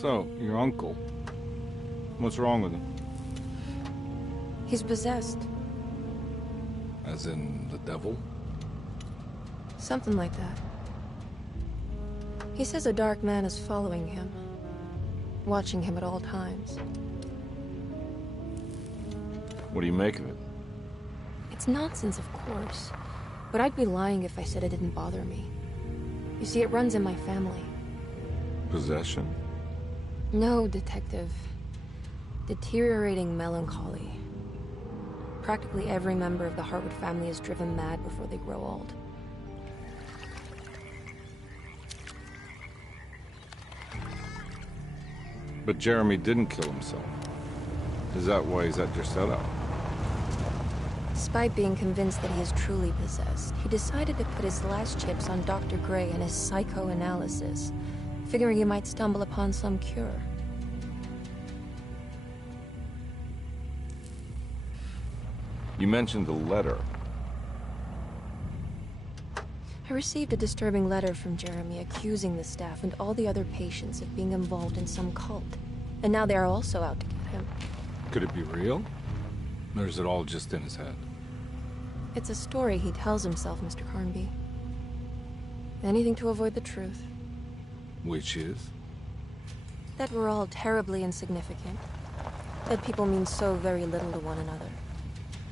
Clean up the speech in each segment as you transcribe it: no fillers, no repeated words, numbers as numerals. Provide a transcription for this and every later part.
So, your uncle. What's wrong with him? He's possessed. As in the devil? Something like that. He says a dark man is following him, watching him at all times. What do you make of it? It's nonsense, of course. But I'd be lying if I said it didn't bother me. You see, it runs in my family. Possession? No, Detective. Deteriorating melancholy. Practically every member of the Hartwood family is driven mad before they grow old. But Jeremy didn't kill himself. Is that why he's at your setup? Despite being convinced that he is truly possessed, he decided to put his last chips on Dr. Gray and his psychoanalysis, figuring he might stumble upon some cure. You mentioned the letter. I received a disturbing letter from Jeremy accusing the staff and all the other patients of being involved in some cult. And now they are also out to get him. Could it be real? Or is it all just in his head? It's a story he tells himself, Mr. Carnby. Anything to avoid the truth. Which is? That we're all terribly insignificant. That people mean so very little to one another.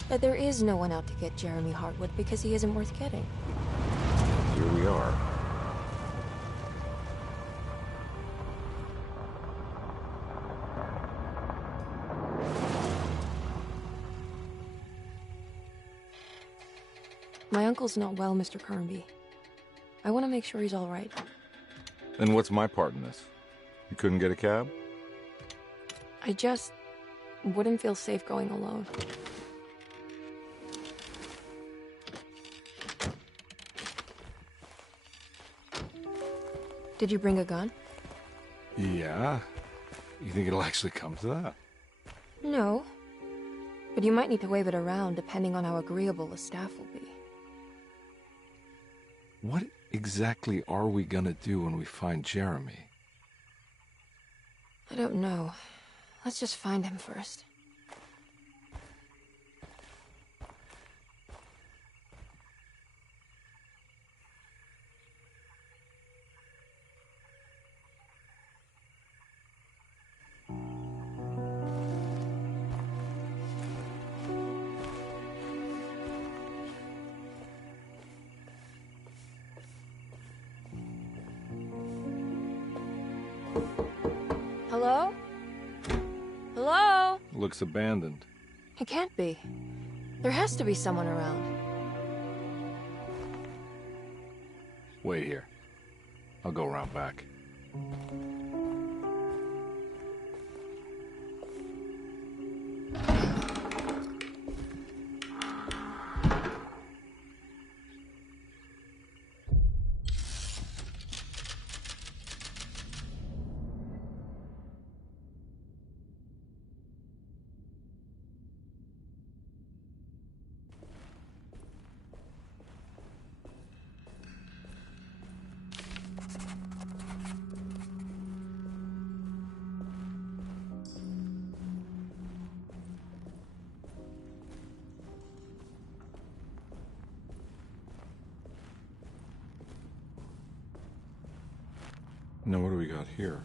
That there is no one out to get Jeremy Hartwood because he isn't worth getting. Here we are. My uncle's not well, Mr. Carnby. I want to make sure he's all right. Then what's my part in this? You couldn't get a cab? I just wouldn't feel safe going alone. Did you bring a gun? Yeah. You think it'll actually come to that? No. But you might need to wave it around depending on how agreeable the staff will be. What exactly are we gonna do when we find Jeremy? I don't know. Let's just find him first. Hello? Hello? Looks abandoned. It can't be. There has to be someone around. Wait here. I'll go around back. Now what do we got here?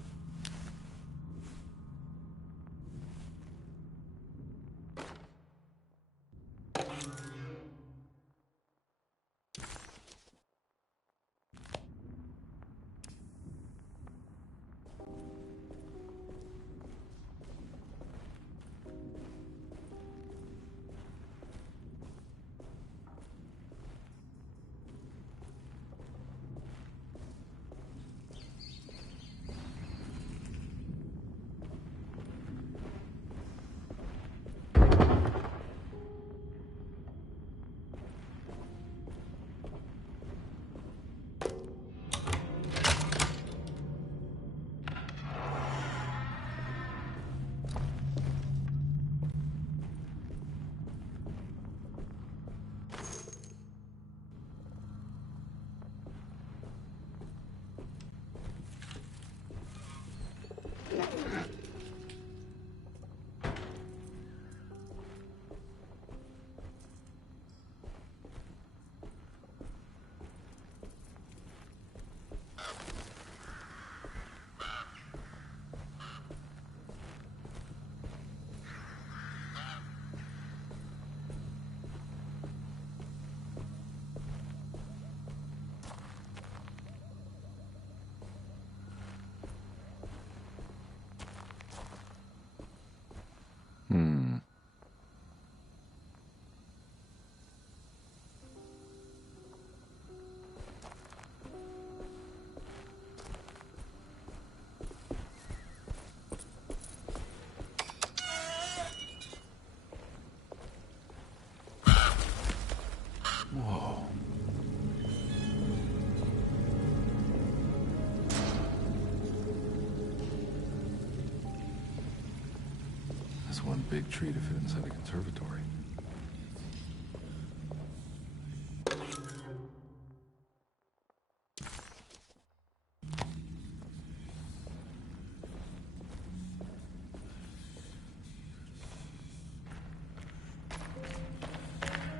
That's one big tree to fit inside a conservatory.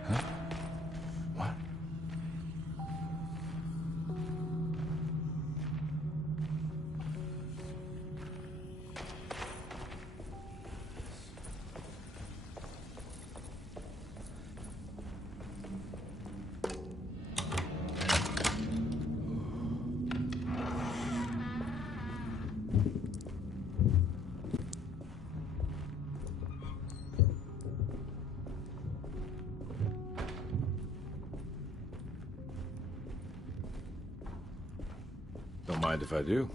Huh? What? Don't mind if I do.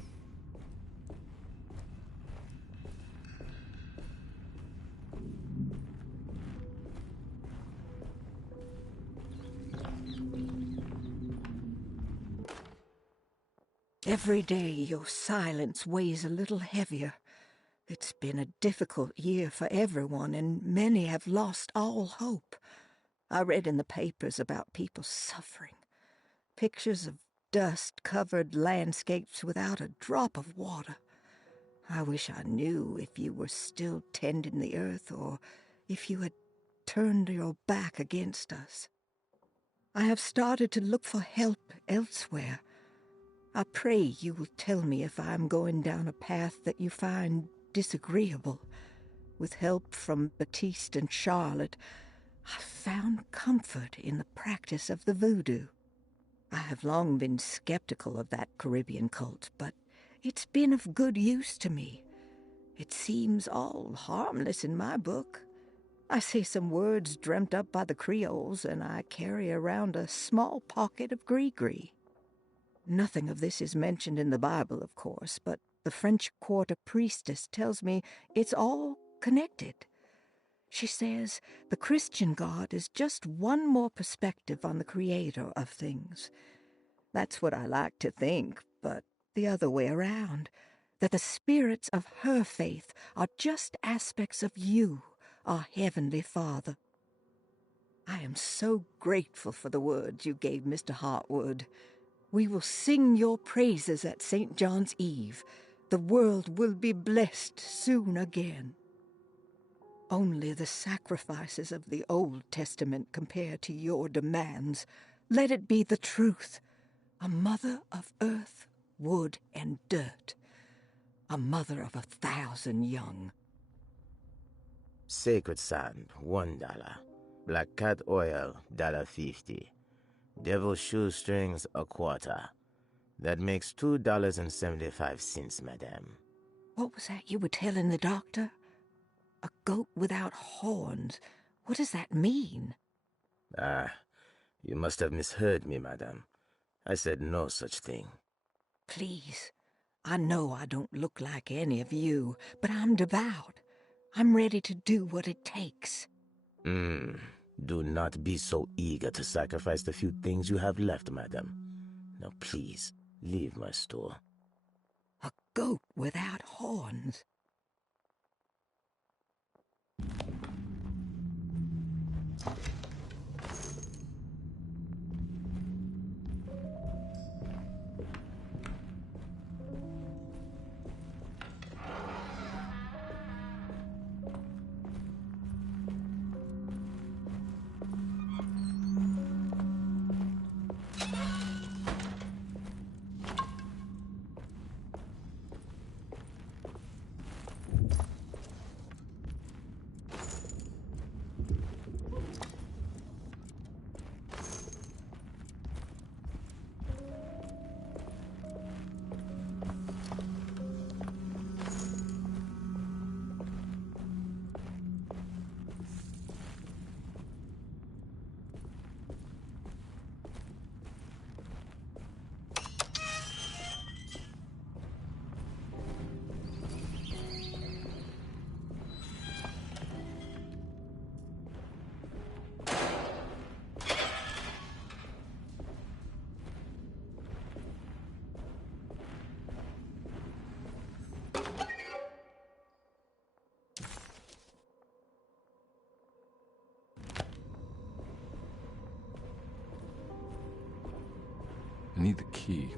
Every day your silence weighs a little heavier. It's been a difficult year for everyone, and many have lost all hope. I read in the papers about people suffering. Pictures of dust-covered landscapes without a drop of water. I wish I knew if you were still tending the earth or if you had turned your back against us. I have started to look for help elsewhere. I pray you will tell me if I am going down a path that you find disagreeable. With help from Baptiste and Charlotte, I found comfort in the practice of the voodoo. I have long been skeptical of that Caribbean cult, but it's been of good use to me. It seems all harmless in my book. I say some words dreamt up by the Creoles, and I carry around a small pocket of gris-gris. Nothing of this is mentioned in the Bible, of course, but the French Quarter priestess tells me it's all connected. She says the Christian God is just one more perspective on the creator of things. That's what I like to think, but the other way around, that the spirits of her faith are just aspects of you, our Heavenly Father. I am so grateful for the words you gave Mr. Hartwood. We will sing your praises at St. John's Eve. The world will be blessed soon again. Only the sacrifices of the Old Testament compare to your demands. Let it be the truth. A mother of earth, wood, and dirt. A mother of 1,000 young. Sacred sand, $1. Black cat oil, $1.50. Devil shoestrings, a quarter. That makes $2.75, madame. What was that you were telling the doctor? A goat without horns. What does that mean? Ah, you must have misheard me, madame. I said no such thing. Please, I know I don't look like any of you, but I'm devout. I'm ready to do what it takes. Do not be so eager to sacrifice the few things you have left, madam. Now please, leave my store. A goat without horns. need the key.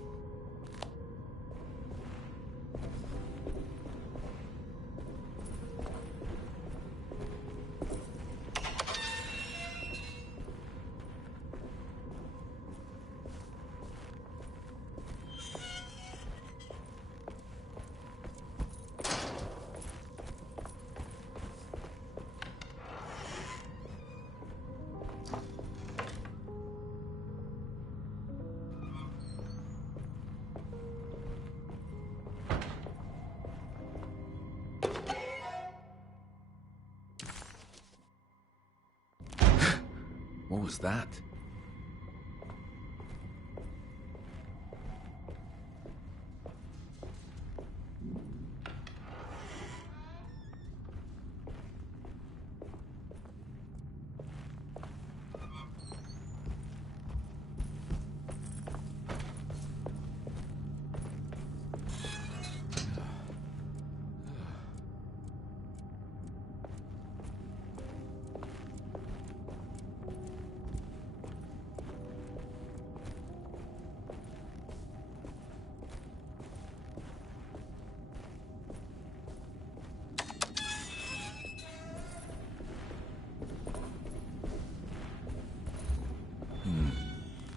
What was that?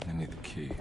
I need the key.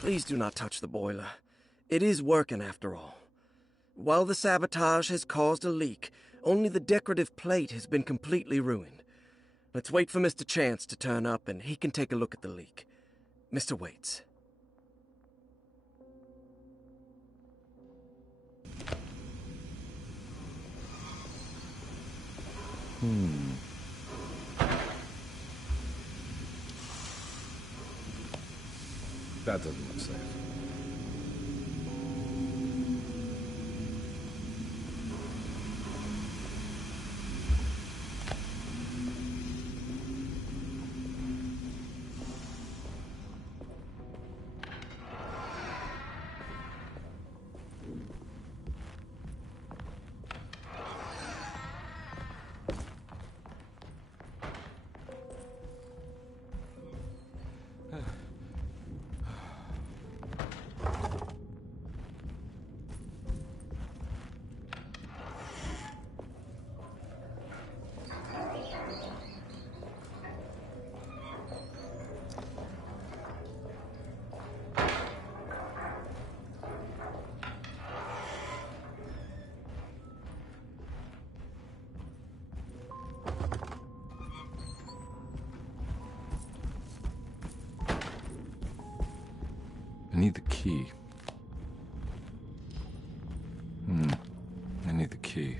Please do not touch the boiler. It is working after all. While the sabotage has caused a leak, only the decorative plate has been completely ruined. Let's wait for Mr. Chance to turn up and he can take a look at the leak. Mr. Waits. That doesn't look safe. I need the key. I need the key.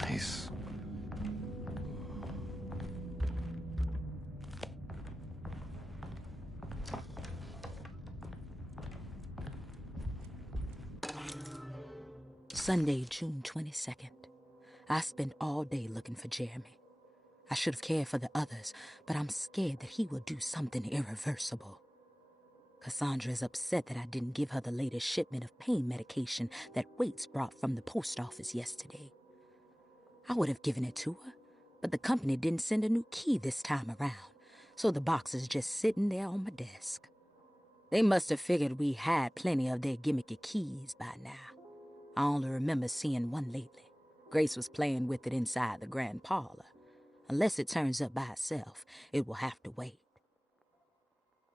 Nice. Sunday, June 22nd. I spent all day looking for Jeremy. I should have cared for the others, but I'm scared that he will do something irreversible. Cassandra is upset that I didn't give her the latest shipment of pain medication that Waits brought from the post office yesterday. I would have given it to her, but the company didn't send a new key this time around, so the box is just sitting there on my desk. They must have figured we had plenty of their gimmicky keys by now. I only remember seeing one lately. Grace was playing with it inside the grand parlor. Unless it turns up by itself, it will have to wait.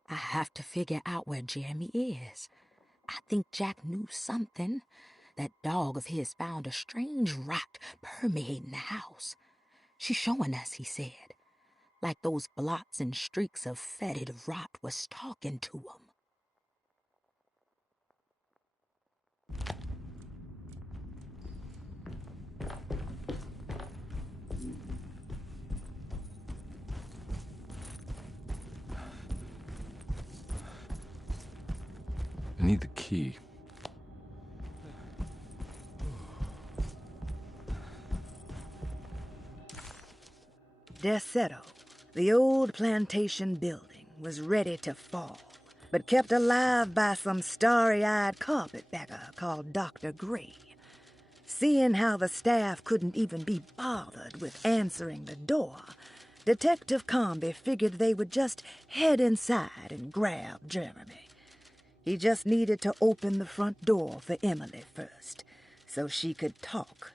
I have to figure out where Jeremy is. I think Jack knew something. That dog of his found a strange rot permeating the house. She's showing us, he said. Like those blots and streaks of fetid rot was talking to him. I need the key. Deseto, the old plantation building, was ready to fall, but kept alive by some starry-eyed carpetbagger called Dr. Gray. Seeing how the staff couldn't even be bothered with answering the door, Detective Comby figured they would just head inside and grab Jeremy. He just needed to open the front door for Emily first, so she could talk.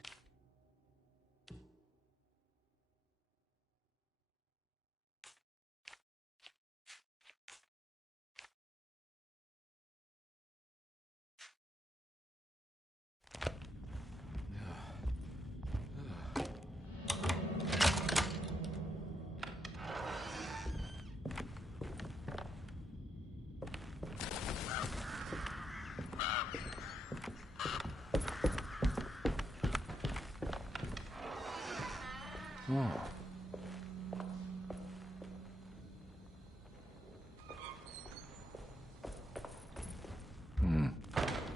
Oh.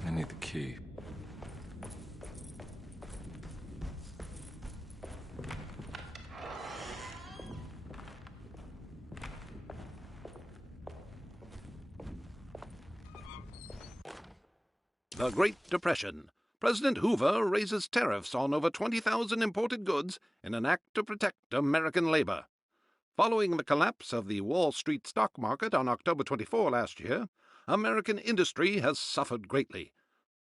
I need the key. The Great Depression. President Hoover raises tariffs on over 20,000 imported goods in an act to protect American labor. Following the collapse of the Wall Street stock market on October 24 last year, American industry has suffered greatly.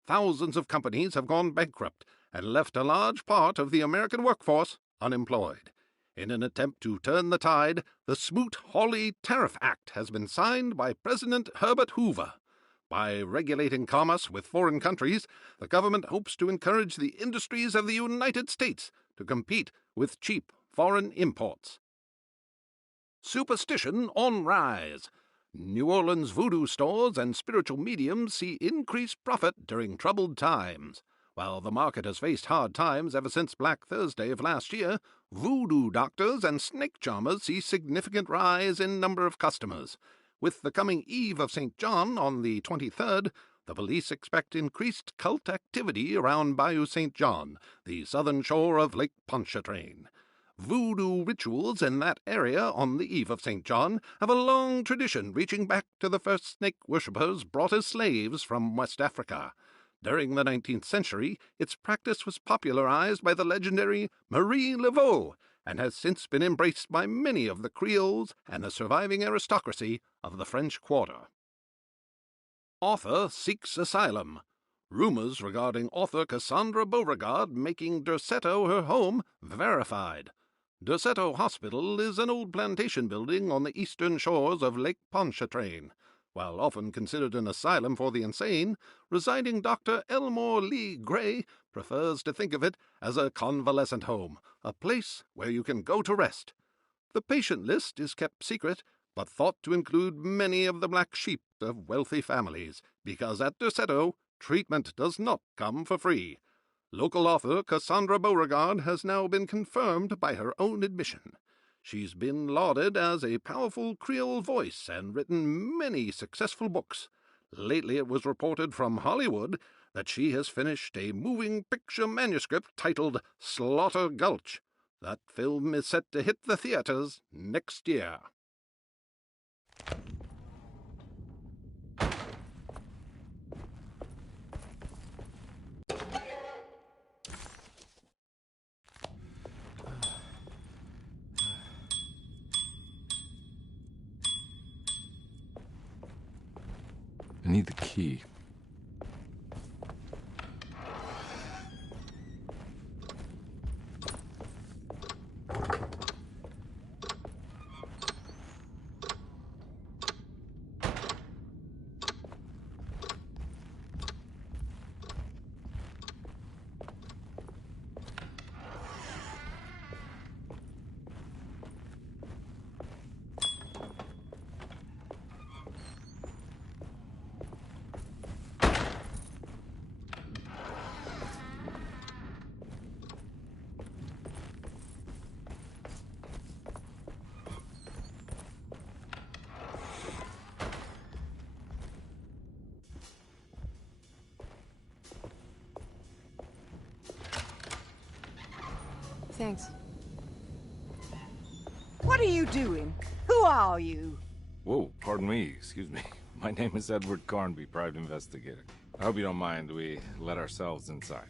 Thousands of companies have gone bankrupt and left a large part of the American workforce unemployed. In an attempt to turn the tide, the Smoot-Hawley Tariff Act has been signed by President Herbert Hoover. By regulating commerce with foreign countries, the government hopes to encourage the industries of the United States to compete with cheap foreign imports. Superstition on rise. New Orleans voodoo stores and spiritual mediums see increased profit during troubled times. While the market has faced hard times ever since Black Thursday of last year, voodoo doctors and snake charmers see significant rise in number of customers. With the coming Eve of St. John on the 23rd, the police expect increased cult activity around Bayou St. John, the southern shore of Lake Pontchartrain. Voodoo rituals in that area on the Eve of St. John have a long tradition reaching back to the first snake worshippers brought as slaves from West Africa. During the 19th century, its practice was popularized by the legendary Marie Laveau, and has since been embraced by many of the Creoles and the surviving aristocracy of the French Quarter. Author seeks asylum. Rumors regarding author Cassandra Beauregard making Derceto her home verified. Derceto Hospital is an old plantation building on the eastern shores of Lake Pontchartrain. While often considered an asylum for the insane, residing Dr. Elmore Lee Gray prefers to think of it as a convalescent home, a place where you can go to rest. The patient list is kept secret, but thought to include many of the black sheep of wealthy families, because at Derceto, treatment does not come for free. Local author Cassandra Beauregard has now been confirmed by her own admission. She's been lauded as a powerful Creole voice and written many successful books. Lately it was reported from Hollywood that she has finished a moving picture manuscript titled Slaughter Gulch. That film is set to hit the theaters next year. I need the key. Thanks. What are you doing? Who are you? Whoa, pardon me, excuse me. My name is Edward Carnby, private investigator. I hope you don't mind we let ourselves inside.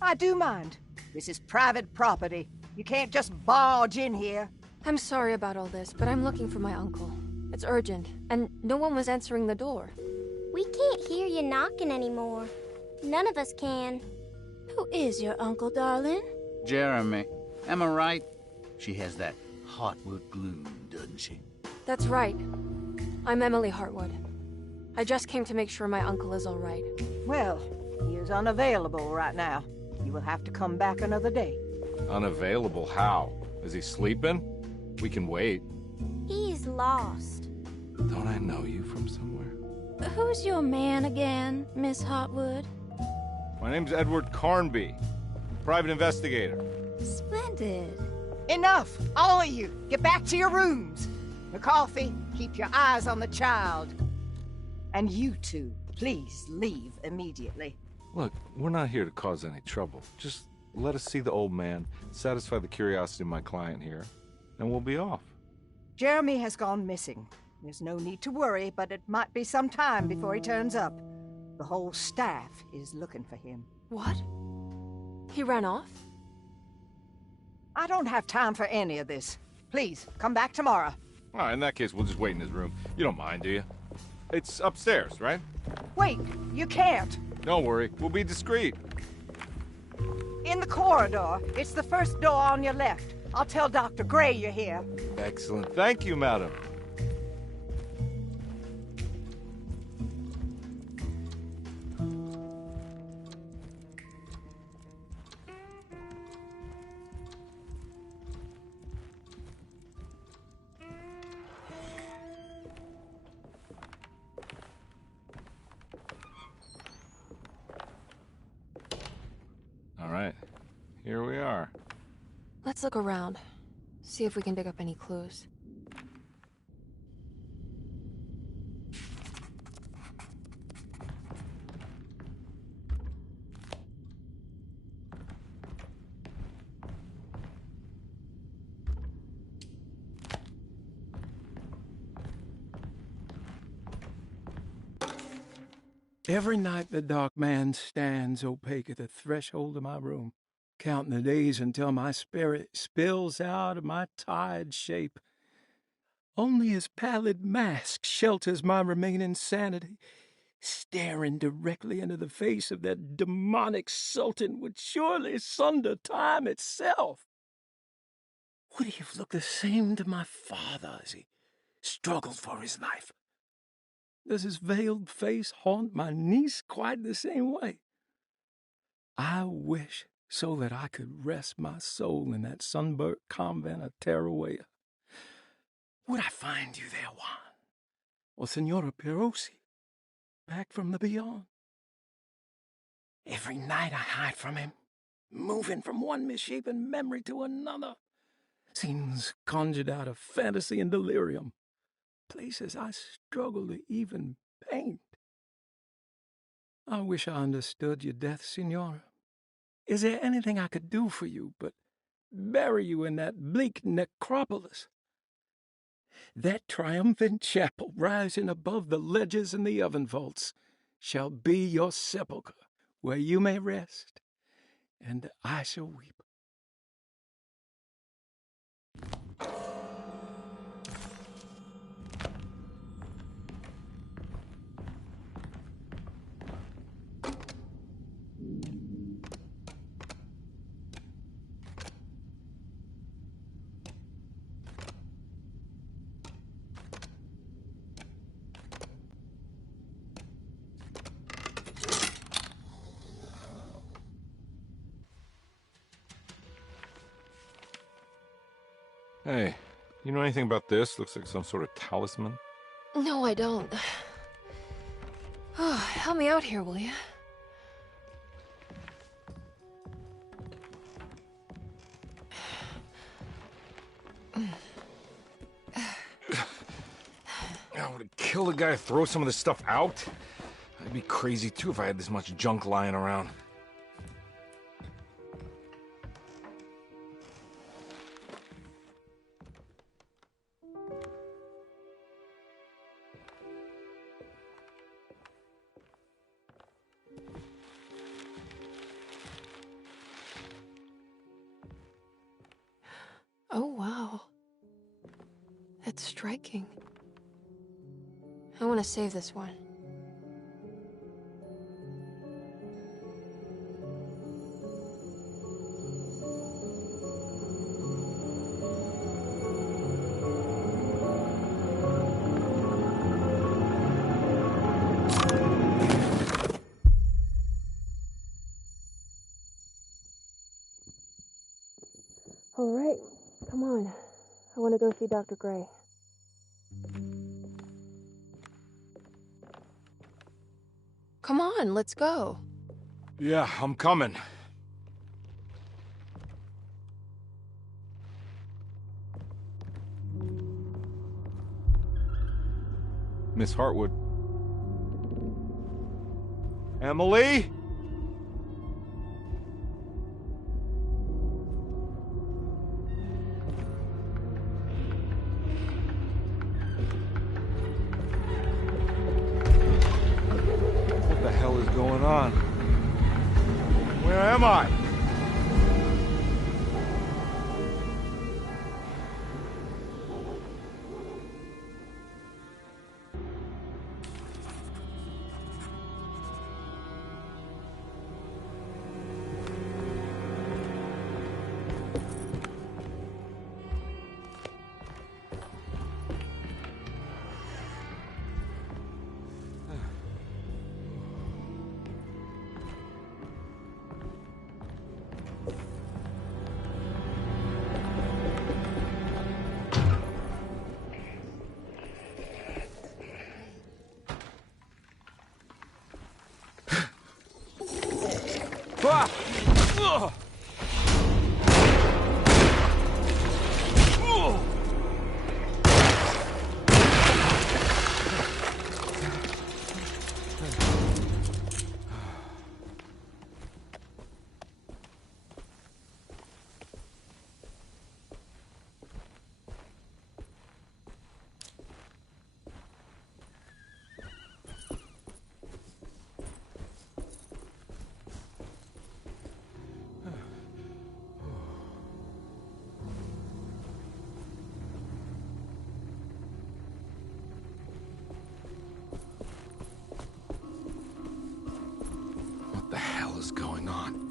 I do mind. This is private property. You can't just barge in here. I'm sorry about all this, but I'm looking for my uncle. It's urgent, and no one was answering the door. We can't hear you knocking anymore. None of us can. Who is your uncle, darling? Jeremy. Am I right? She has that Hartwood gloom, doesn't she? That's right. I'm Emily Hartwood. I just came to make sure my uncle is all right. Well, he is unavailable right now. You will have to come back another day. Unavailable how? Is he sleeping? We can wait. He's lost. Don't I know you from somewhere? Who's your man again, Miss Hartwood? My name's Edward Carnby, private investigator. Splendid. Enough! All of you! Get back to your rooms! McCarthy, keep your eyes on the child. And you two, please leave immediately. Look, we're not here to cause any trouble. Just let us see the old man, satisfy the curiosity of my client here, and we'll be off. Jeremy has gone missing. There's no need to worry, but it might be some time before he turns up. The whole staff is looking for him. What? He ran off? I don't have time for any of this. Please, come back tomorrow. All right, in that case, we'll just wait in his room. You don't mind, do you? It's upstairs, right? Wait, you can't. Don't worry, we'll be discreet. In the corridor. It's the first door on your left. I'll tell Dr. Gray you're here. Excellent. Thank you, madam. All right, here we are. Let's look around. See if we can pick up any clues. Every night the dark man stands opaque at the threshold of my room, counting the days until my spirit spills out of my tired shape. Only his pallid mask shelters my remaining sanity. Staring directly into the face of that demonic sultan would surely sunder time itself. Would he have looked the same to my father as he struggled for his life? Does his veiled face haunt my niece quite the same way? I wish so that I could rest my soul in that sunburnt convent of Tarawea. Would I find you there, Juan? Or Senora Perosi, back from the beyond? Every night I hide from him, moving from one misshapen memory to another. Scenes conjured out of fantasy and delirium. Places I struggle to even paint. I wish I understood your death, Signora. Is there anything I could do for you but bury you in that bleak necropolis? That triumphant chapel rising above the ledges and the oven vaults shall be your sepulchre, where you may rest, and I shall weep. Hey, you know anything about this? Looks like some sort of talisman. No, I don't. Oh, help me out here, will you? I would it kill the guy to throw some of this stuff out? I'd be crazy too if I had this much junk lying around. Oh, wow. That's striking. I want to save this one. All right, come on. I want to go see Dr. Gray. Come on, let's go. Yeah, I'm coming. Miss Hartwood. Emily? What the hell is going on? Where am I? Ah! Ugh! Ugh! What the hell is going on?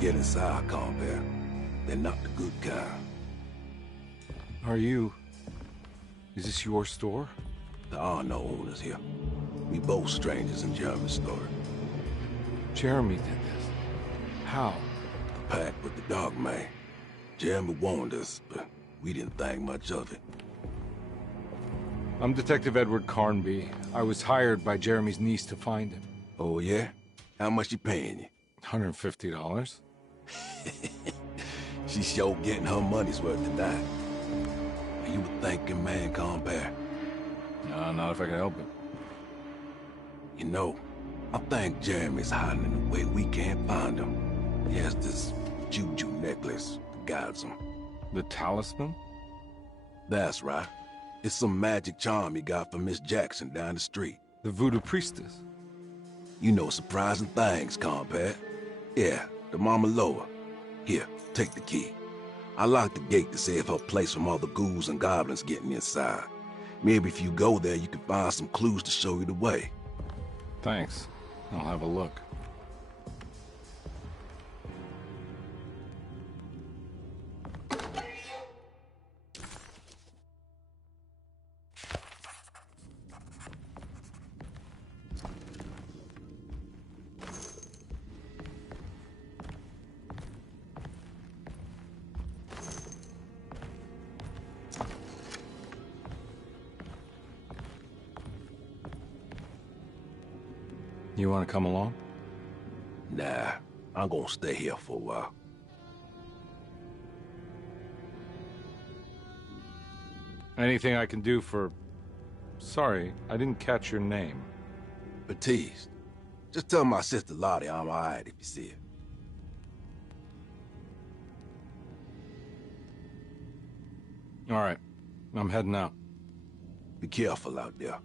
get inside, compare. They're not the good kind. Is this your store? There are no owners here. We both strangers in Jeremy's story. Jeremy did this. How? The pact with the Dark Man. Jeremy warned us, but we didn't think much of it. I'm Detective Edward Carnby. I was hired by Jeremy's niece to find him. Oh, yeah? How much she paying you? $150. She's sure getting her money's worth tonight. Are you a thinking man, compare? No, not if I can help it. You know, I think Jeremy's hiding in a way we can't find him. He has this juju necklace that guides him. The talisman? That's right. It's some magic charm he got from Miss Jackson down the street. The voodoo priestess? You know surprising things, compare. Yeah, the Mama Loa. Here, take the key. I locked the gate to save her place from all the ghouls and goblins getting inside. Maybe if you go there, you can find some clues to show you the way. Thanks. I'll have a look. You want to come along? Nah, I'm gonna stay here for a while. Anything I can do for... Sorry, I didn't catch your name. Baptiste. Just tell my sister Lottie I'm alright if you see her. All right, I'm heading out. Be careful out there.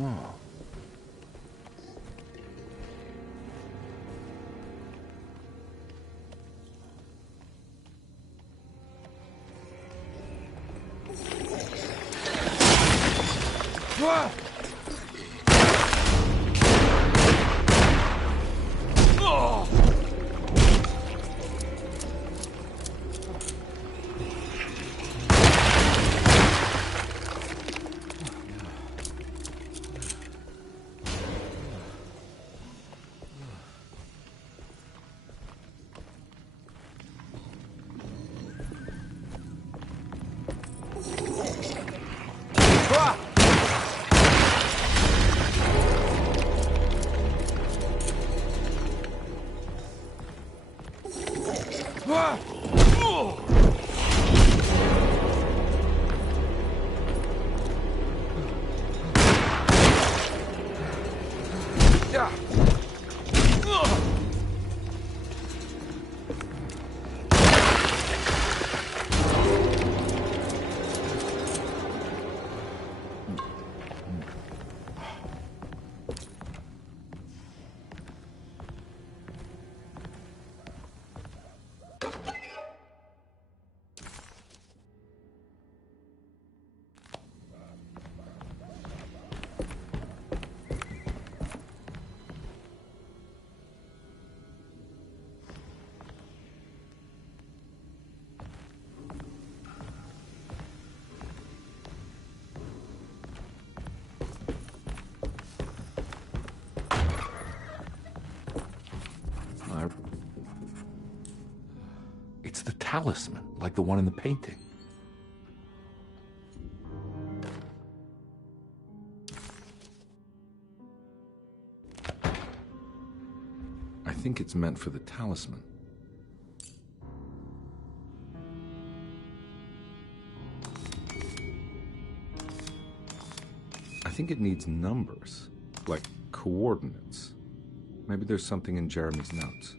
Oh. talisman, like the one in the painting. I think it's meant for the talisman. I think it needs numbers, like coordinates. Maybe there's something in Jeremy's notes.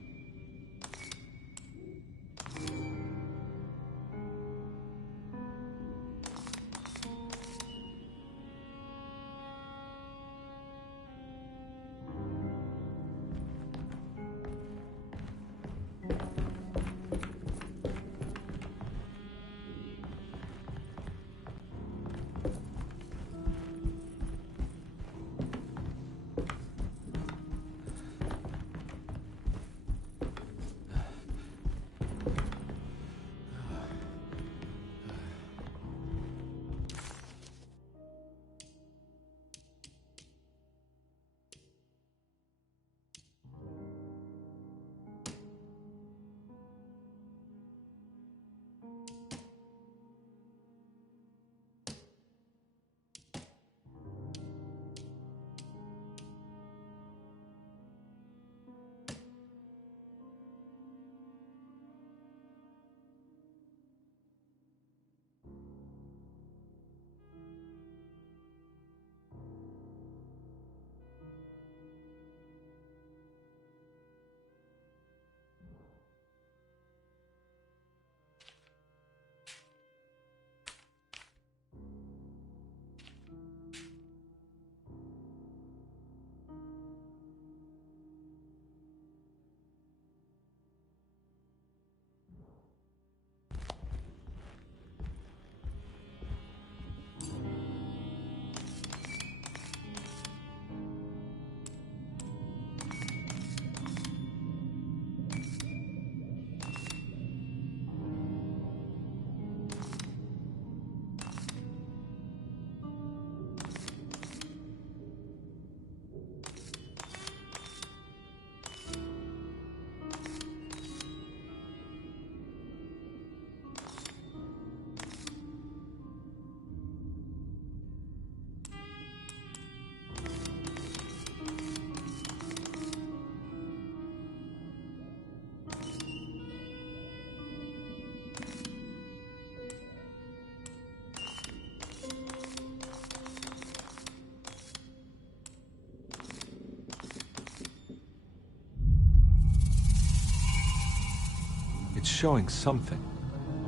It's showing something.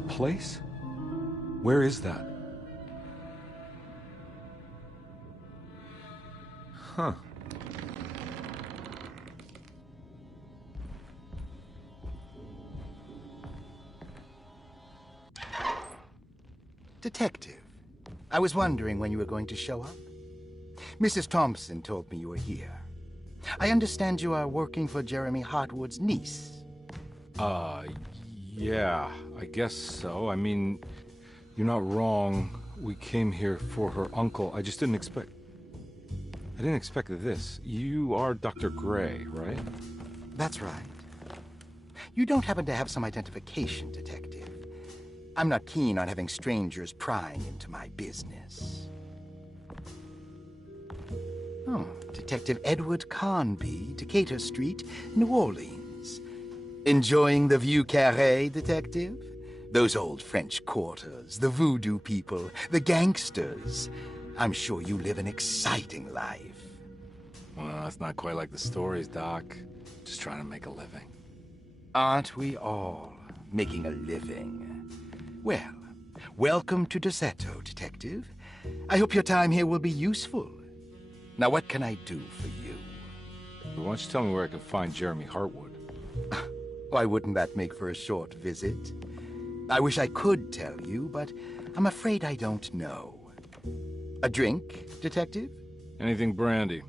A place? Where is that? Huh. Detective, I was wondering when you were going to show up. Mrs. Thompson told me you were here. I understand you are working for Jeremy Hartwood's niece. Yeah, I guess so. I mean, you're not wrong. We came here for her uncle. I just didn't expect... I didn't expect this. You are Dr. Gray, right? That's right. You don't happen to have some identification, Detective. I'm not keen on having strangers prying into my business. Oh, Detective Edward Carnby, Decatur Street, New Orleans. Enjoying the Vieux Carré, Detective? Those old French quarters, the voodoo people, the gangsters. I'm sure you live an exciting life. Well, it's not quite like the stories, Doc. Just trying to make a living. Aren't we all making a living? Well, welcome to Deseto, Detective. I hope your time here will be useful. Now, what can I do for you? Why don't you tell me where I can find Jeremy Hartwood? Why wouldn't that make for a short visit? I wish I could tell you, but I'm afraid I don't know. A drink, Detective? Anything brandy.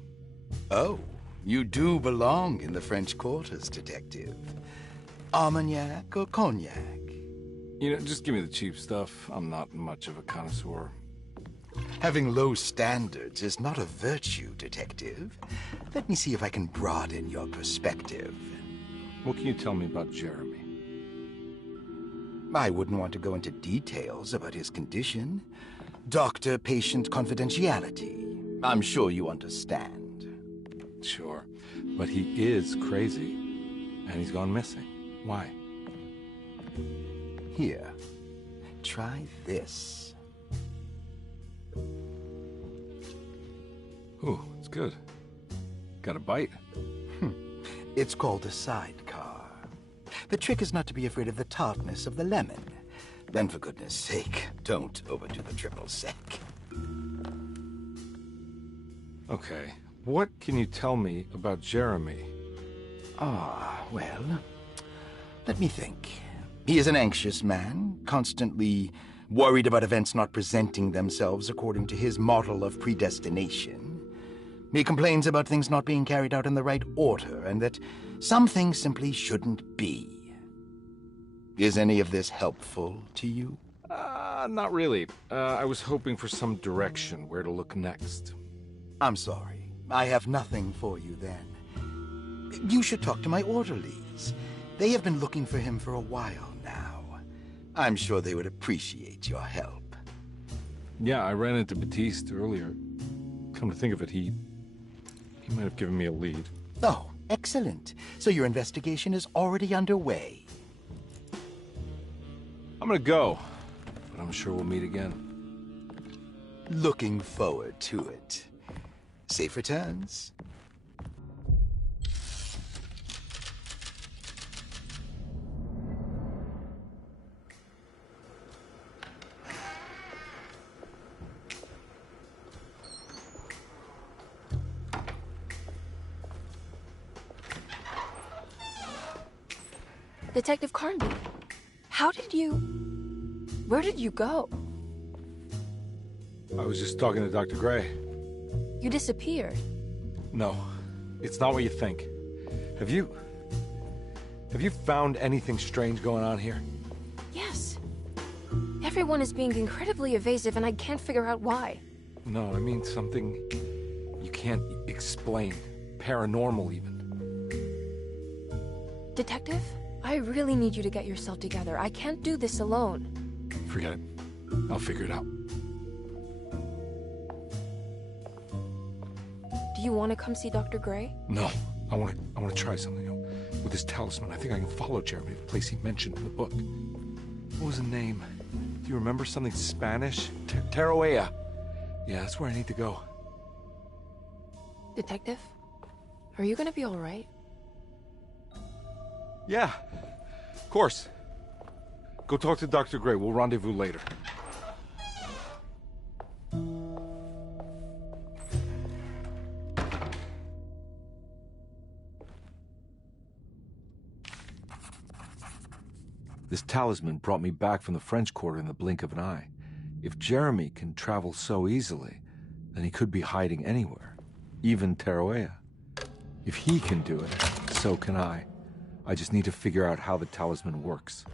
Oh, you do belong in the French quarters, Detective. Armagnac or cognac? You know, just give me the cheap stuff. I'm not much of a connoisseur. Having low standards is not a virtue, Detective. Let me see if I can broaden your perspective. What can you tell me about Jeremy? I wouldn't want to go into details about his condition. Doctor-patient confidentiality. I'm sure you understand. Sure, but he is crazy, and he's gone missing. Why? Here, try this. Ooh, it's good. Got a bite? It's called a sidecar. The trick is not to be afraid of the tartness of the lemon. Then, for goodness sake, don't overdo the triple sec. Okay, what can you tell me about Jeremy? Well, let me think. He is an anxious man, constantly worried about events not presenting themselves according to his model of predestination. He complains about things not being carried out in the right order, and that some things simply shouldn't be. Is any of this helpful to you? Not really. I was hoping for some direction, where to look next. I'm sorry. I have nothing for you then. You should talk to my orderlies. They have been looking for him for a while now. I'm sure they would appreciate your help. Yeah, I ran into Batiste earlier. Come to think of it, he might have given me a lead. Oh, excellent. So your investigation is already underway. I'm gonna go, but I'm sure we'll meet again. Looking forward to it. Safe returns. Detective Carnby, where did you go? I was just talking to Dr. Gray. You disappeared. No, it's not what you think. Have you found anything strange going on here? Yes. Everyone is being incredibly evasive and I can't figure out why. No, I mean something you can't explain. Paranormal, even. Detective, I really need you to get yourself together. I can't do this alone. Forget it. I'll figure it out. Do you want to come see Dr. Gray? No, I want to try something. With this talisman, I think I can follow Jeremy to the place he mentioned in the book. What was the name? Do you remember something Spanish? Tarawea. Yeah, that's where I need to go. Detective, are you gonna be all right? Yeah, of course. Go talk to Dr. Gray. We'll rendezvous later. This talisman brought me back from the French Quarter in the blink of an eye. If Jeremy can travel so easily, then he could be hiding anywhere, even Tarawea. If he can do it, so can I. I just need to figure out how the talisman works.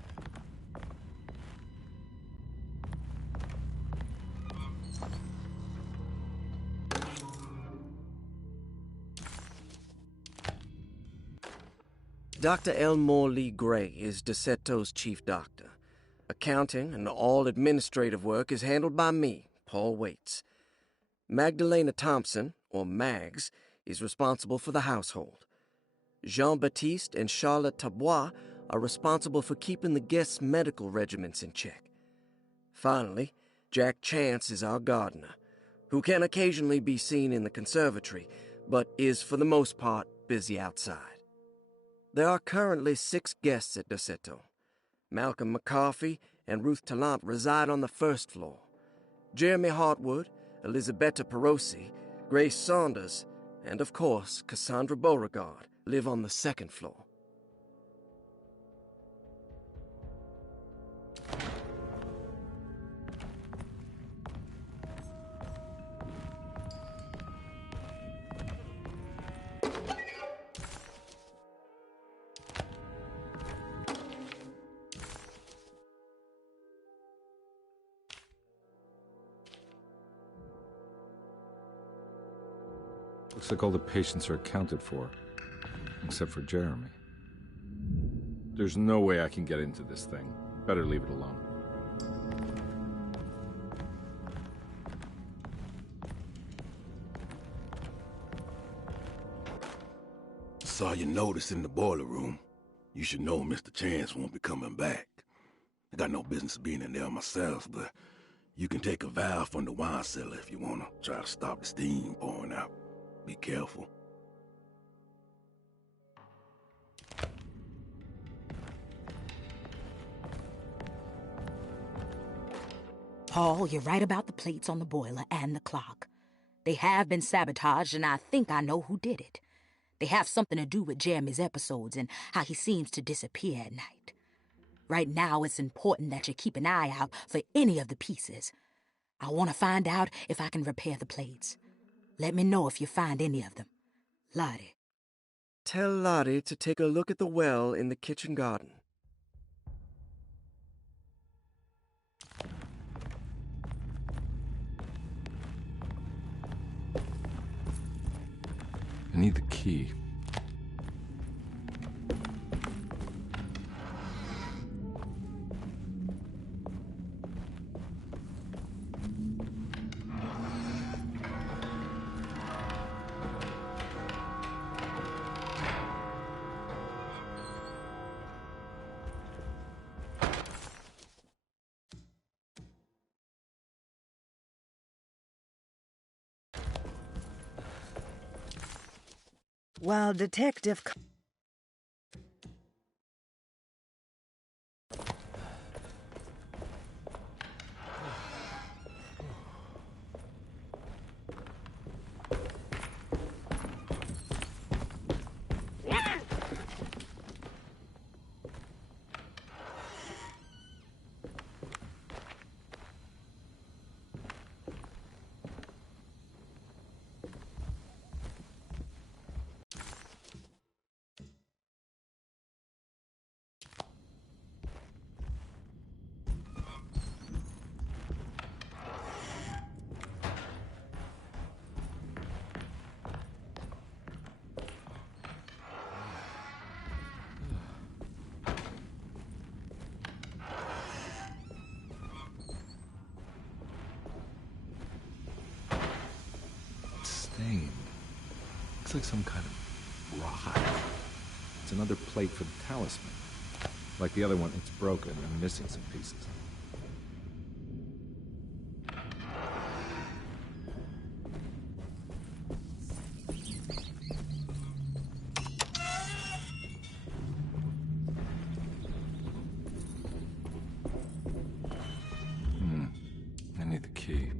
Dr. Elmore Lee Gray is Desetto's chief doctor. Accounting and all administrative work is handled by me, Paul Waits. Magdalena Thompson, or Mags, is responsible for the household. Jean-Baptiste and Charlotte Tabois are responsible for keeping the guests' medical regimens in check. Finally, Jack Chance is our gardener, who can occasionally be seen in the conservatory, but is for the most part busy outside. There are currently 6 guests at Desetto. Malcolm McCarthy and Ruth Tallant reside on the first floor. Jeremy Hartwood, Elisabetta Perosi, Grace Saunders, and of course Cassandra Beauregard live on the second floor. Looks like all the patients are accounted for, except for Jeremy. There's no way I can get into this thing. Better leave it alone. Saw your notice in the boiler room. You should know Mr. Chance won't be coming back. I got no business being in there myself, but you can take a valve from the wine cellar if you want to try to stop the steam pouring out. Be careful. Paul, you're right about the plates on the boiler and the clock. They have been sabotaged, and I think I know who did it. They have something to do with Jeremy's episodes and how he seems to disappear at night. Right now, it's important that you keep an eye out for any of the pieces. I want to find out if I can repair the plates. Let me know if you find any of them. Lottie. Tell Lottie to take a look at the well in the kitchen garden. I need the key. While Detective... Stained. Looks like some kind of rot. It's another plate for the talisman. Like the other one, it's broken and missing some pieces. I need the key.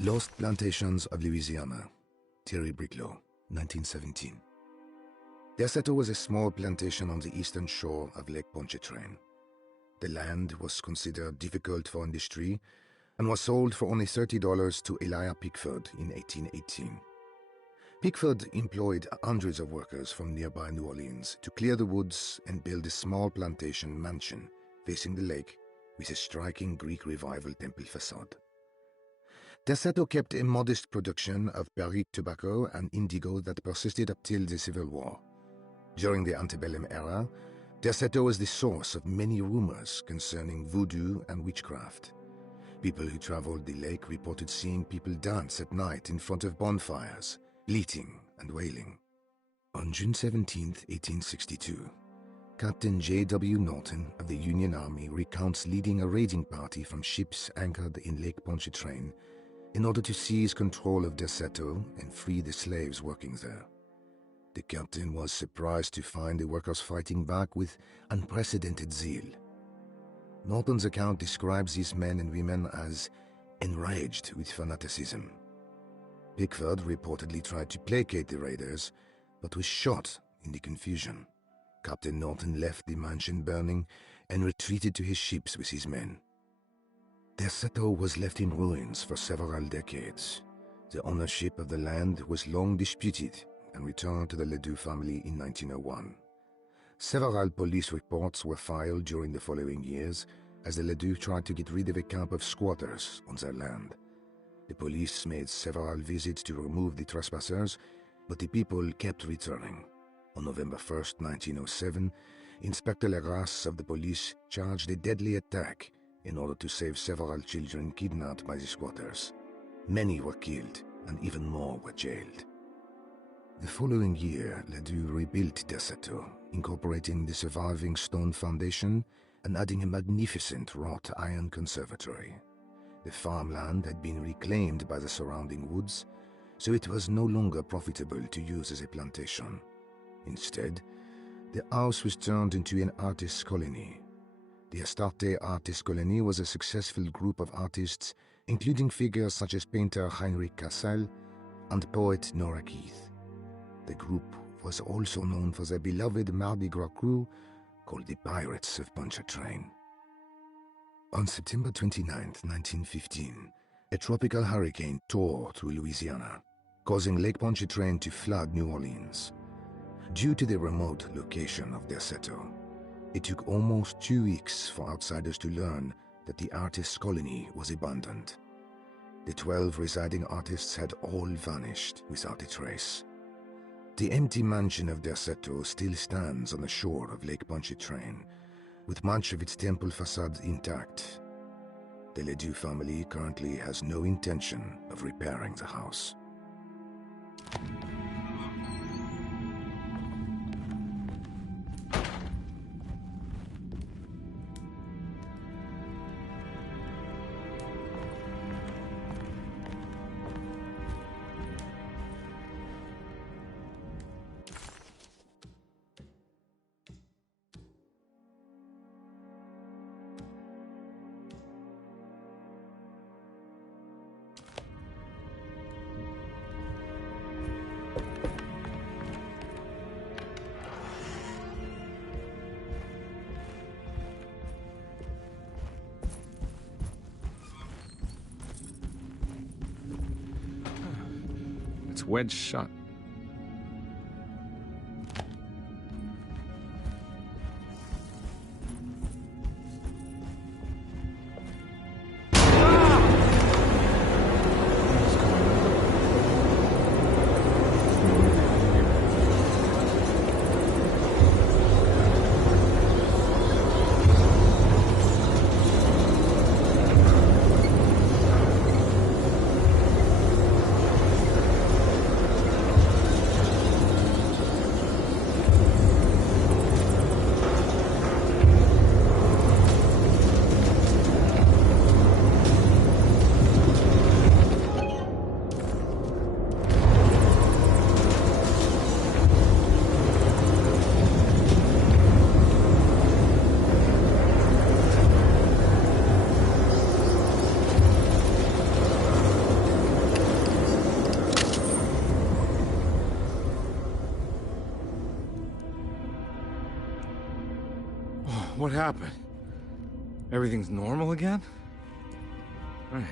Lost Plantations of Louisiana, Thierry Briclot, 1917. Derceto was a small plantation on the eastern shore of Lake Pontchartrain. The land was considered difficult for industry and was sold for only $30 to Elijah Pickford in 1818. Pickford employed hundreds of workers from nearby New Orleans to clear the woods and build a small plantation mansion facing the lake with a striking Greek Revival temple facade. Derceto kept a modest production of Perique tobacco and indigo that persisted up till the Civil War. During the antebellum era, Derceto was the source of many rumors concerning voodoo and witchcraft. People who traveled the lake reported seeing people dance at night in front of bonfires, bleating and wailing. On June 17, 1862, Captain J.W. Norton of the Union Army recounts leading a raiding party from ships anchored in Lake Pontchartrain in order to seize control of Derceto and free the slaves working there. The captain was surprised to find the workers fighting back with unprecedented zeal. Norton's account describes these men and women as enraged with fanaticism. Pickford reportedly tried to placate the raiders, but was shot in the confusion. Captain Norton left the mansion burning and retreated to his ships with his men. Derceto was left in ruins for several decades. The ownership of the land was long disputed and returned to the Ledoux family in 1901. Several police reports were filed during the following years as the Ledoux tried to get rid of a camp of squatters on their land. The police made several visits to remove the trespassers, but the people kept returning. On November 1st, 1907, Inspector Legras of the police charged a deadly attack in order to save several children kidnapped by the squatters. Many were killed, and even more were jailed. The following year, Ledoux rebuilt Derceto, incorporating the surviving stone foundation and adding a magnificent wrought iron conservatory. The farmland had been reclaimed by the surrounding woods, so it was no longer profitable to use as a plantation. Instead, the house was turned into an artist's colony. The Astarte Artist Colony was a successful group of artists, including figures such as painter Heinrich Cassel and poet Nora Keith. The group was also known for their beloved Mardi Gras crew called the Pirates of Pontchartrain. On September 29, 1915, a tropical hurricane tore through Louisiana, causing Lake Pontchartrain to flood New Orleans. Due to the remote location of Derceto, it took almost 2 weeks for outsiders to learn that the artist's colony was abandoned. The 12 residing artists had all vanished without a trace. The empty mansion of Derceto still stands on the shore of Lake Pontchartrain, with much of its temple facade intact. The Ledoux family currently has no intention of repairing the house. It's wedged shut. What happened? Everything's normal again? All right.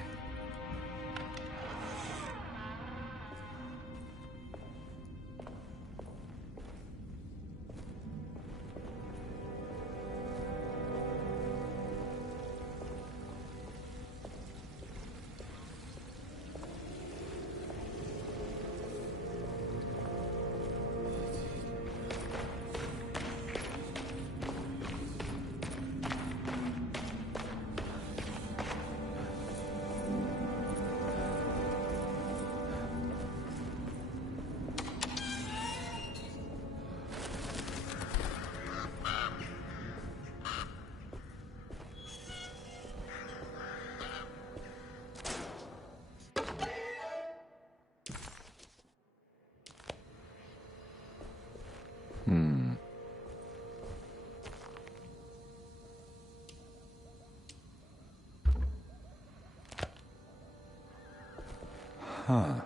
Huh.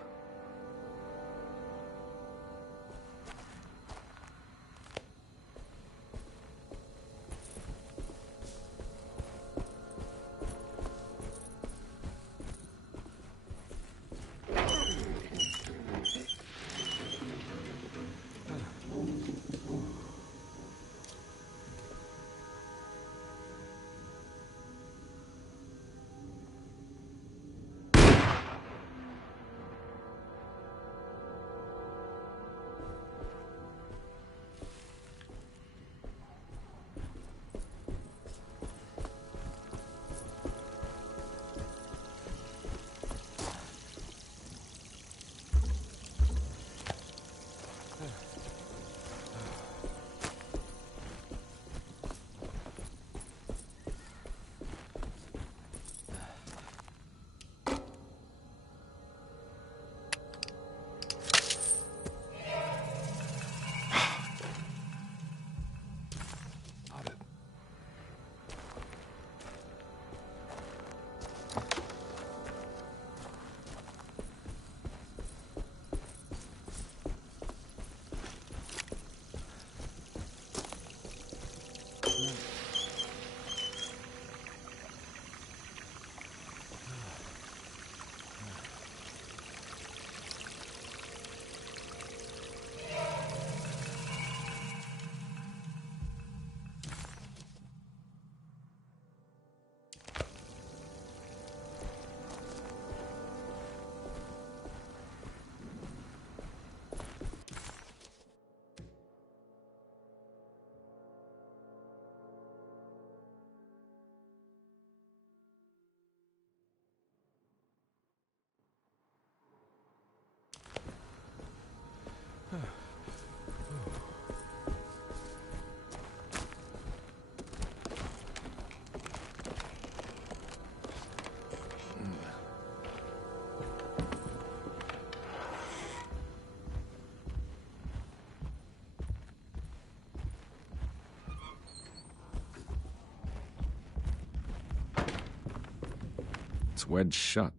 It's wedged shut.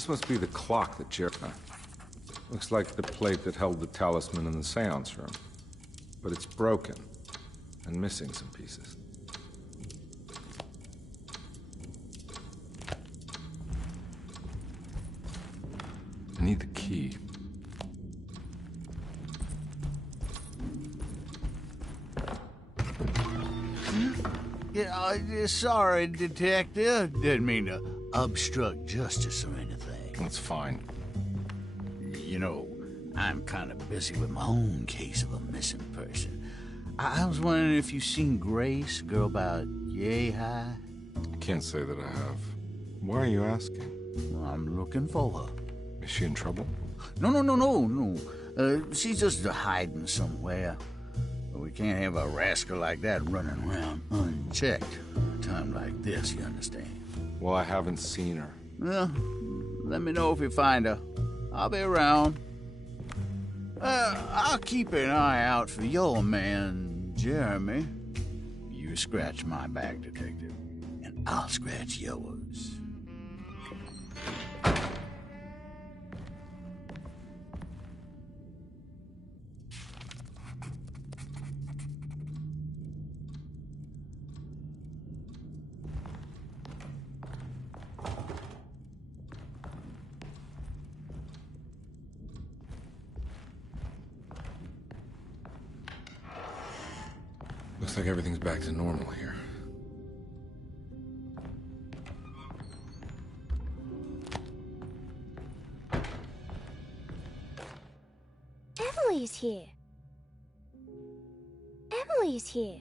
This must be the clock that Jeremy... Looks like the plate that held the talisman in the seance room. But it's broken, and missing some pieces. I need the key. Yeah, sorry, Detective. Didn't mean to obstruct justice or anything. That's fine. You know, I'm kind of busy with my own case of a missing person. I was wondering if you've seen Grace, a girl about yay high? I can't say that I have. Why are you asking? Well, I'm looking for her. Is she in trouble? No. She's just hiding somewhere. We can't have a rascal like that running around unchecked. A time like this, you understand? Well, I haven't seen her. Well, let me know if you find her. I'll be around. I'll keep an eye out for your man, Jeremy. You scratch my back, Detective, and I'll scratch yours. Looks like everything's back to normal here. Emily's here. Emily's here.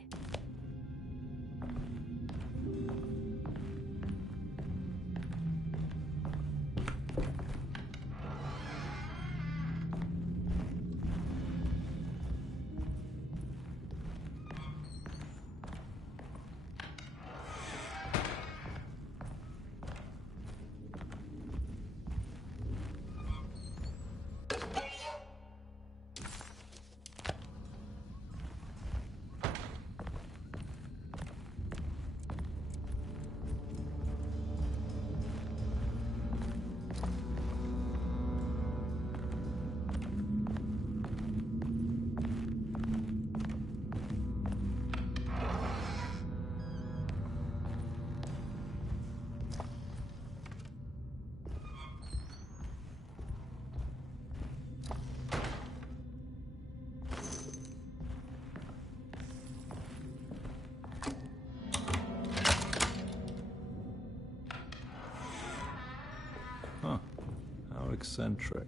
Eccentric.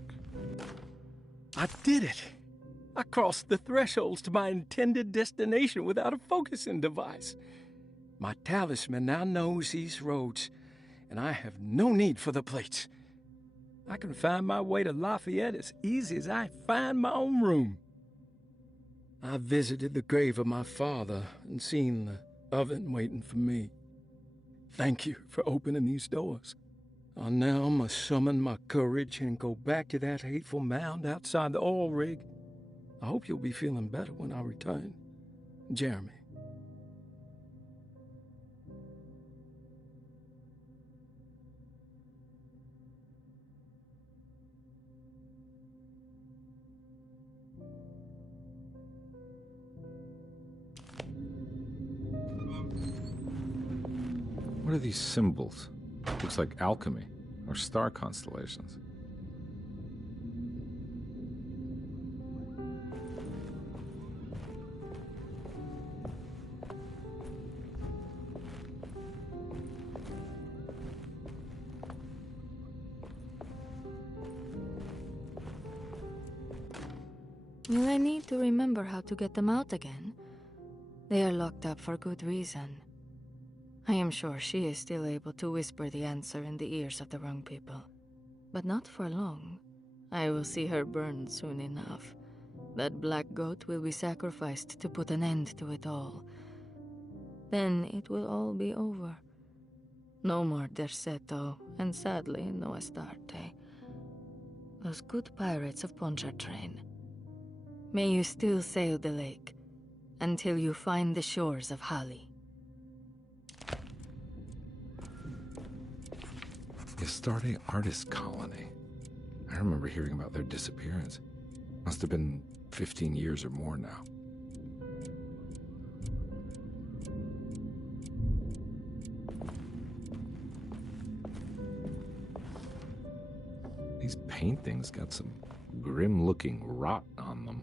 I did it! I crossed the thresholds to my intended destination without a focusing device. My talisman now knows these roads, and I have no need for the plates. I can find my way to Lafayette as easy as I find my own room. I visited the grave of my father and seen the oven waiting for me. Thank you for opening these doors. I now must summon my courage and go back to that hateful mound outside the oil rig. I hope you'll be feeling better when I return. Jeremy. What are these symbols? Looks like alchemy, or star constellations. Will I need to remember how to get them out again? They are locked up for good reason. I am sure she is still able to whisper the answer in the ears of the wrong people. But not for long. I will see her burned soon enough. That black goat will be sacrificed to put an end to it all. Then it will all be over. No more Derceto, and sadly, no Astarte. Those good pirates of Pontchartrain. May you still sail the lake, until you find the shores of Hali. Yes, Astarte Artist Colony. I remember hearing about their disappearance. Must have been 15 years or more now. These paintings got some grim-looking rot on them.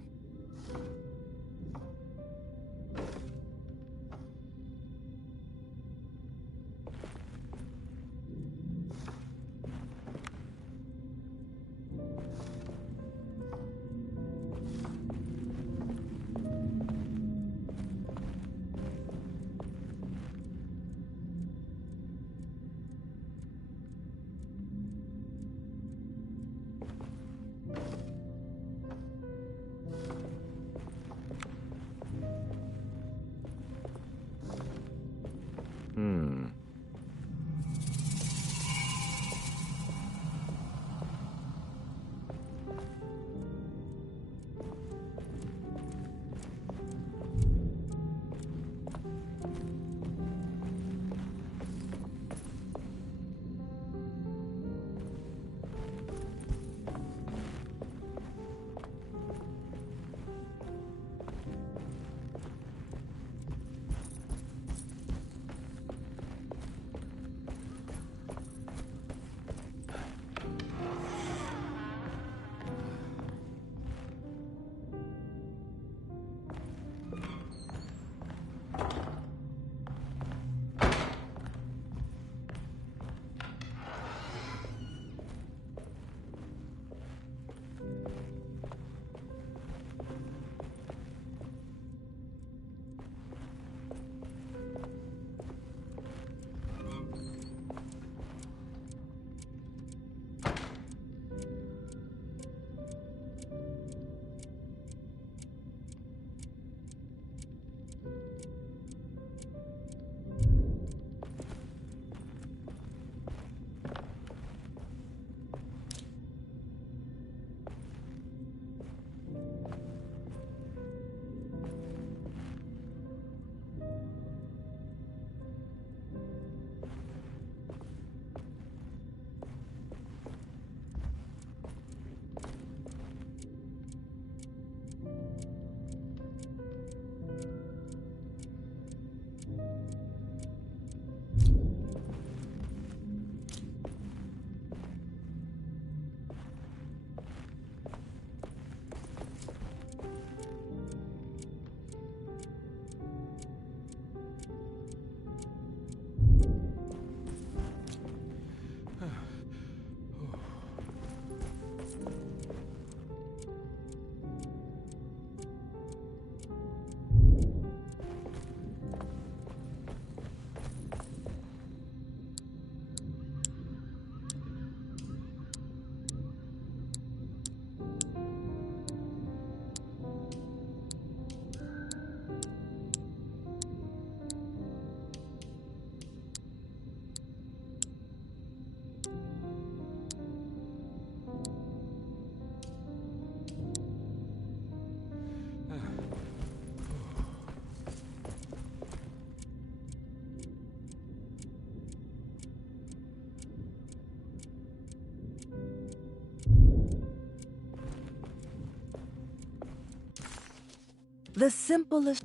The simplest...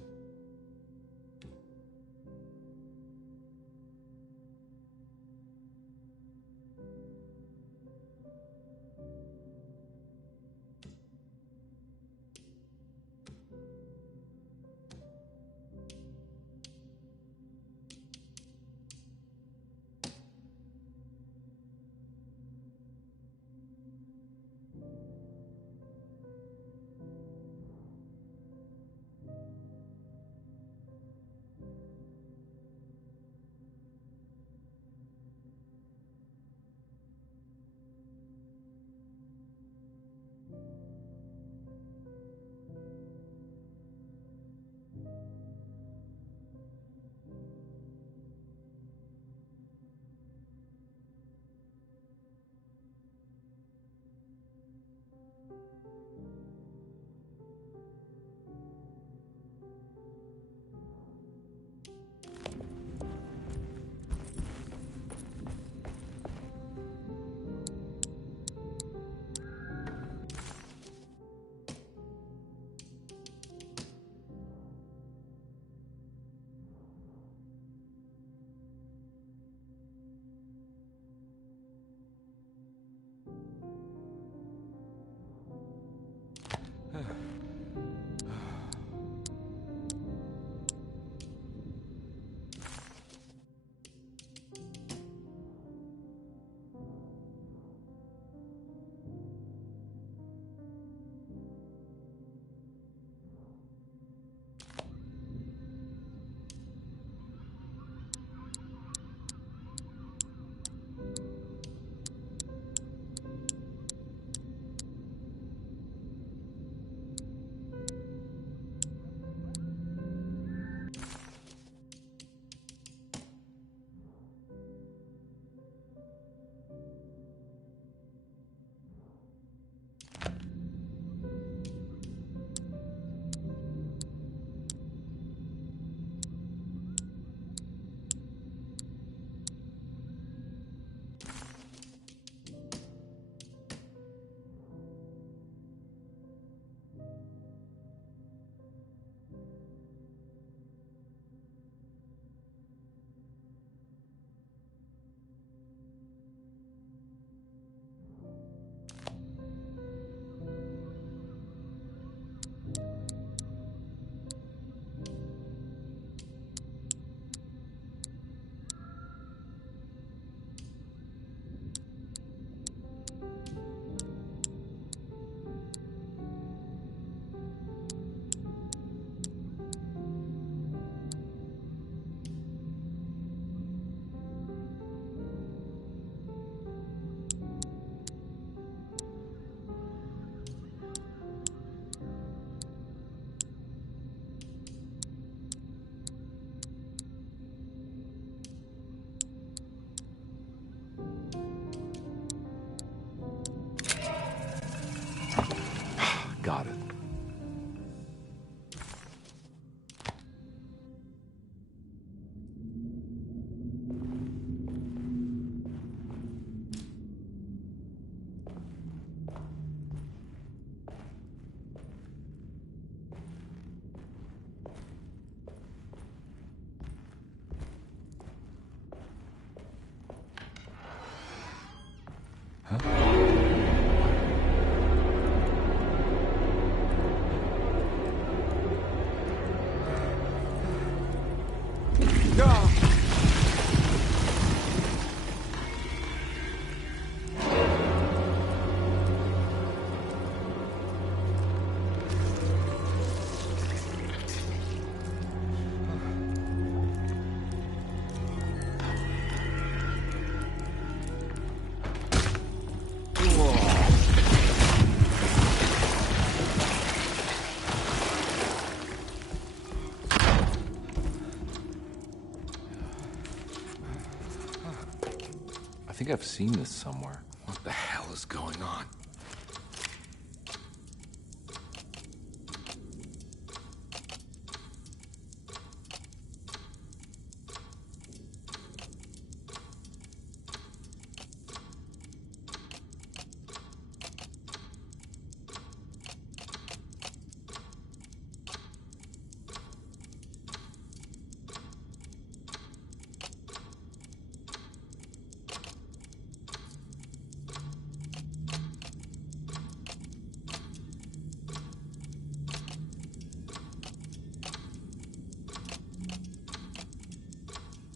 think I've seen this somewhere. What the hell is going on?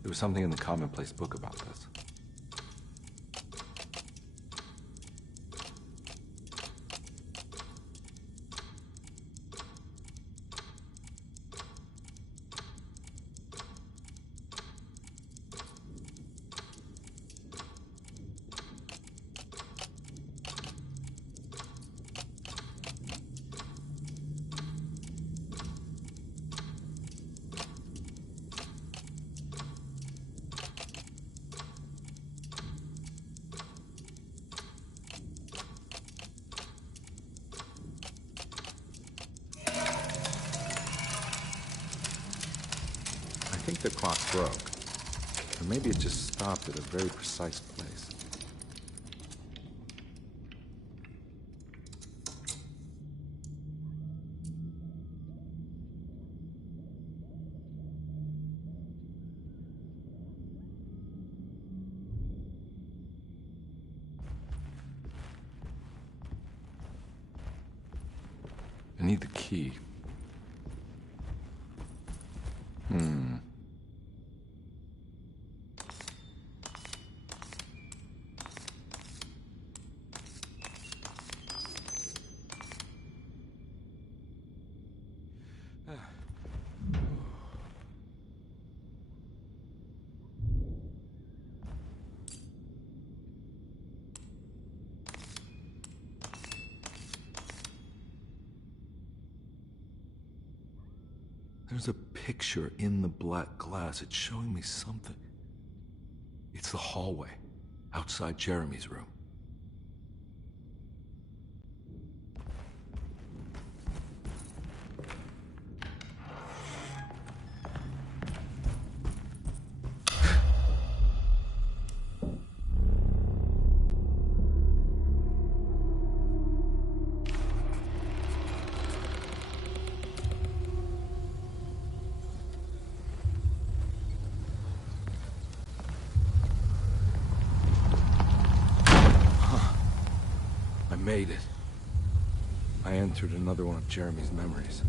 There was something in the commonplace book about this. I think the clock broke. Or maybe it just stopped at a very precise place. I need the key. There's a picture in the black glass. It's showing me something. It's the hallway outside Jeremy's room. Made it. I entered another one of Jeremy's memories.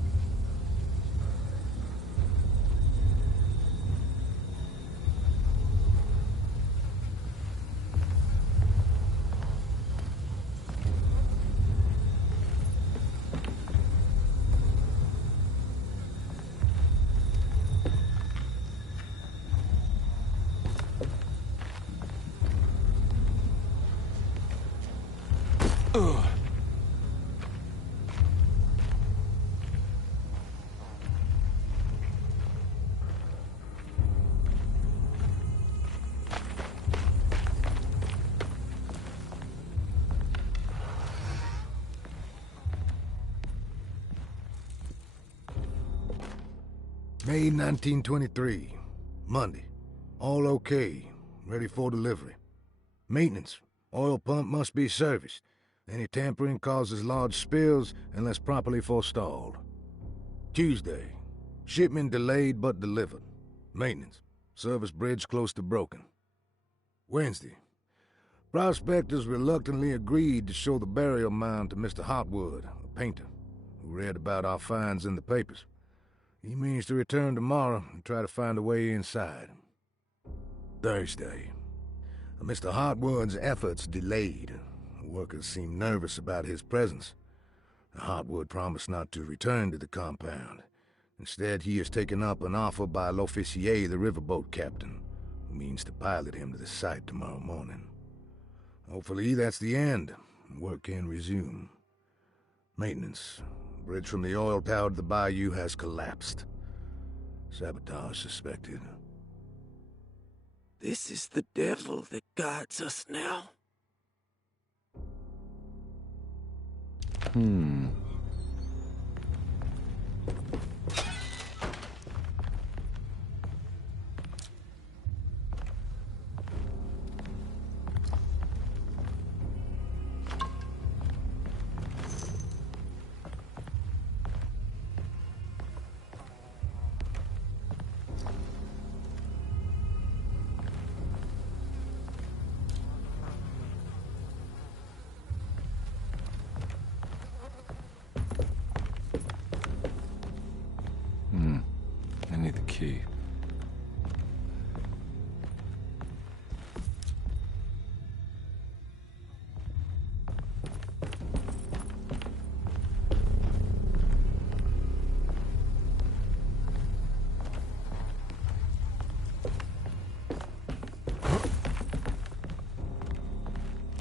May 1923, Monday. All okay, ready for delivery. Maintenance. Oil pump must be serviced. Any tampering causes large spills unless properly forestalled. Tuesday. Shipment delayed but delivered. Maintenance. Service bridge close to broken. Wednesday. Prospectors reluctantly agreed to show the burial mound to Mr. Hotwood, a painter, who read about our finds in the papers. He means to return tomorrow and try to find a way inside. Thursday. Mr. Hotwood's efforts delayed. The workers seemed nervous about his presence. Hotwood promised not to return to the compound. Instead, he has taken up an offer by L'Officier, the riverboat captain, who means to pilot him to the site tomorrow morning. Hopefully that's the end, and work can resume. Maintenance. Bridge from the oil tower to the bayou has collapsed. Sabotage suspected. This is the devil that guides us now. I need the key.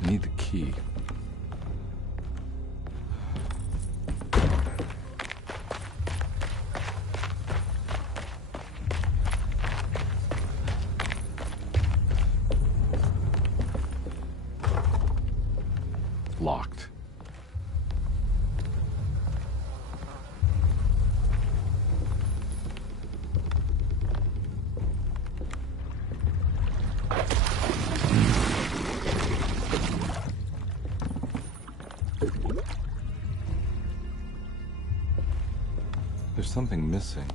I need the key. Locked. There's something missing.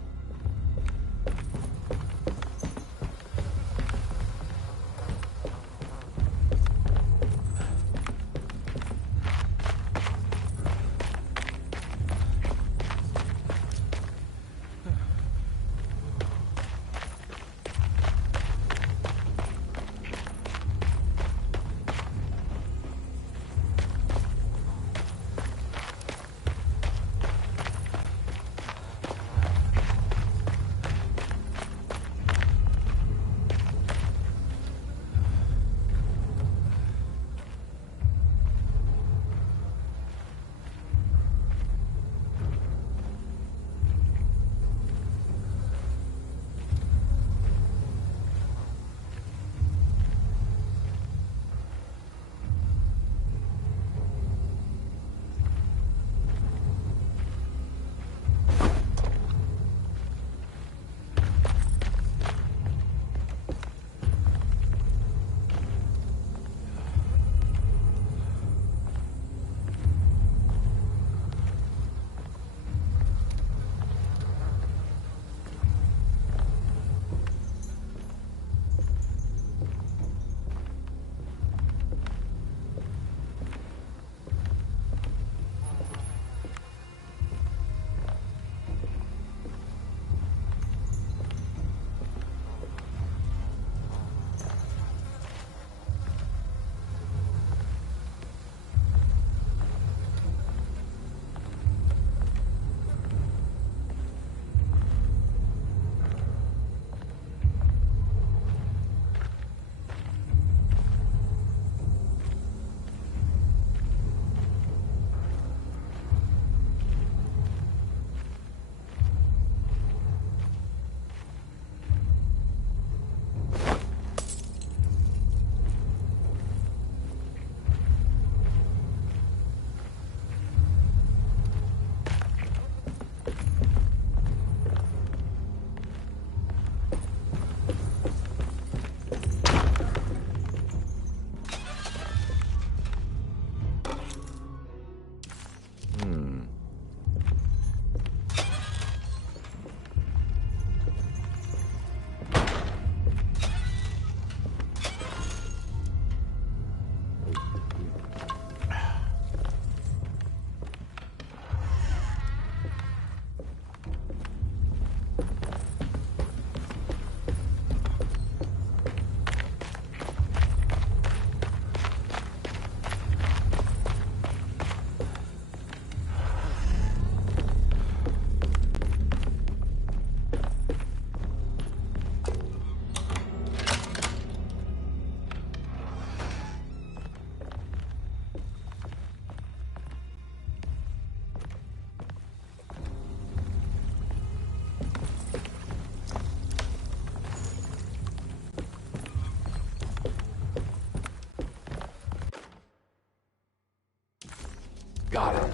Got it.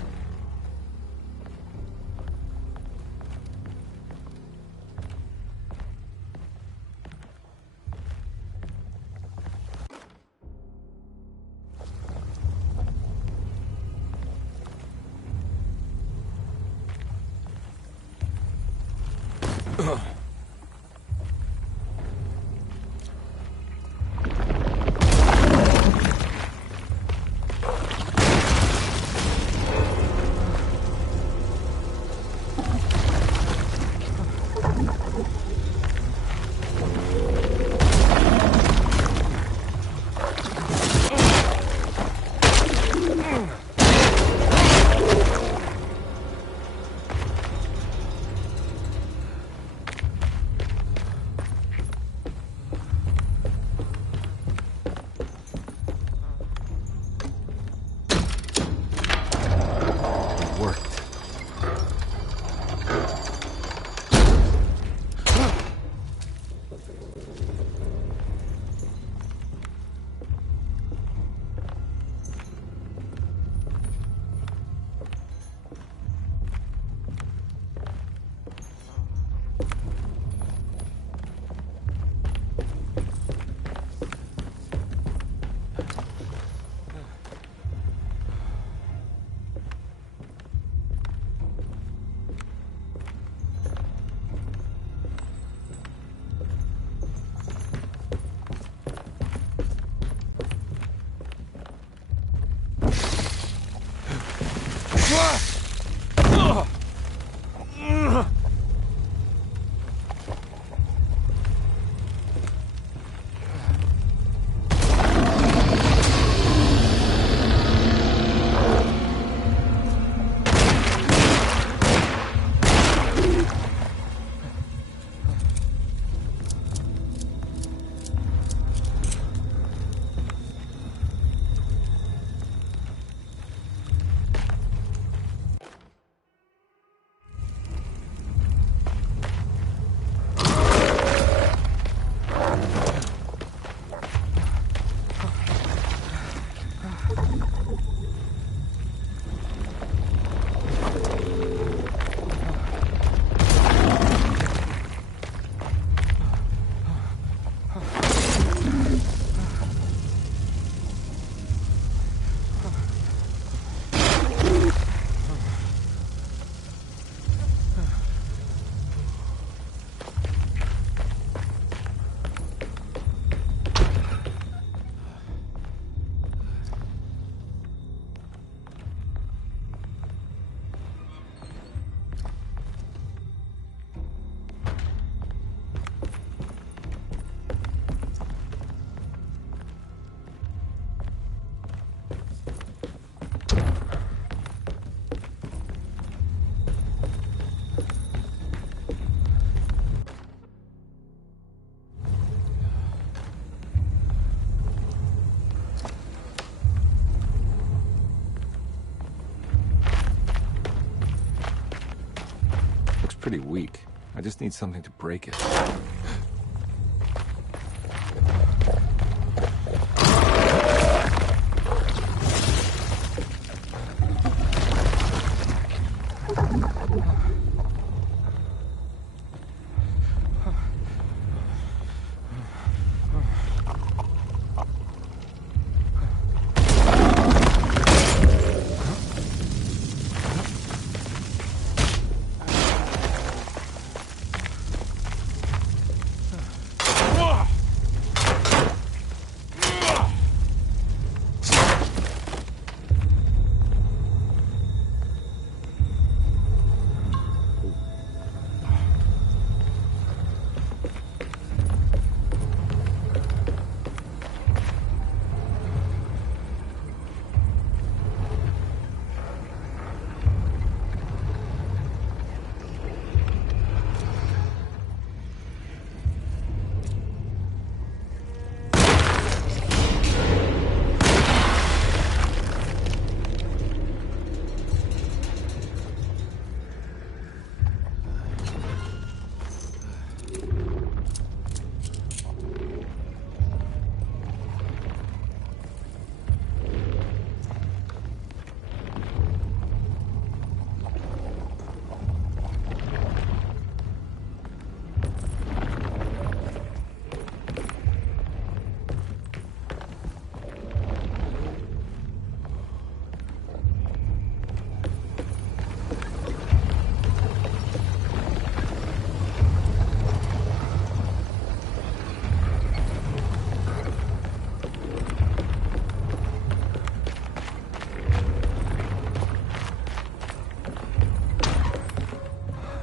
Pretty weak. I just need something to break it.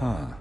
Huh.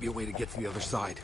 Be a way to get to the other side.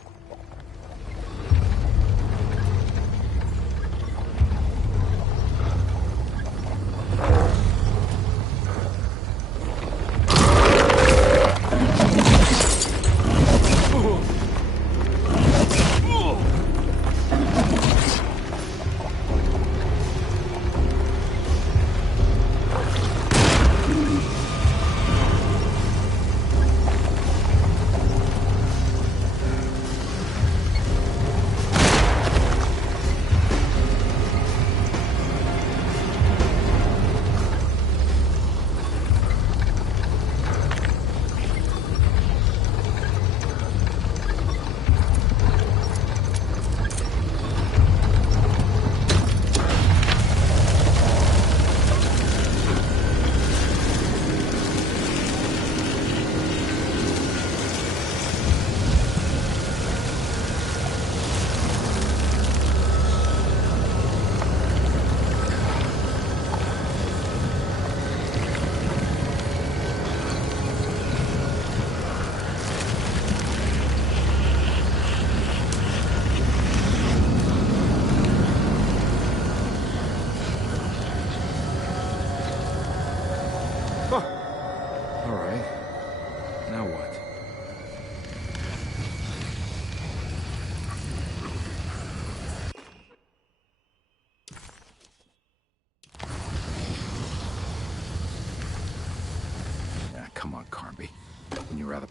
Come on, Carnby. Wouldn't you rather...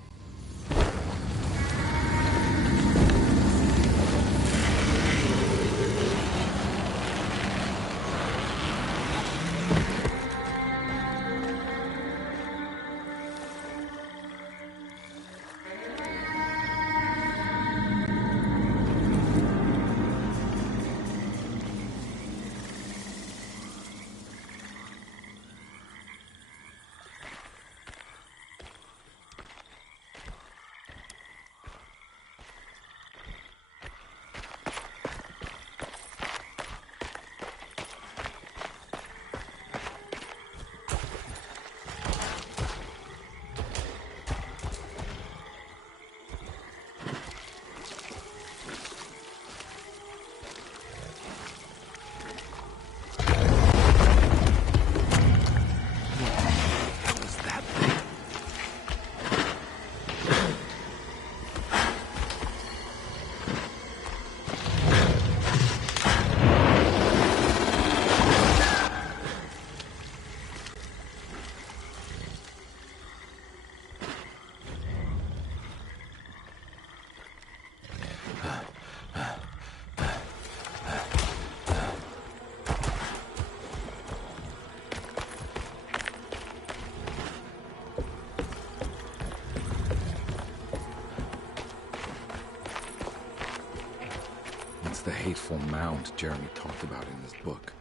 the hateful mound Jeremy talked about in his book.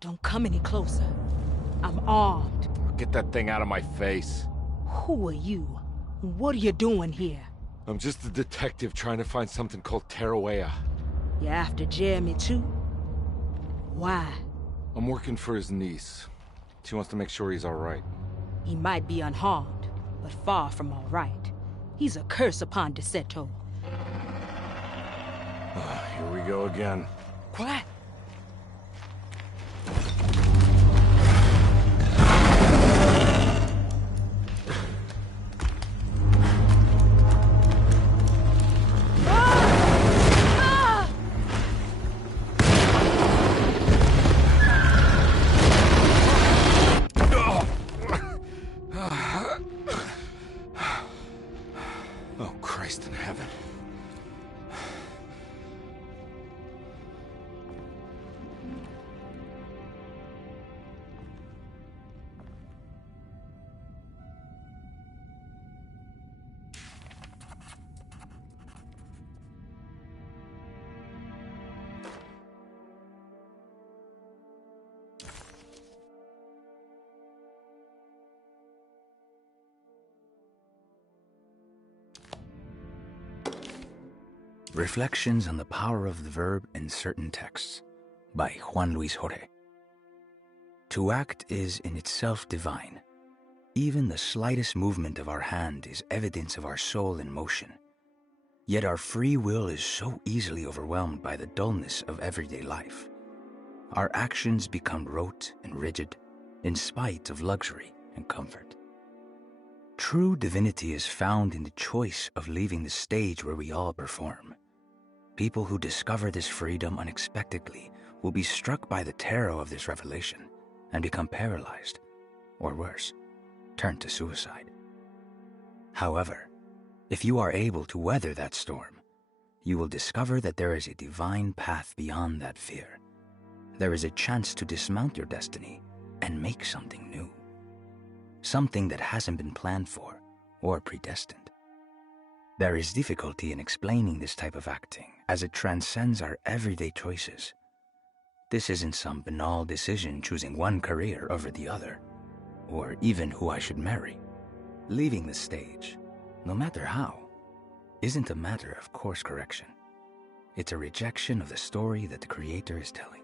Don't come any closer. I'm armed. Get that thing out of my face. Who are you? What are you doing here? I'm just a detective trying to find something called Tarawea. You after Jeremy too? Why? I'm working for his niece. She wants to make sure he's all right. He might be unharmed, but far from all right. He's a curse upon Deseto. Here we go again. Quiet. Oh, Christ in heaven. Reflections on the Power of the Verb in Certain Texts by Juan Luis Jorge. To act is in itself divine. Even the slightest movement of our hand is evidence of our soul in motion. Yet our free will is so easily overwhelmed by the dullness of everyday life. Our actions become rote and rigid in spite of luxury and comfort. True divinity is found in the choice of leaving the stage where we all perform. People who discover this freedom unexpectedly will be struck by the terror of this revelation and become paralyzed, or worse, turn to suicide. However, if you are able to weather that storm, you will discover that there is a divine path beyond that fear. There is a chance to dismount your destiny and make something new. Something that hasn't been planned for or predestined. There is difficulty in explaining this type of acting as it transcends our everyday choices. This isn't some banal decision choosing one career over the other, or even who I should marry. Leaving the stage, no matter how, isn't a matter of course correction. It's a rejection of the story that the Creator is telling.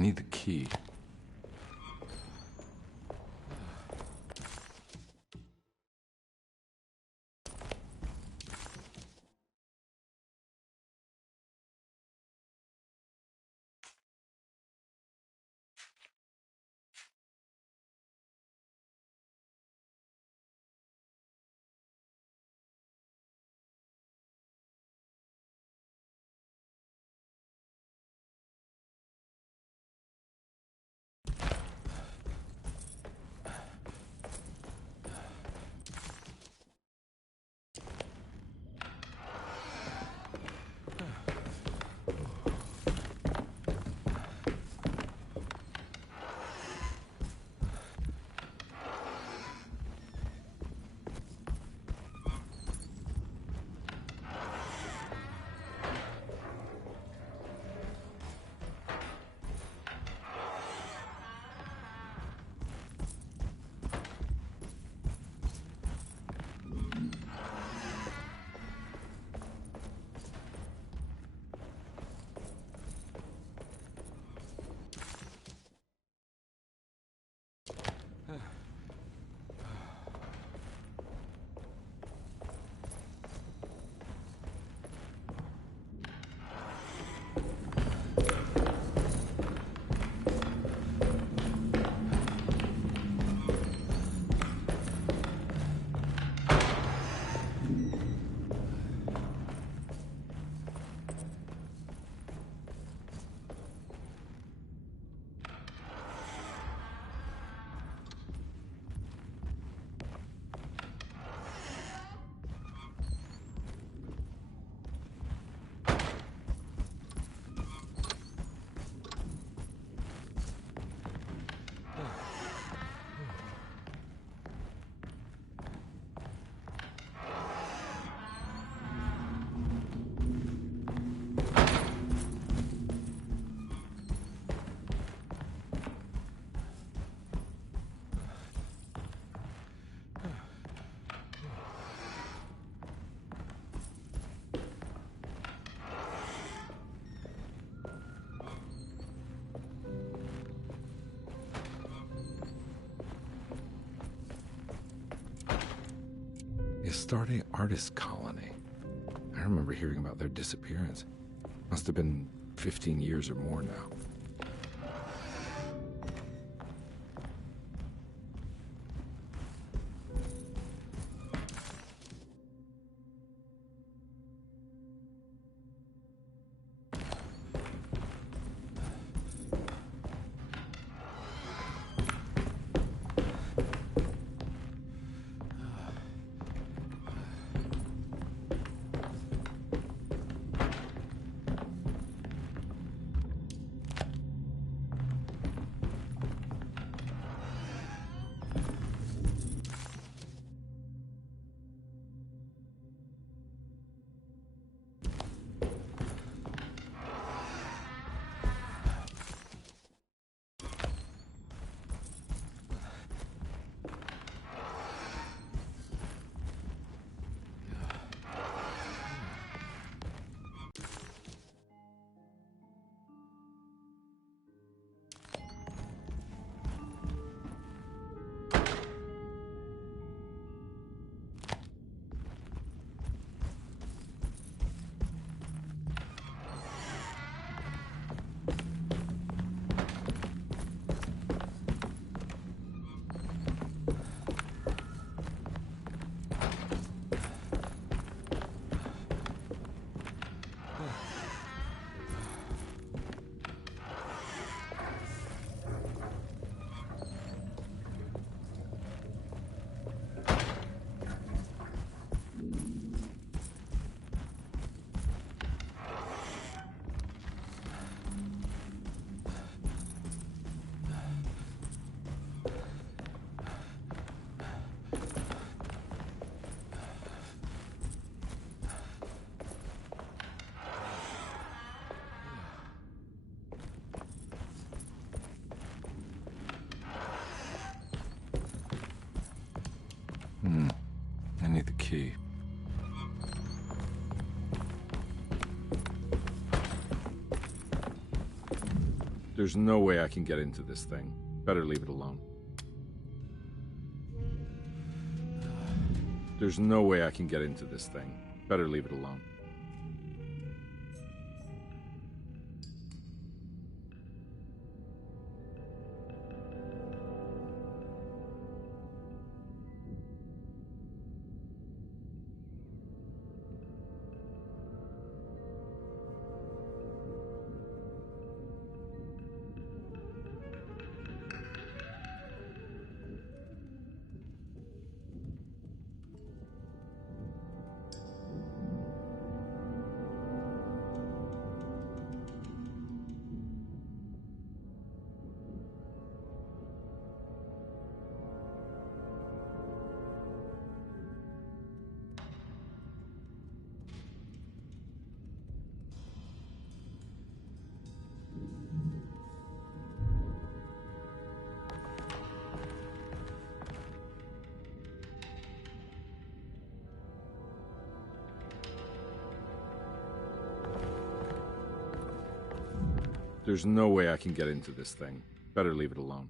I need the key. Astarte Artist Colony. I remember hearing about their disappearance. Must have been 15 years or more now. key. There's no way I can get into this thing. Better leave it alone. There's no way I can get into this thing. Better leave it alone. There's no way I can get into this thing. Better leave it alone.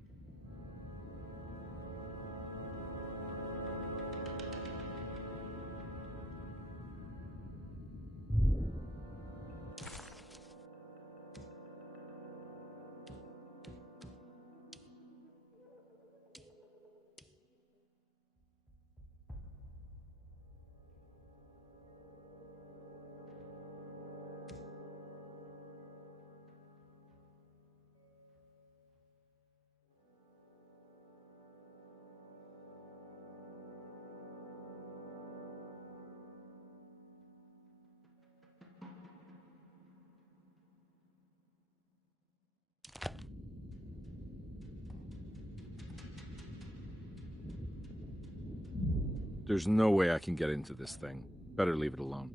There's no way I can get into this thing. Better leave it alone.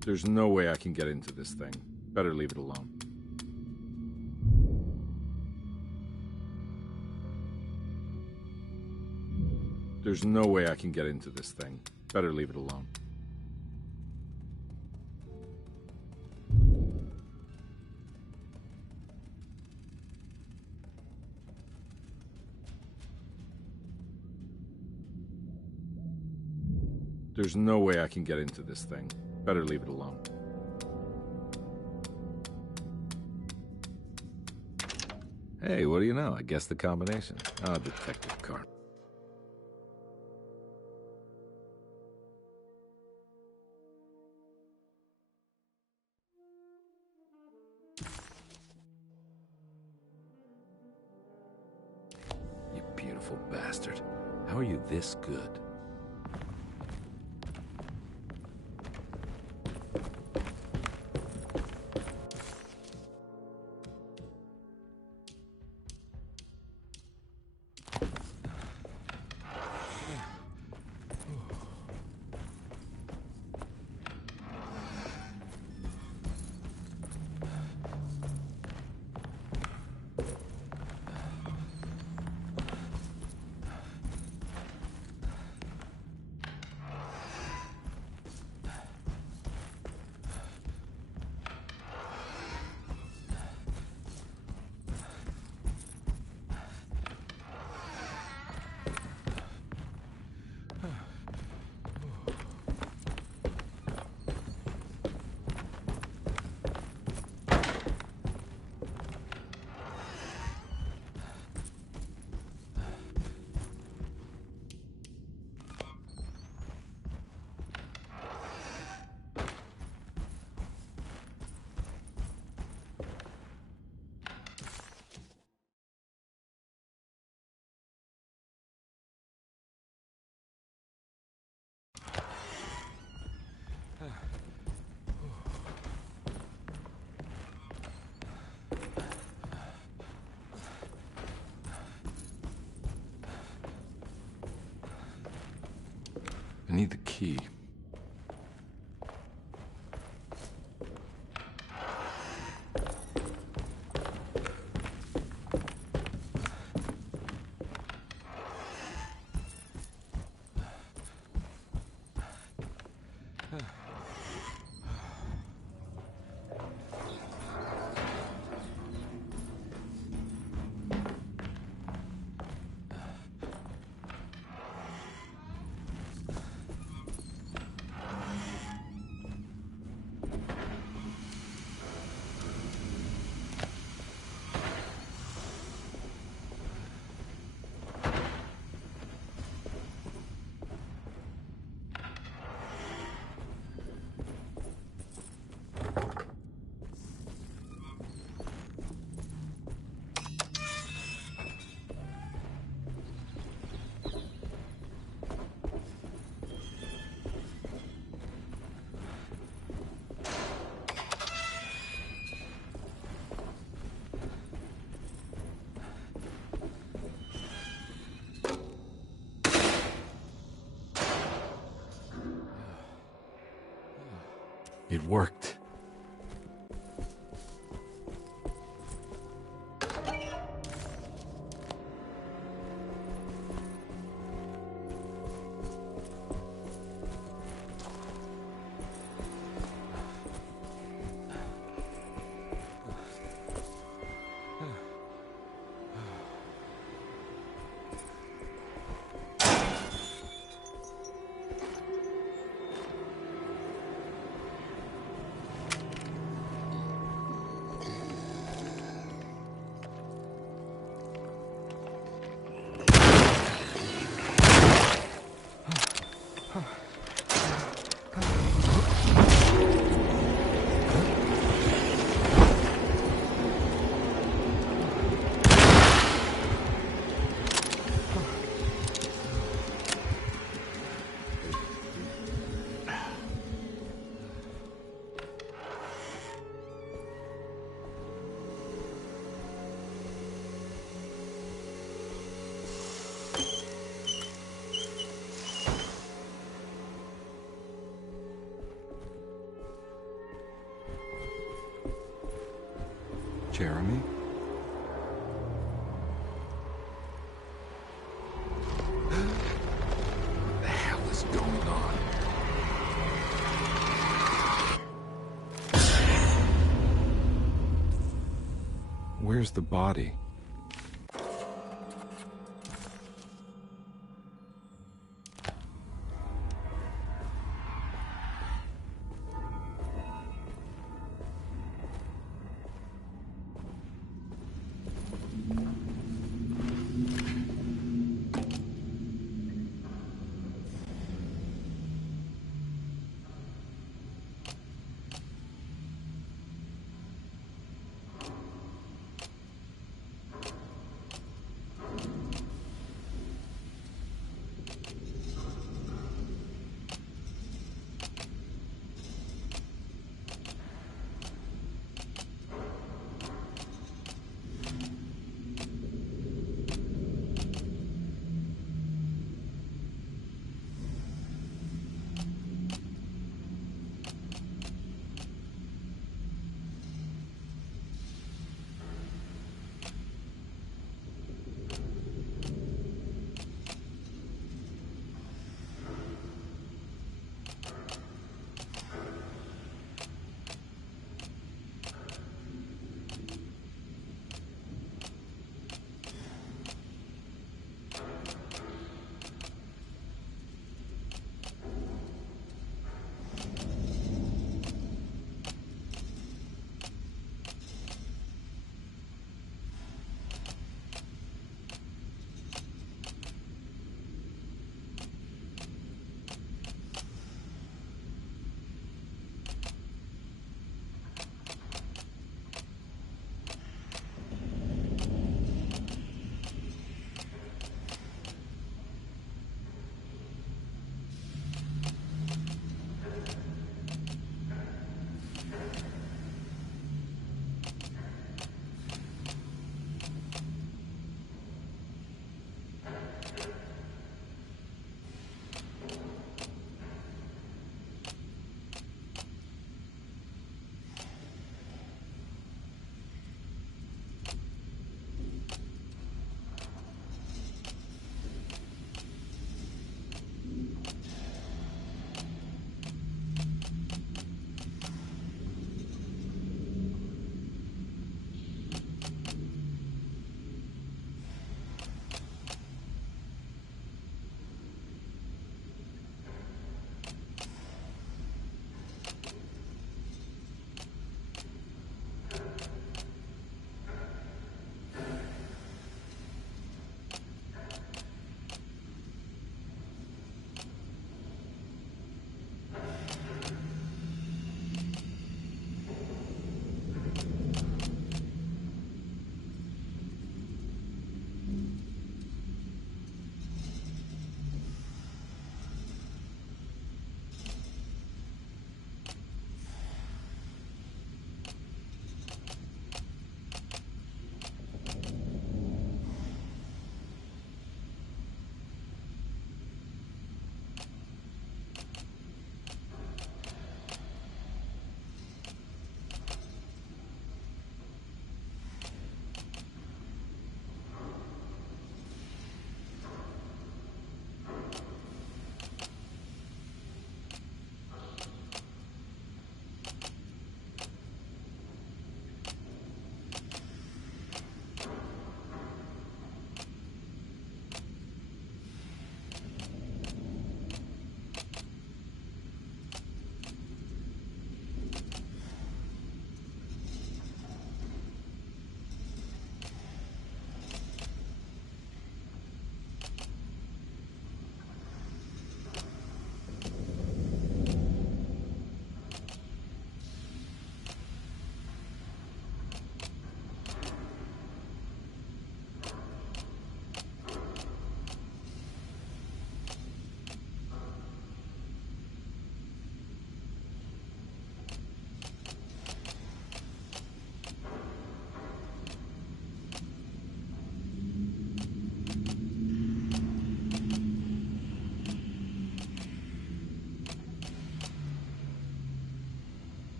There's no way I can get into this thing. Better leave it alone. There's no way I can get into this thing. Better leave it alone. There's no way I can get into this thing. Better leave it alone. Hey, what do you know? I guessed the combination. Oh, Detective Carter. You beautiful bastard. How are you this good? I need the key. It worked. Jeremy? What the hell is going on? Where's the body?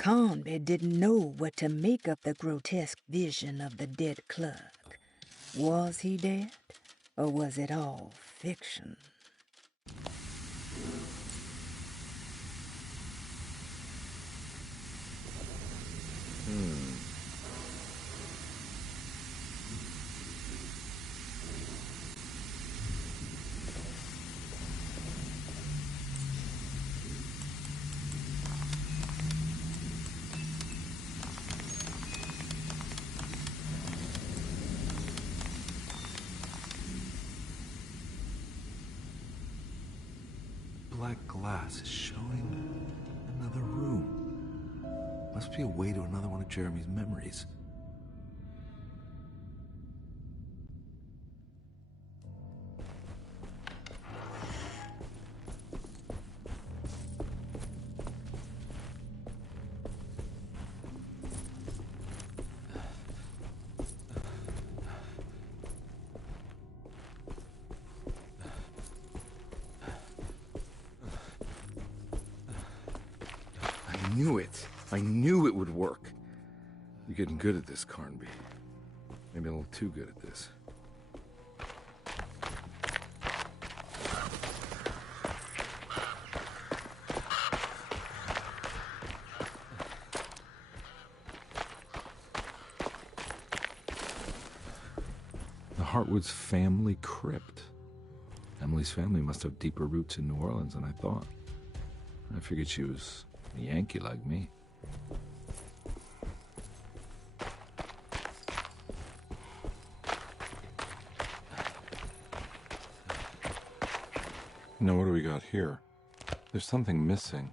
Conby didn't know what to make of the grotesque vision of the dead clerk. Was he dead, or was it all fiction? Black glass is showing another room. Must be a way to another one of Jeremy's memories. I knew it would work. You're getting good at this, Carnby. Maybe a little too good at this. The Hartwood's family crypt. Emily's family must have deeper roots in New Orleans than I thought. I figured she was a Yankee like me. Now, what do we got here? There's something missing.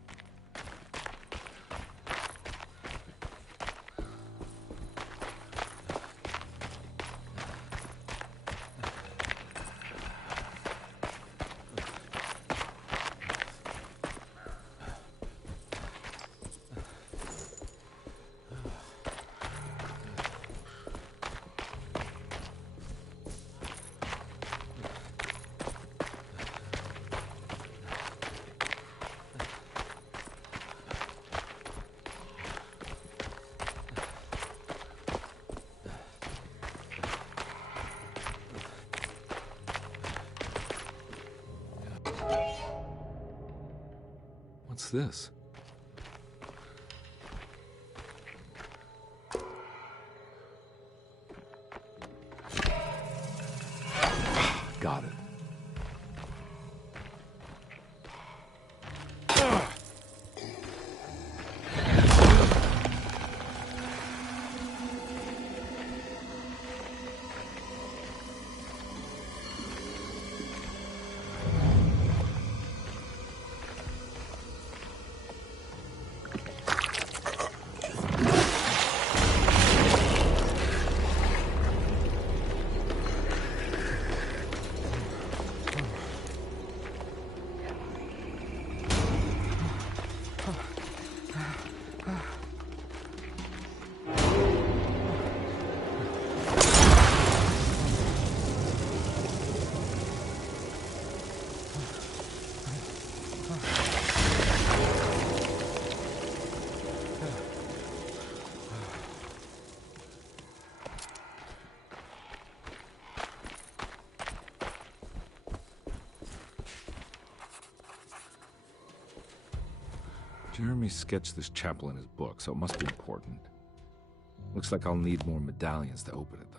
What's this? Got it. Jeremy sketched this chapel in his book, so it must be important. Looks like I'll need more medallions to open it, though.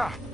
Yeah.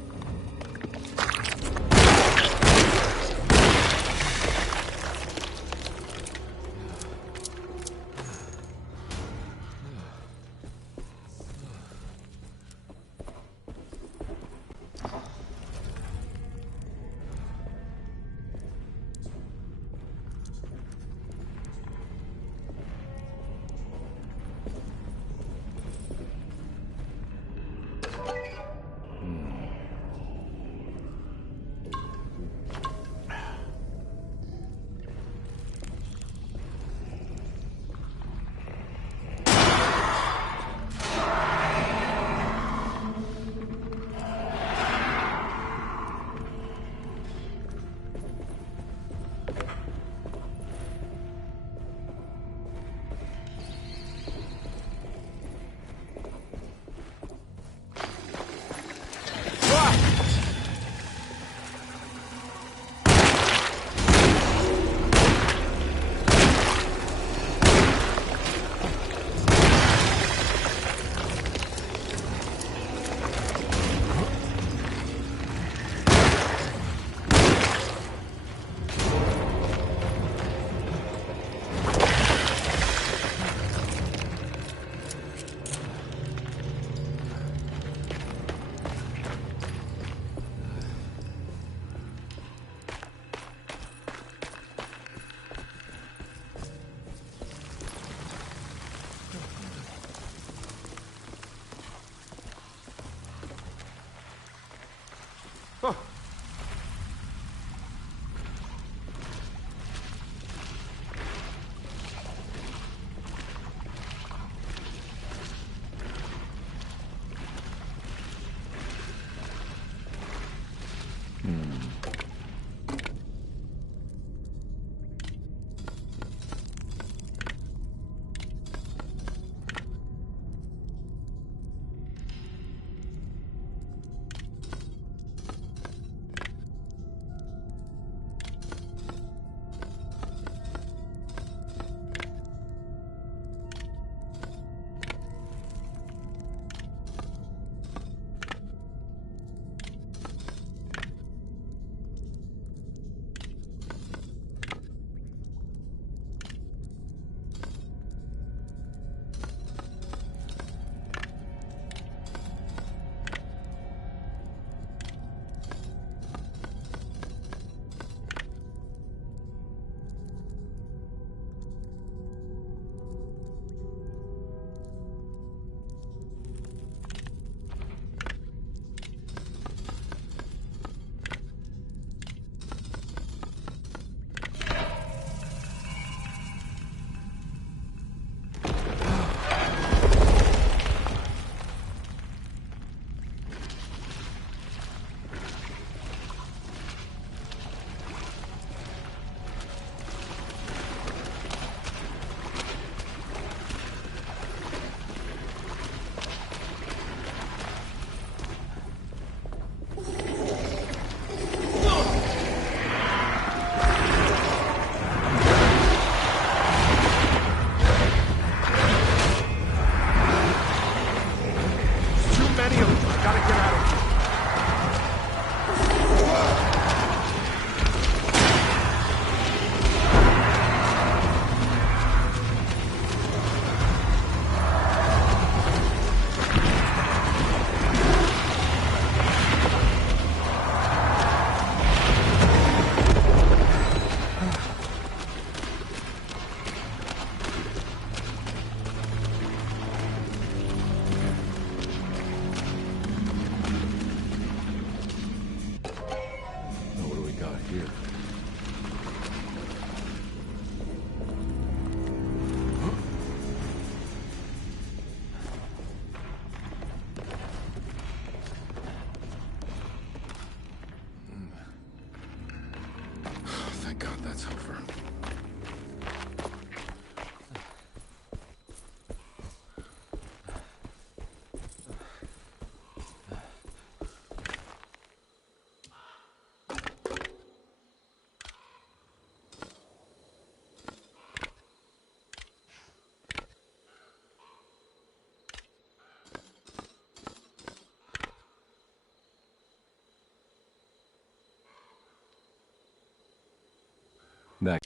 That...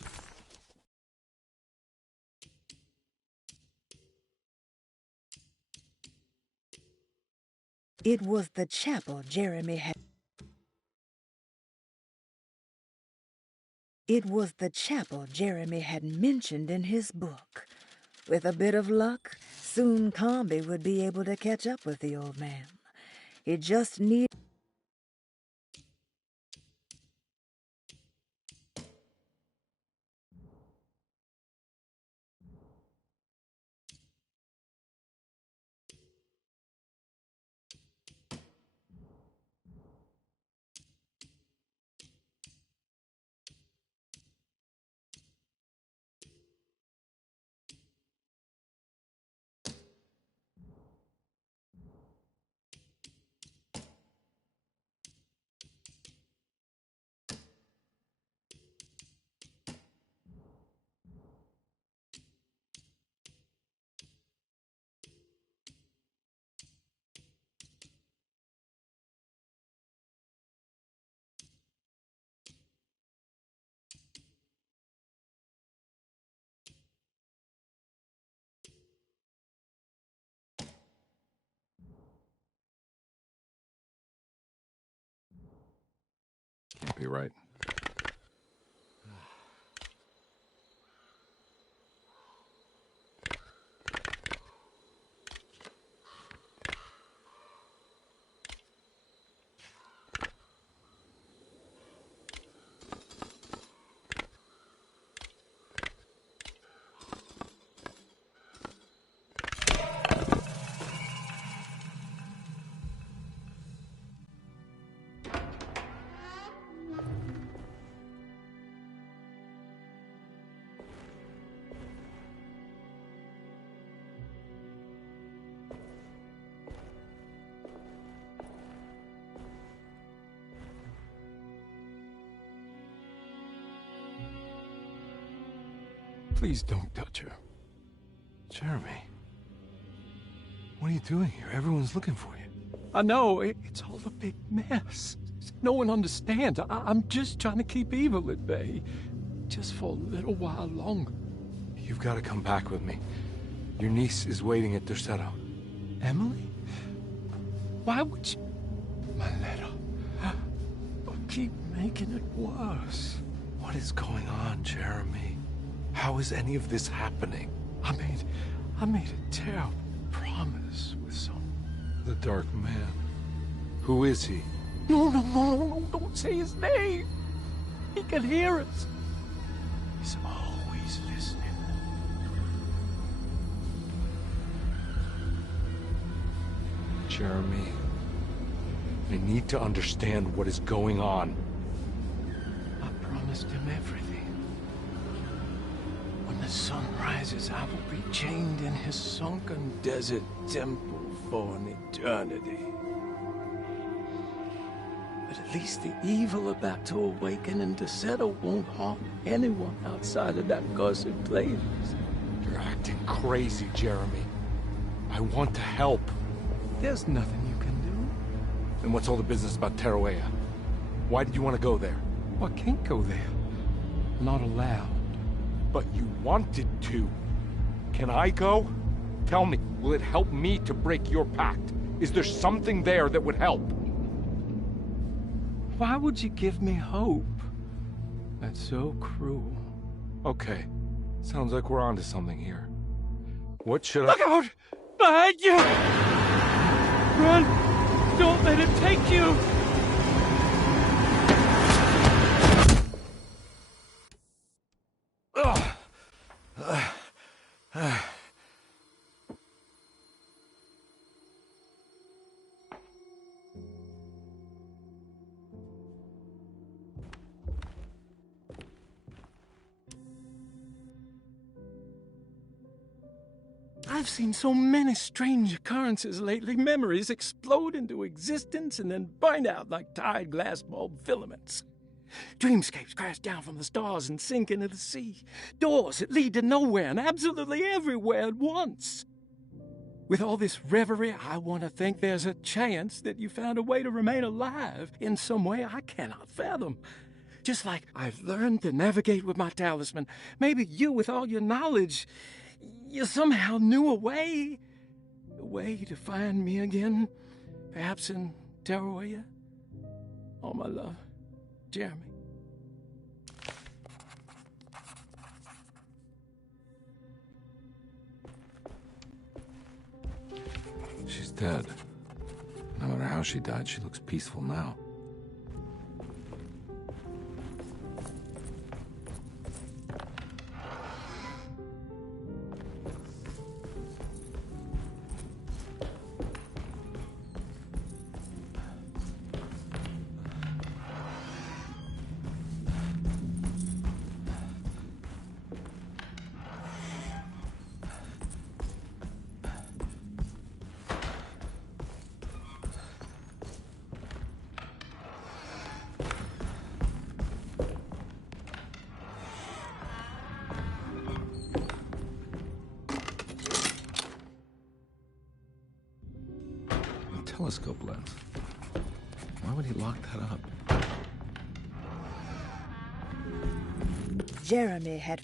It was the chapel Jeremy had... It was the chapel Jeremy had mentioned in his book. With a bit of luck, soon Comby would be able to catch up with the old man. He just needed... Can't be right. Please don't touch her. Jeremy. What are you doing here? Everyone's looking for you. I know, it's all a big mess. No one understands. I'm just trying to keep evil at bay. Just for a little while longer. You've got to come back with me. Your niece is waiting at Derceto. Emily? Why would you... My letter. Keep making it worse. What is going on, Jeremy? How is any of this happening? I made a terrible promise with someone. The Dark Man. Who is he? No, don't say his name. He can hear us. He's always listening. Jeremy, I need to understand what is going on. I promised him everything. When the sun rises, I will be chained in his sunken desert temple for an eternity. But at least the evil about to awaken in Derceto won't harm anyone outside of that cursed place. You're acting crazy, Jeremy. I want to help. There's nothing you can do. Then what's all the business about Tarawea? Why did you want to go there? I can't go there. Not allowed. But you wanted to. Can I go? Tell me, will it help me to break your pact? Is there something there that would help? Why would you give me hope? That's so cruel. Okay. Sounds like we're onto something here. What should Look out! Behind you! Run! Don't let it take you! I've seen so many strange occurrences lately. Memories explode into existence and then burn out like tired glass bulb filaments. Dreamscapes crash down from the stars and sink into the sea. Doors that lead to nowhere and absolutely everywhere at once. With all this reverie, I want to think there's a chance that you found a way to remain alive in some way I cannot fathom. Just like I've learned to navigate with my talisman. Maybe you, with all your knowledge, you somehow knew a way to find me again. Perhaps in Tarawaya. All my love, Jeremy. She's dead. No matter how she died, she looks peaceful now. Telescope lens. Why would he lock that up? Jeremy had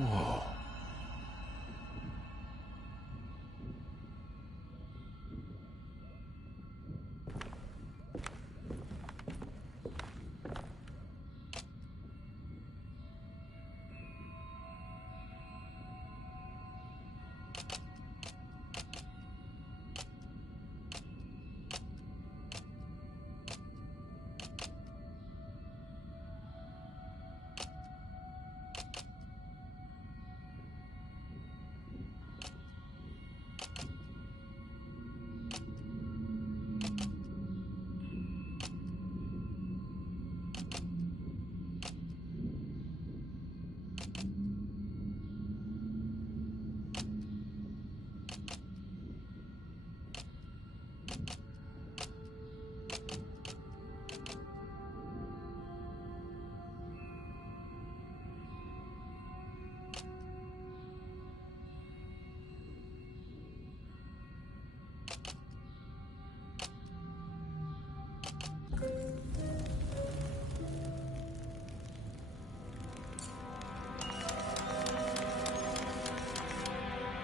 Whoa.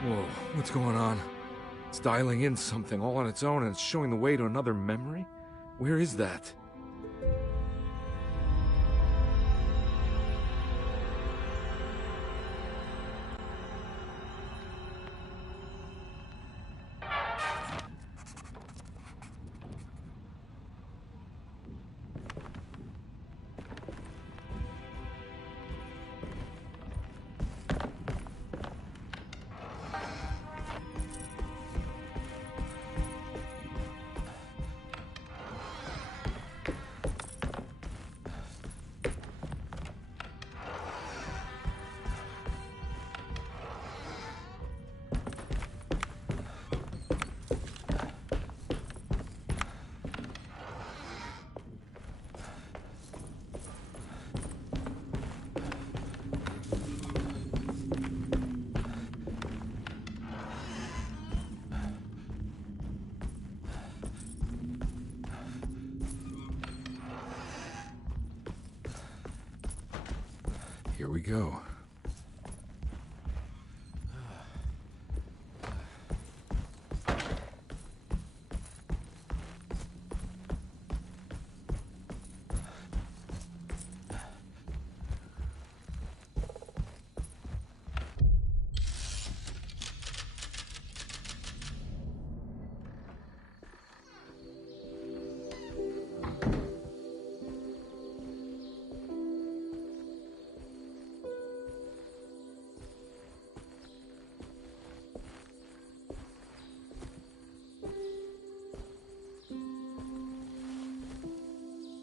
Whoa, what's going on? It's dialing in something all on its own and it's showing the way to another memory? Where is that? Here we go.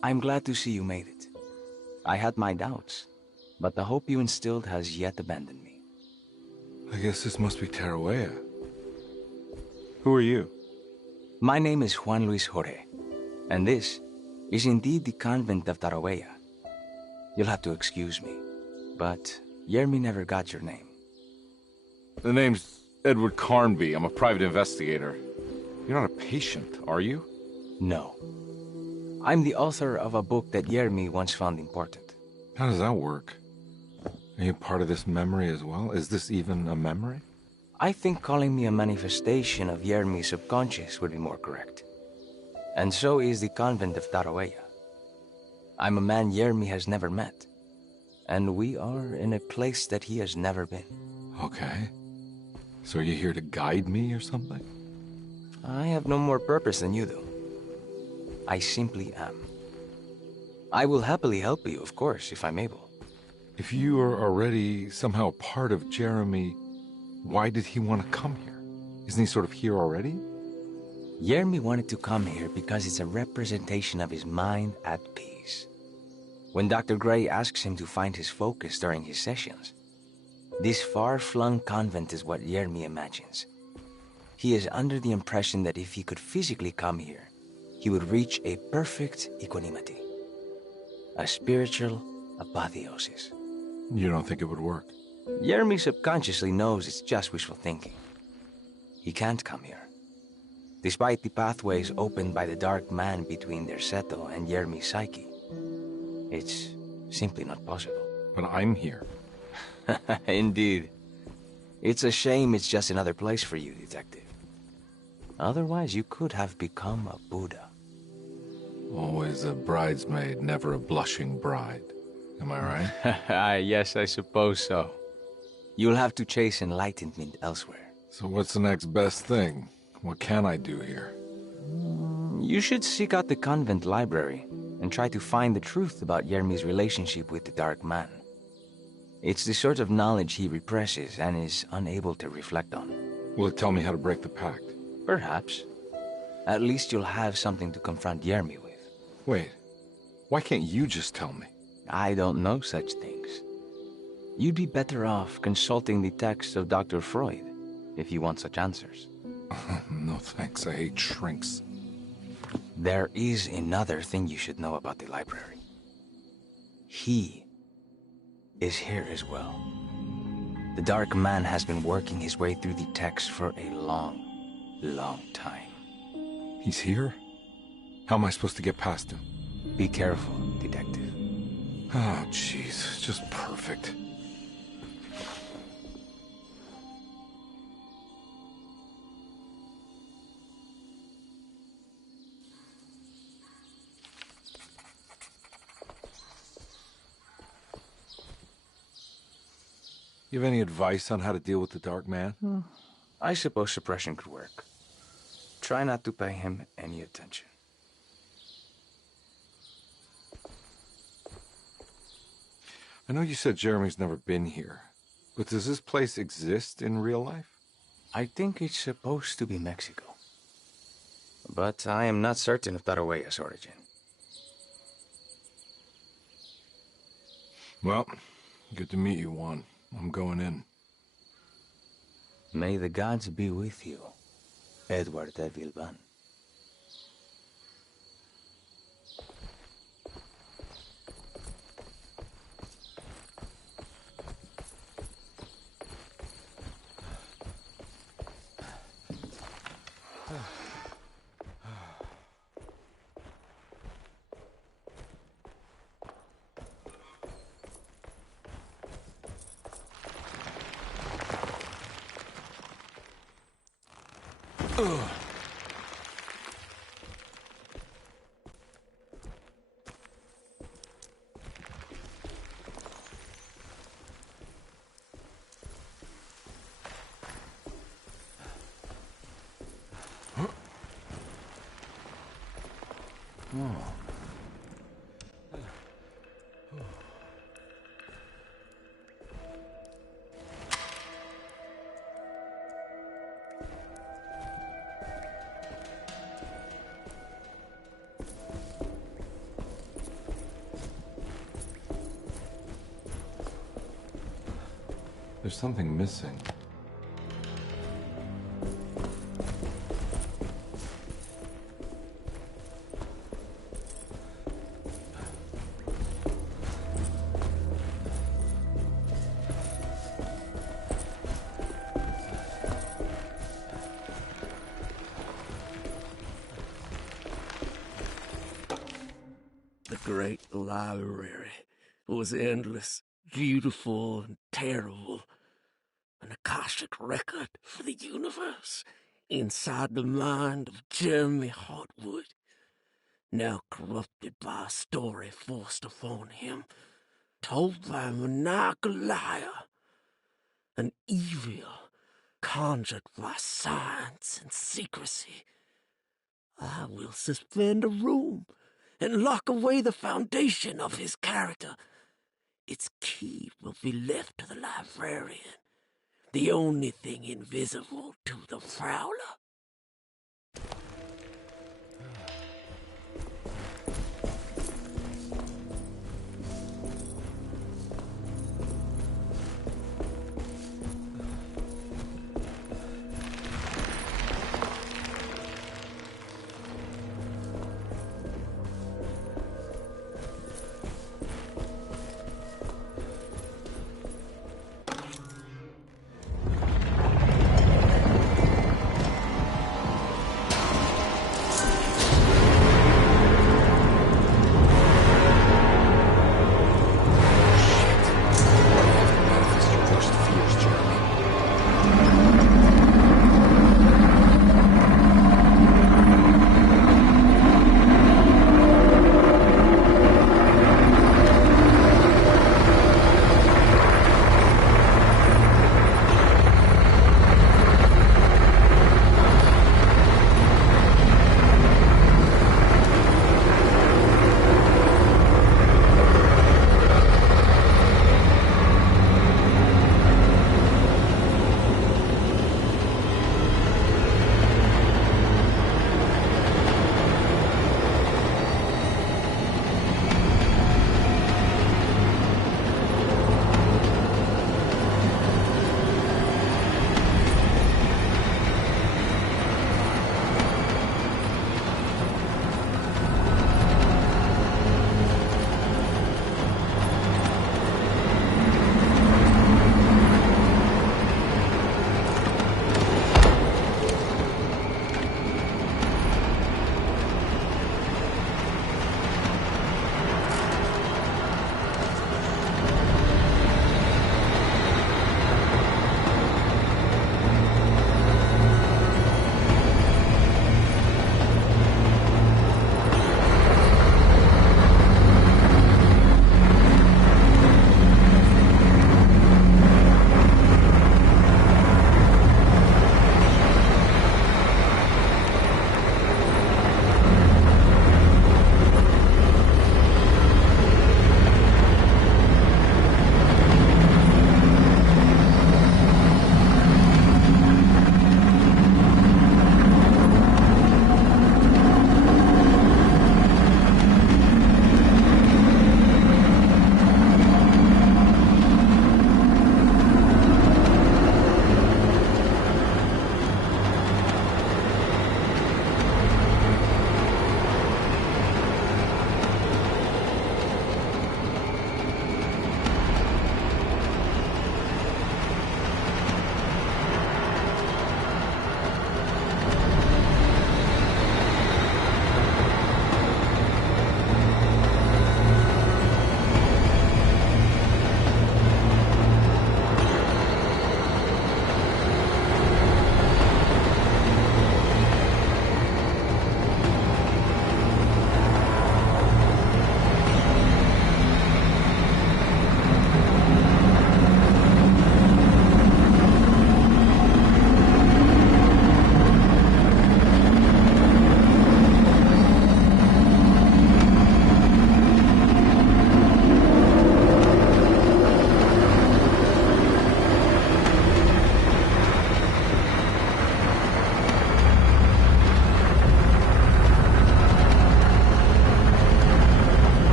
I'm glad to see you made it. I had my doubts, but the hope you instilled has yet abandoned me. I guess this must be Tarawea. Who are you? My name is Juan Luis Jorge, and this is indeed the convent of Tarawea. You'll have to excuse me, but Yermi never got your name. The name's Edward Carnby. I'm a private investigator. You're not a patient, are you? No. I'm the author of a book that Yermi once found important. How does that work? Are you part of this memory as well? Is this even a memory? I think calling me a manifestation of Yermi's subconscious would be more correct. And so is the convent of Tarawea. I'm a man Yermi has never met, and we are in a place that he has never been. Okay. So are you here to guide me or something? I have no more purpose than you do. I simply am. I will happily help you, of course, if I'm able. If you are already somehow part of Jeremy, why did he want to come here? Isn't he sort of here already? Yermi wanted to come here because it's a representation of his mind at peace. When Dr. Gray asks him to find his focus during his sessions, this far-flung convent is what Yermi imagines. He is under the impression that if he could physically come here, he would reach a perfect equanimity. A spiritual apotheosis. You don't think it would work? Yermi subconsciously knows it's just wishful thinking. He can't come here. Despite the pathways opened by the Dark Man between Derceto and Yermi's psyche, it's simply not possible. But I'm here. Indeed. It's a shame it's just another place for you, Detective. Otherwise, you could have become a Buddha. Always a bridesmaid, never a blushing bride. Am I right? Yes, I suppose so. You'll have to chase enlightenment elsewhere. So what's the next best thing? What can I do here? You should seek out the convent library and try to find the truth about Yermi's relationship with the Dark Man. It's the sort of knowledge he represses and is unable to reflect on. Will it tell me how to break the pact? Perhaps. At least you'll have something to confront Yermi with. Wait, why can't you just tell me? I don't know such things. You'd be better off consulting the texts of Dr. Freud if you want such answers. No thanks, I hate shrinks. There is another thing you should know about the library. He is here as well. The Dark Man has been working his way through the text for a long, long time. He's here? How am I supposed to get past him? Be careful, Detective. Oh, jeez, just perfect. You have any advice on how to deal with the Dark Man? I suppose suppression could work. Try not to pay him any attention. I know you said Jeremy's never been here, but does this place exist in real life? I think it's supposed to be Mexico. But I am not certain of Tarawea's origin. Well, good to meet you, Juan. I'm going in. May the gods be with you, Edward de Vilban. There's something missing. The great library was endless, beautiful, and terrible. An Akashic record for the universe inside the mind of Jeremy Hartwood, now corrupted by a story forced upon him, told by a maniacal liar, an evil conjured by science and secrecy. I will suspend a room and lock away the foundation of his character. Its key will be left to the librarian, the only thing invisible to the Prowler.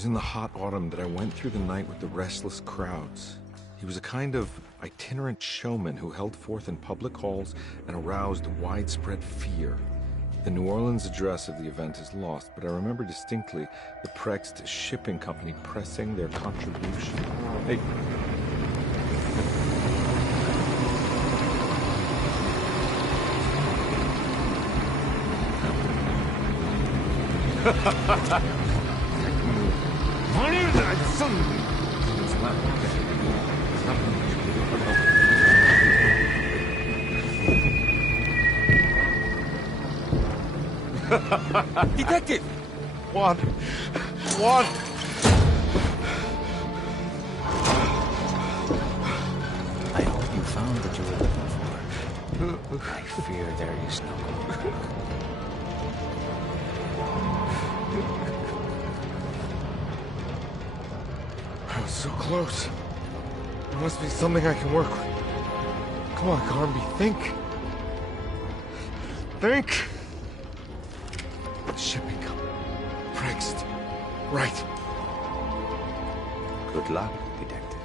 was in the hot autumn that I went through the night with the restless crowds. He was a kind of itinerant showman who held forth in public halls and aroused widespread fear. The New Orleans address of the event is lost, but I remember distinctly the Prext Shipping Company pressing their contribution. Hey. Detective! Juan! I hope you found what you were looking for. I fear there is no hope. I was so close. There must be something I can work with. Come on, Carnby, think. Think! The shipping company. Prext. Right. Good luck, Detective.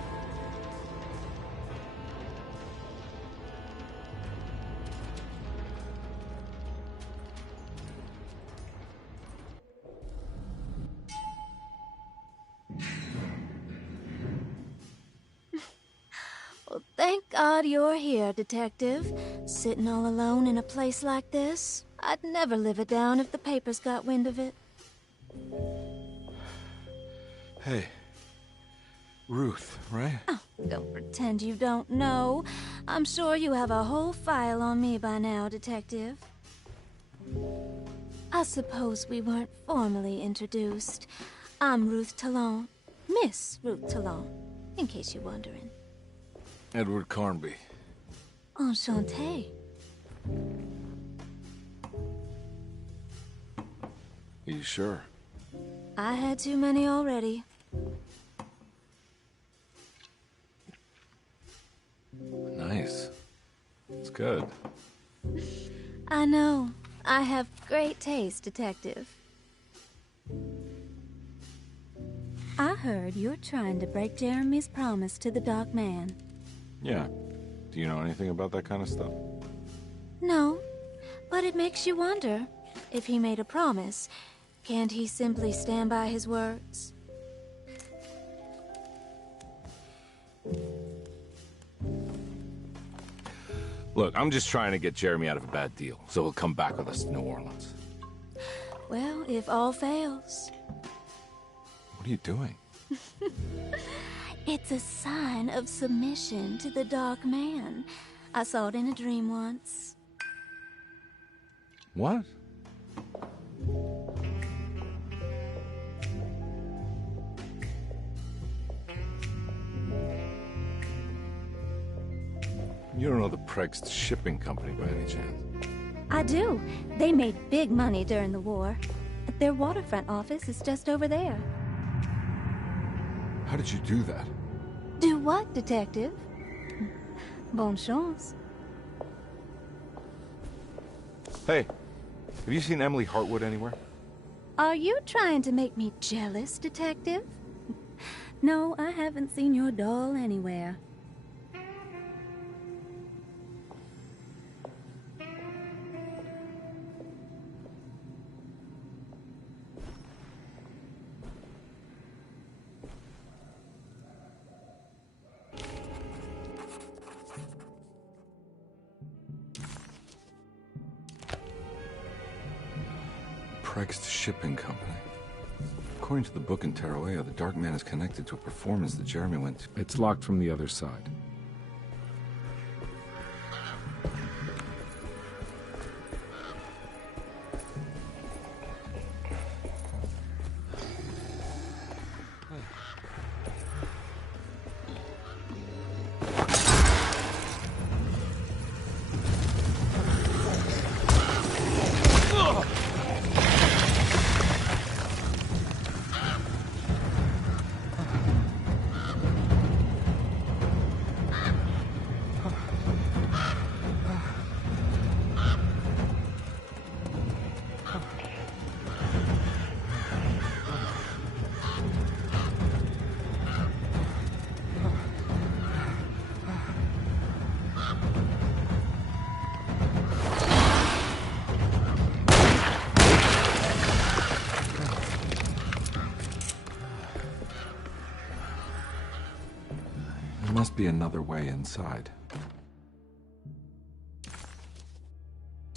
Well, thank God you're here, Detective. Sitting all alone in a place like this. I'd never live it down if the papers got wind of it. Hey. Ruth, right? Oh, don't pretend you don't know. I'm sure you have a whole file on me by now, Detective. I suppose we weren't formally introduced. I'm Ruth Talon. Miss Ruth Talon, in case you're wondering. Edward Carnby. Enchanté. Are you sure? I had too many already. Nice. It's good. I know. I have great taste, Detective. I heard you're trying to break Jeremy's promise to the Dark Man. Yeah. Do you know anything about that kind of stuff? No, but it makes you wonder. If he made a promise, can't he simply stand by his words? Look, I'm just trying to get Jeremy out of a bad deal, so he'll come back with us to New Orleans. Well, if all fails. What are you doing? It's a sign of submission to the Dark Man. I saw it in a dream once. What? You don't know the Prext Shipping Company by any chance? I do. They made big money during the war. Their waterfront office is just over there. How did you do that? Do what, Detective? Bonne chance. Hey, have you seen Emily Hartwood anywhere? Are you trying to make me jealous, Detective? No, I haven't seen your doll anywhere. Prext Shipping Company. According to the book in Tarawea, the Dark Man is connected to a performance that Jeremy went to. It's locked from the other side. must be another way inside.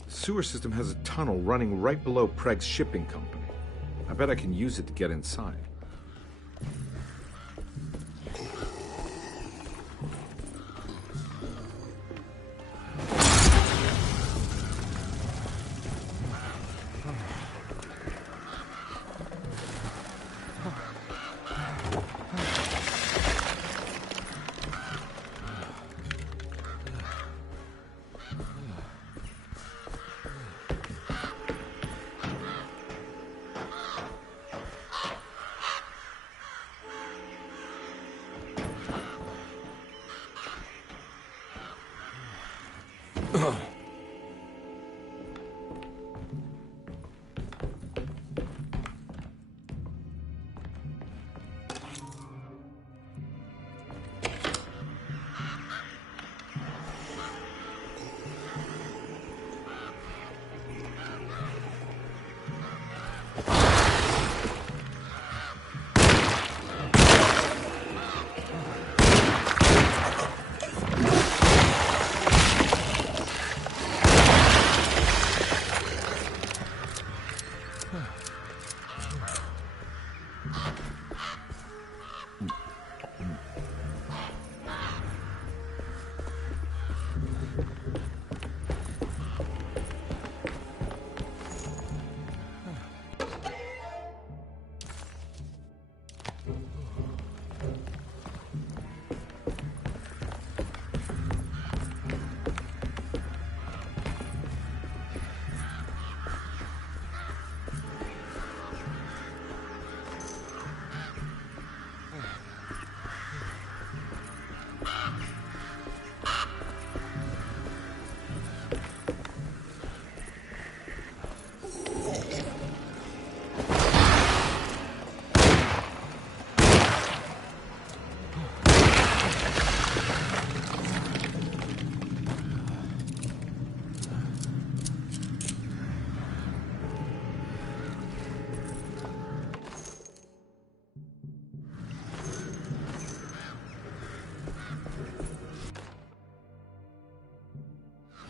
The sewer system has a tunnel running right below Preg's shipping company. I bet I can use it to get inside.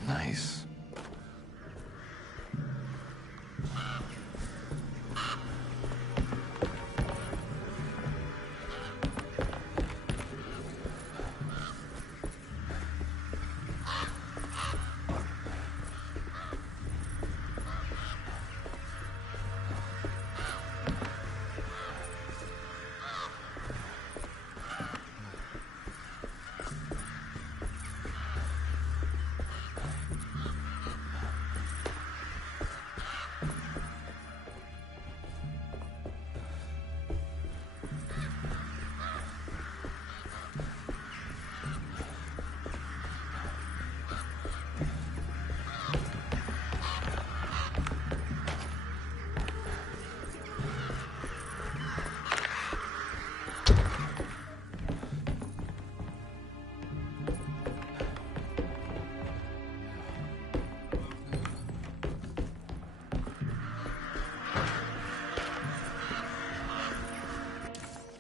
Nice.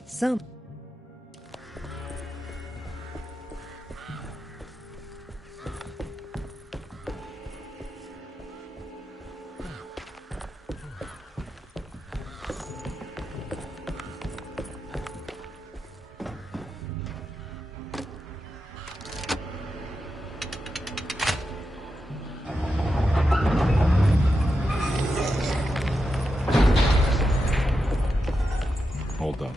Some. Hold on.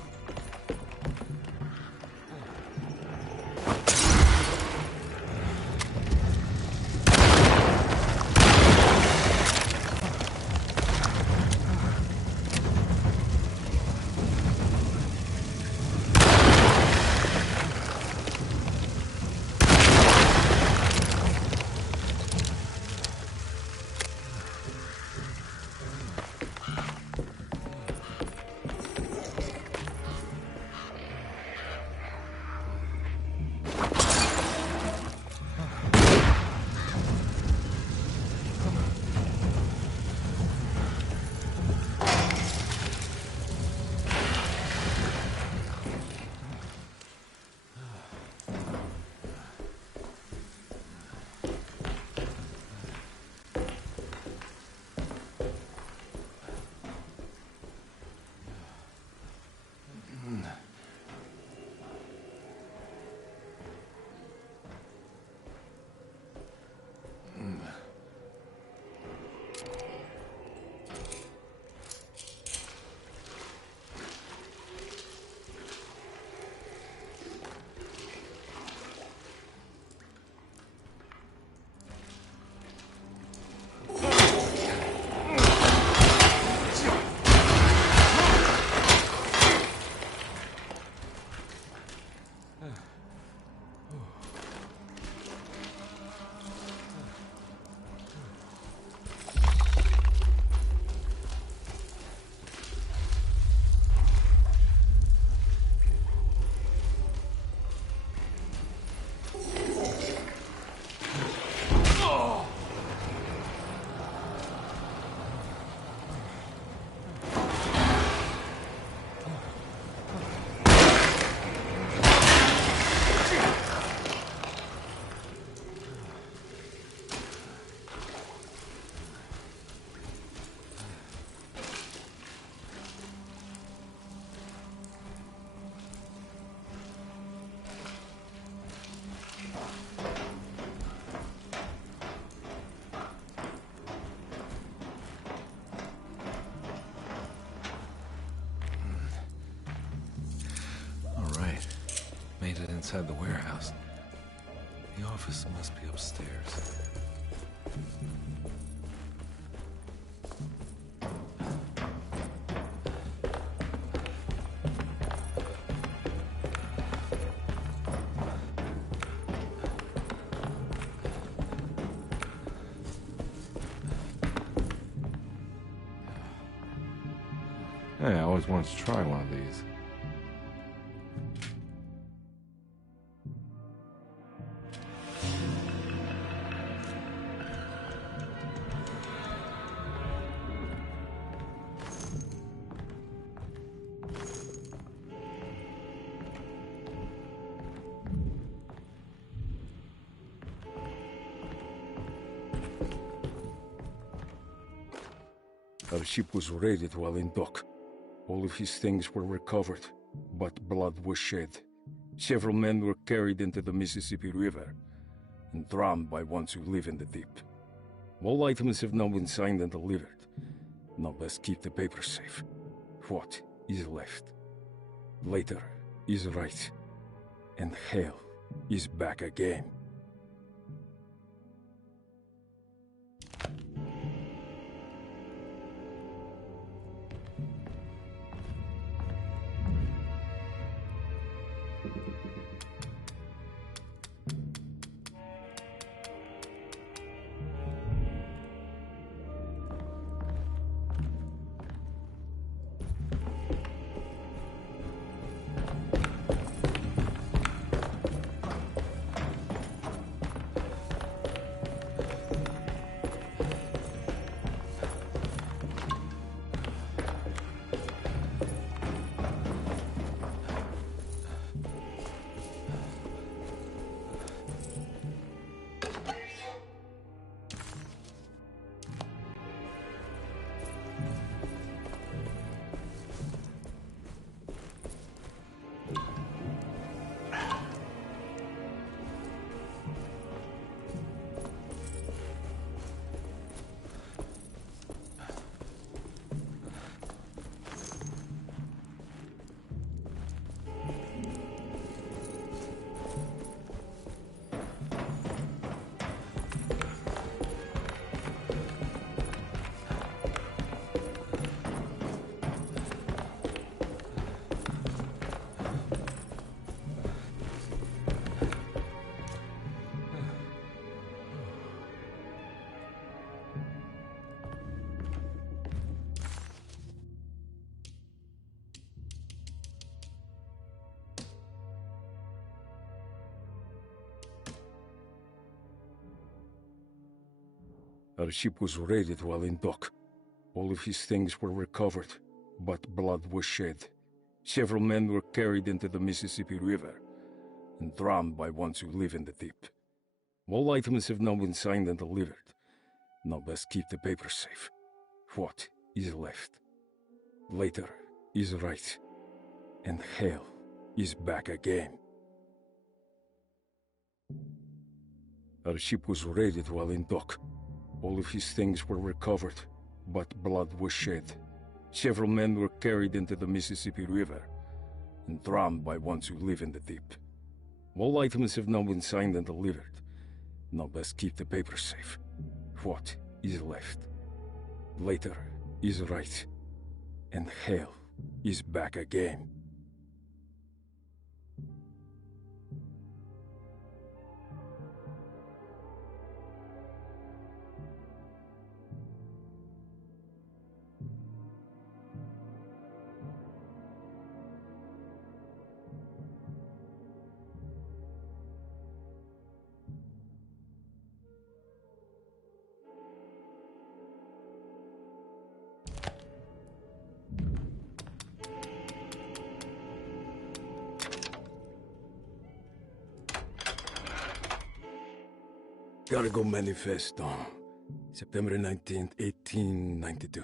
inside the warehouse. The office must be upstairs. Hey, I always wanted to try one of these. Our ship was raided while in dock. All of his things were recovered, but blood was shed. Several men were carried into the Mississippi River and drowned by ones who live in the deep. All items have now been signed and delivered. Now best keep the papers safe. What is left? Later is right, and hell is back again. Our ship was raided while in dock. All of his things were recovered, but blood was shed. Several men were carried into the Mississippi River and drowned by ones who live in the deep. All items have now been signed and delivered. Now best keep the papers safe. What is left? Later is right, and hell is back again. Our ship was raided while in dock. All of his things were recovered, but blood was shed. Several men were carried into the Mississippi River and drowned by ones who live in the deep. All items have now been signed and delivered. Now best keep the papers safe. What is left? Later is right, and hell is back again. Cargo Manifesto, September 19th, 1892.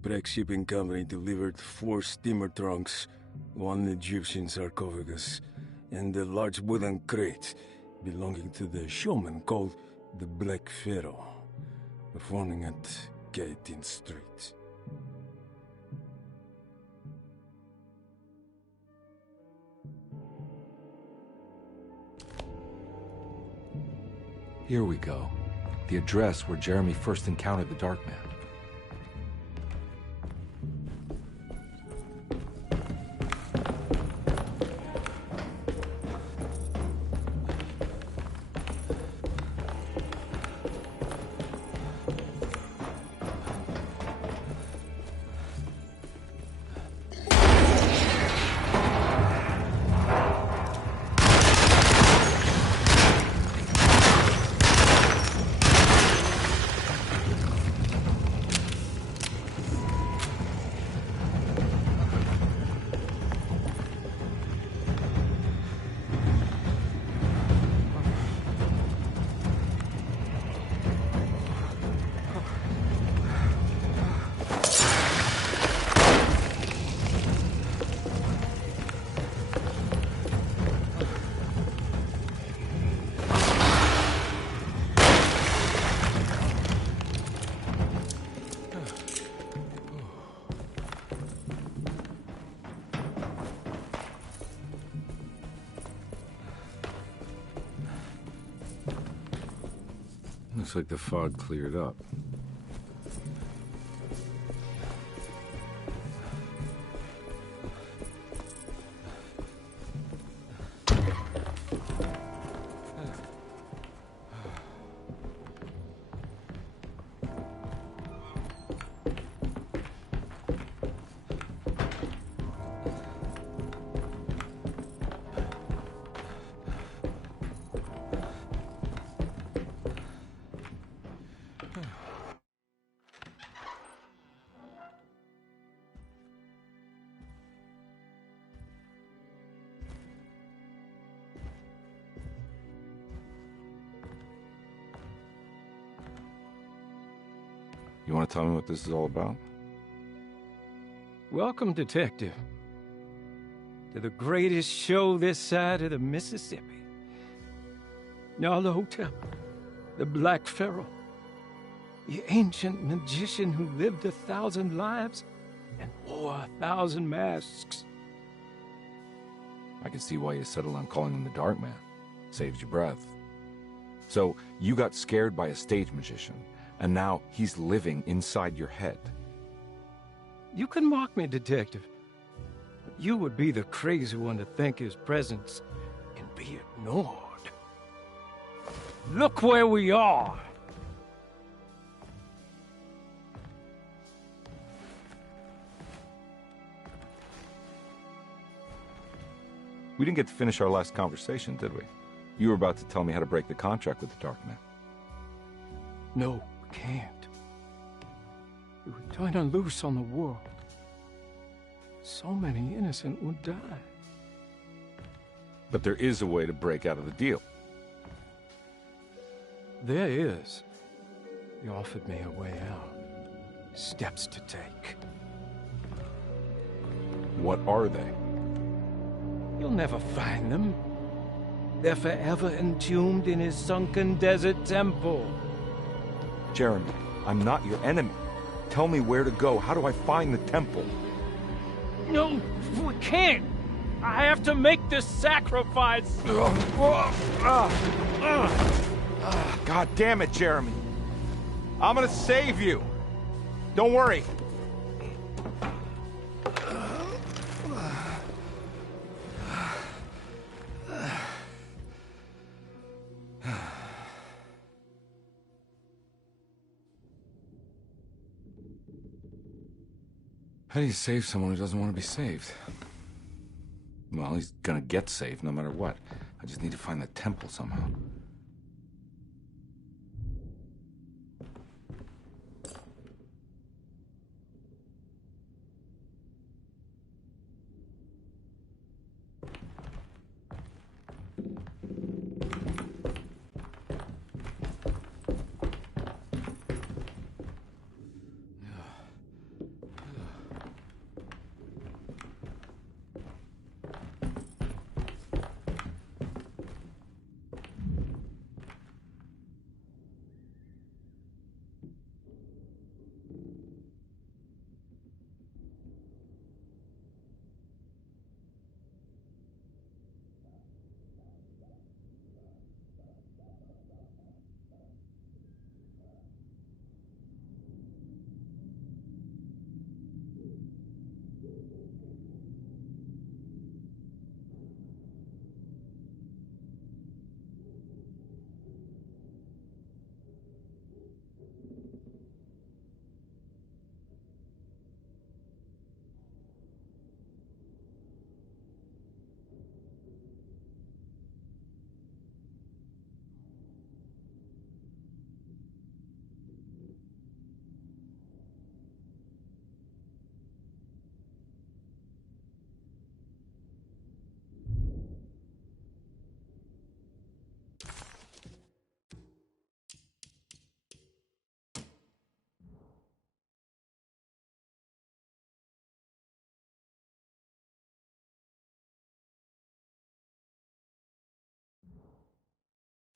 Breck Shipping Company delivered 4 steamer trunks, 1 Egyptian sarcophagus, and a large wooden crate belonging to the showman called the Black Pharaoh, performing at 18th Street. Here we go. The address where Jeremy first encountered the Dark Man. Looks like the fog cleared up. You want to tell me what this is all about? Welcome, Detective, to the greatest show this side of the Mississippi. Nyarlathotep, the Black Pharaoh, the ancient magician who lived 1,000 lives and wore 1,000 masks. I can see why you settled on calling him the Dark Man. Saves your breath. So, you got scared by a stage magician, and now he's living inside your head. You can mock me, Detective, but you would be the crazy one to think his presence can be ignored. Look where we are! We didn't get to finish our last conversation, did we? You were about to tell me how to break the contract with the Dark Man. No, we can't. We would turn her loose on the world. So many innocent would die. But there is a way to break out of the deal. There is. You offered me a way out. Steps to take. What are they? You'll never find them. They're forever entombed in his sunken desert temple. Jeremy, I'm not your enemy. Tell me where to go. How do I find the temple? No, we can't. I have to make this sacrifice. God damn it, Jeremy. I'm gonna save you. Don't worry. How do you save someone who doesn't want to be saved? Well, he's gonna get saved no matter what. I just need to find the temple somehow.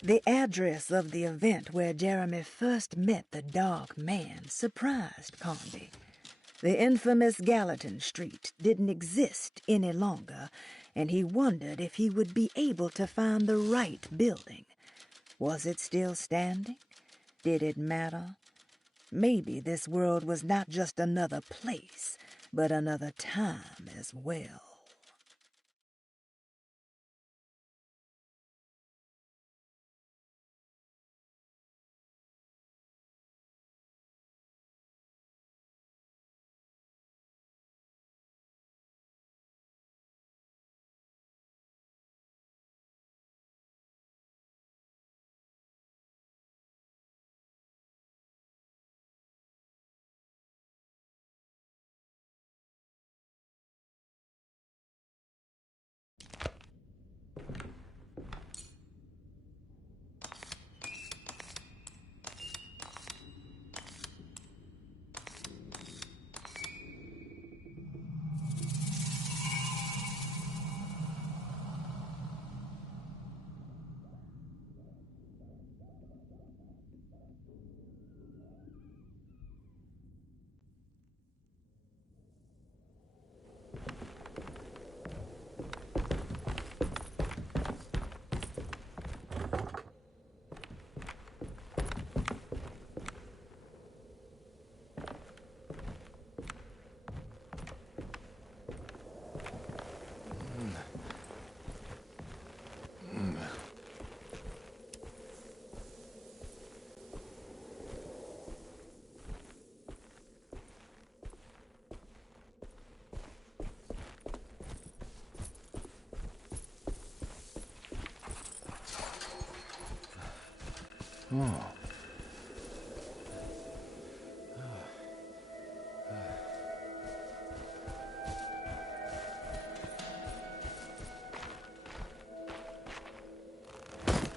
The address of the event where Jeremy first met the Dark Man surprised Conby. The infamous Gallatin Street didn't exist any longer, and he wondered if he would be able to find the right building. Was it still standing? Did it matter? Maybe this world was not just another place, but another time as well.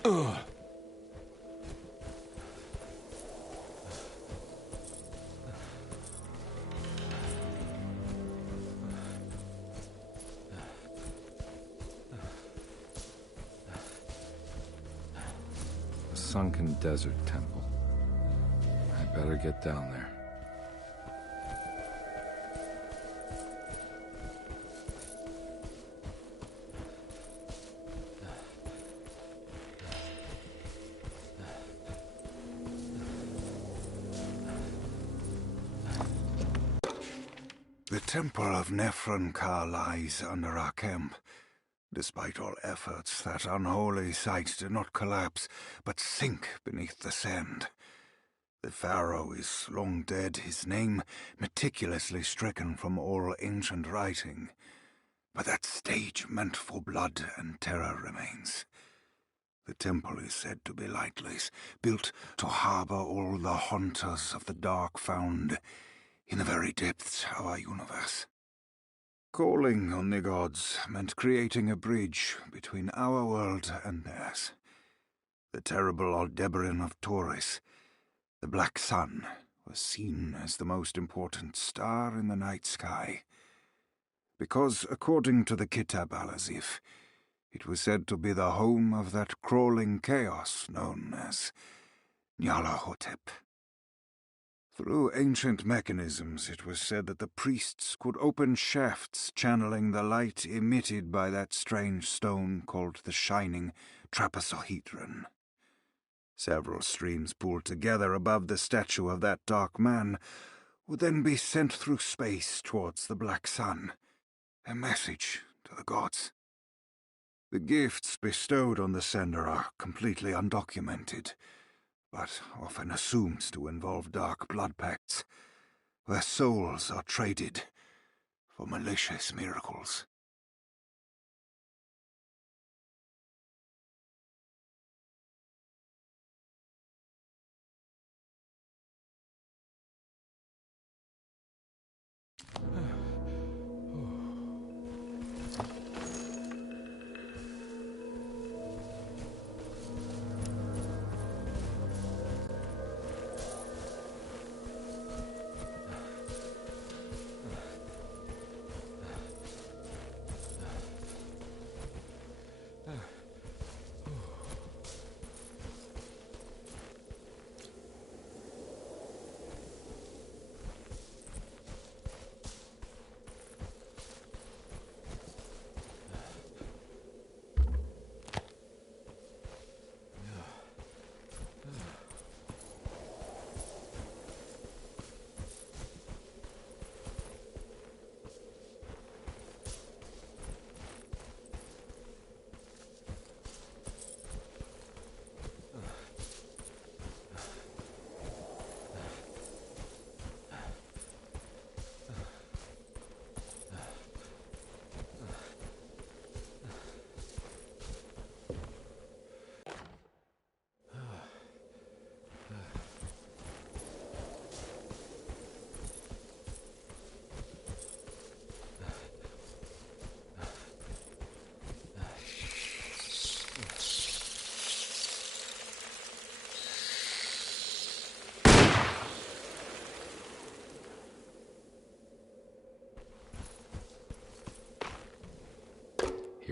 Oh. Sunken Desert Temple. I better get down there. The Temple of Nephron-Ka lies under our camp. Despite all efforts, that unholy site did not collapse, but sink beneath the sand. The pharaoh is long dead, his name meticulously stricken from all ancient writing. But that stage meant for blood and terror remains. The temple is said to be lightless, built to harbor all the haunters of the dark found in the very depths of our universe. Calling on the gods meant creating a bridge between our world and theirs. The terrible Aldebaran of Taurus, the Black Sun, was seen as the most important star in the night sky. Because, according to the Kitab al-Azif, it was said to be the home of that crawling chaos known as Nyarlathotep. Through ancient mechanisms, it was said that the priests could open shafts channeling the light emitted by that strange stone called the Shining Trapezohedron. Several streams pooled together above the statue of that dark man would then be sent through space towards the Black Sun, a message to the gods. The gifts bestowed on the sender are completely undocumented, but often assumed to involve dark blood pacts, where souls are traded for malicious miracles.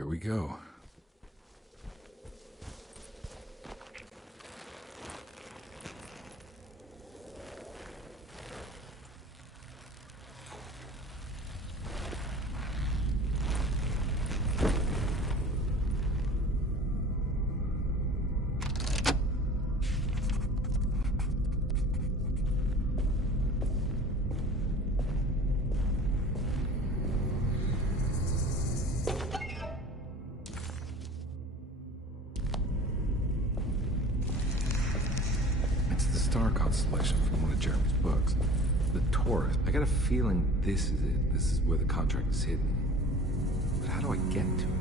Here we go. Star constellation from one of Jeremy's books. The Taurus. I got a feeling this is it. This is where the contract is hidden. But how do I get to it?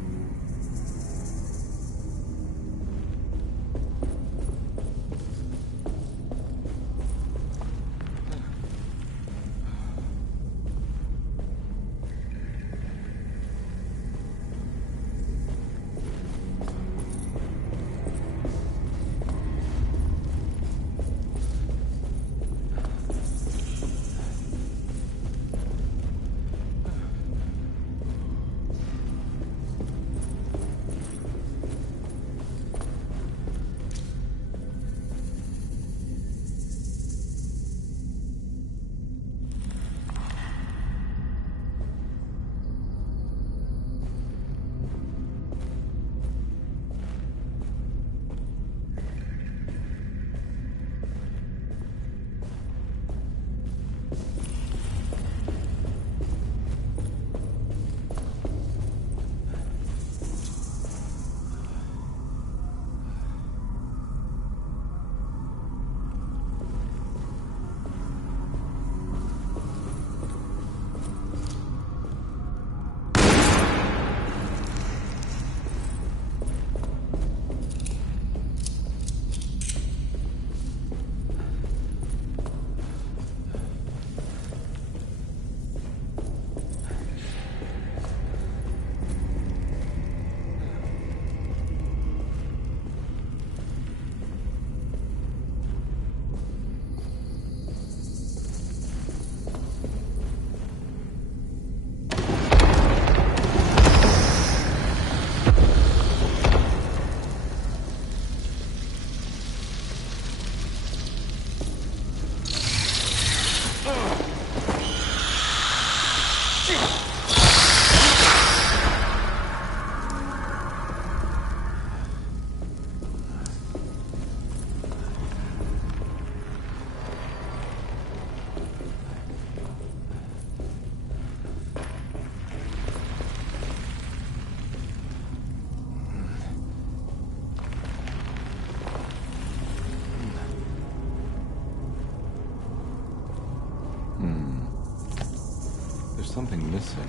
Something missing.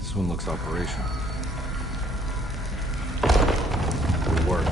This one looks operational. It'll work.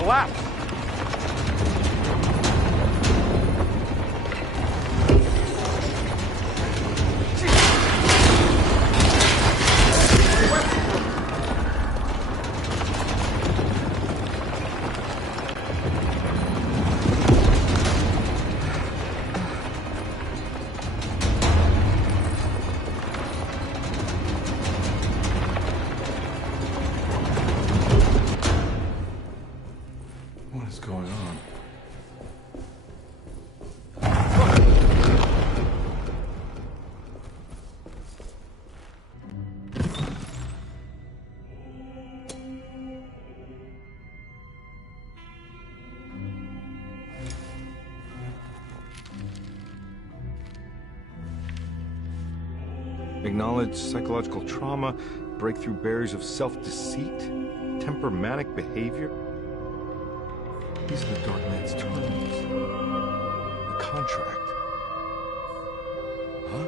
collapse. What is going on? Acknowledge psychological trauma, break through barriers of self-deceit, temper manic behavior. These are the Dark Man's terms. The contract. Huh?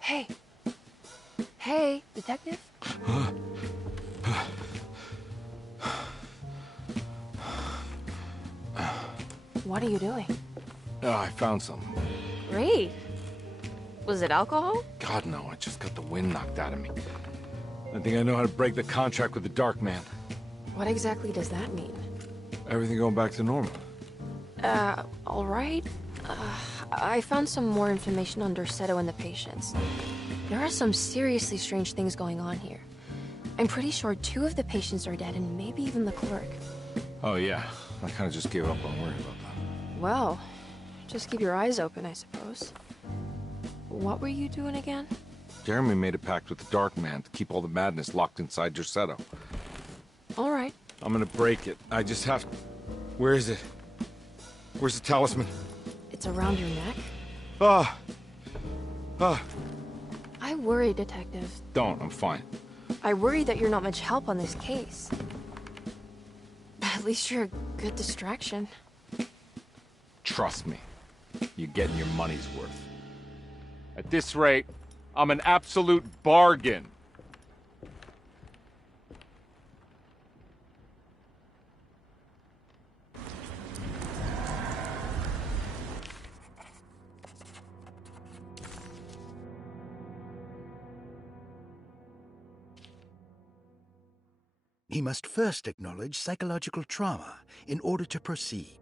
Hey. Hey, detective? What are you doing? Oh, I found something. Great. Was it alcohol? God, no. I just got the wind knocked out of me. I think I know how to break the contract with the Dark Man. What exactly does that mean? Everything going back to normal. All right. I found some more information on Derceto and the patients. There are some seriously strange things going on here. I'm pretty sure 2 of the patients are dead, and maybe even the clerk. Oh, yeah. I kind of just gave up on worrying about that. Well, just keep your eyes open, I suppose. What were you doing again? Jeremy made a pact with the Dark Man to keep all the madness locked inside Derceto. All right. I'm gonna break it. I just have to... Where is it? Where's the talisman? It's around your neck? I worry, Detective. Don't. I'm fine. I worry that you're not much help on this case. At least you're a good distraction. Trust me. You're getting your money's worth. At this rate, I'm an absolute bargain. He must first acknowledge psychological trauma in order to proceed.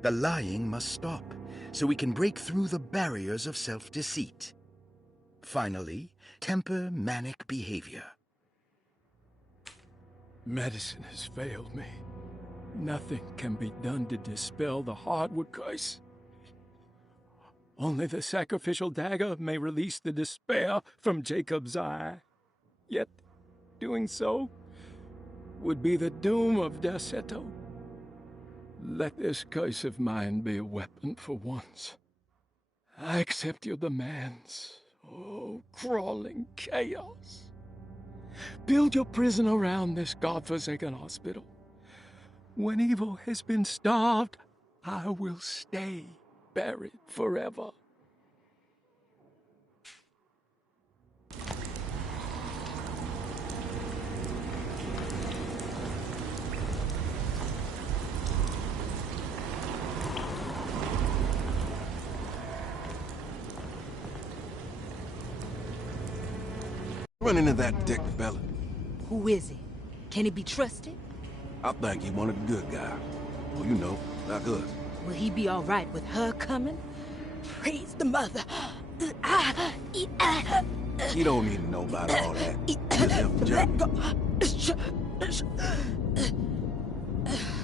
The lying must stop, so we can break through the barriers of self-deceit. Finally, temper manic behavior. Medicine has failed me. Nothing can be done to dispel the hardwood curse. Only the sacrificial dagger may release the despair from Jacob's eye. Yet, doing so would be the doom of Derceto. Let this curse of mine be a weapon for once. I accept your demands. Oh, crawling chaos. Build your prison around this godforsaken hospital. When evil has been starved, I will stay buried forever. Run into that detective fella. Who is he? Can he be trusted? I think he one of the good guys. Well, you know, like us. Will he be all right with her coming? Praise the mother. He don't need to know about all that. Just help the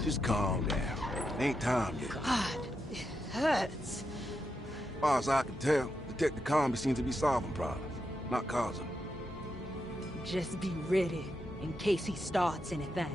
Just calm down. Ain't time yet. God, it hurts. As far as I can tell, Detective Conby seems to be solving problems, not causing them. Just be ready in case he starts anything.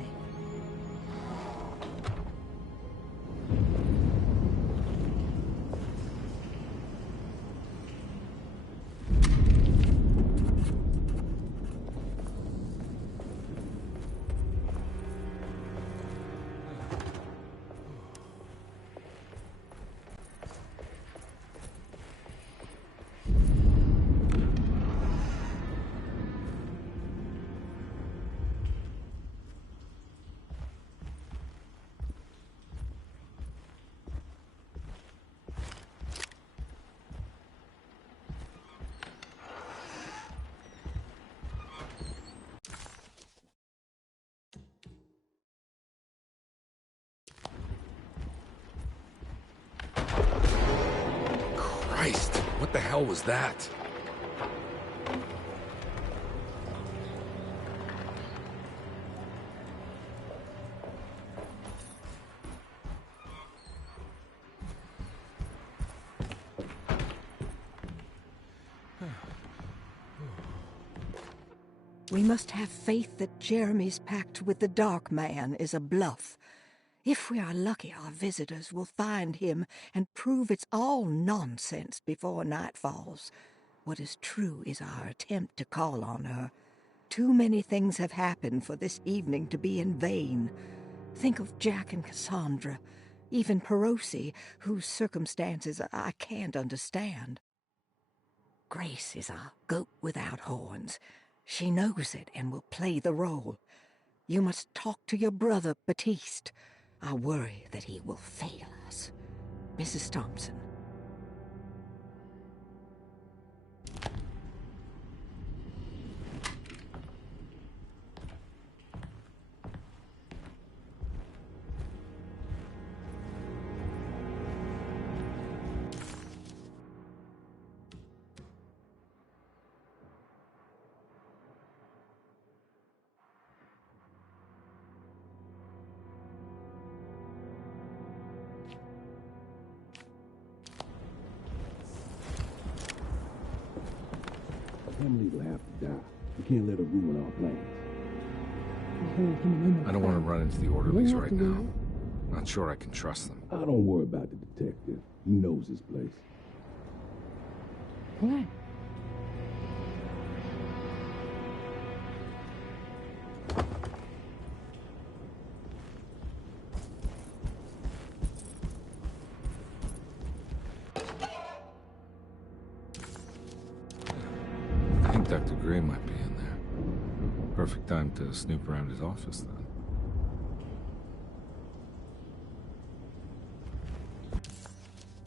Christ, what the hell was that? We must have faith that Jeremy's pact with the Dark Man is a bluff. If we are lucky, our visitors will find him and prove it's all nonsense before night falls. What is true is our attempt to call on her. Too many things have happened for this evening to be in vain. Think of Jack and Cassandra, even Perosi, whose circumstances I can't understand. Grace is a goat without horns. She knows it and will play the role. You must talk to your brother, Batiste. I worry that he will fail us. Mrs. Thompson. Emily will have to die. We can't let her ruin our plans. I don't want to run into the orderlies right now. Not sure I can trust them. I don't worry about the detective. He knows his place. What? I think Dr. Gray might be in there. Perfect time to snoop around his office, then.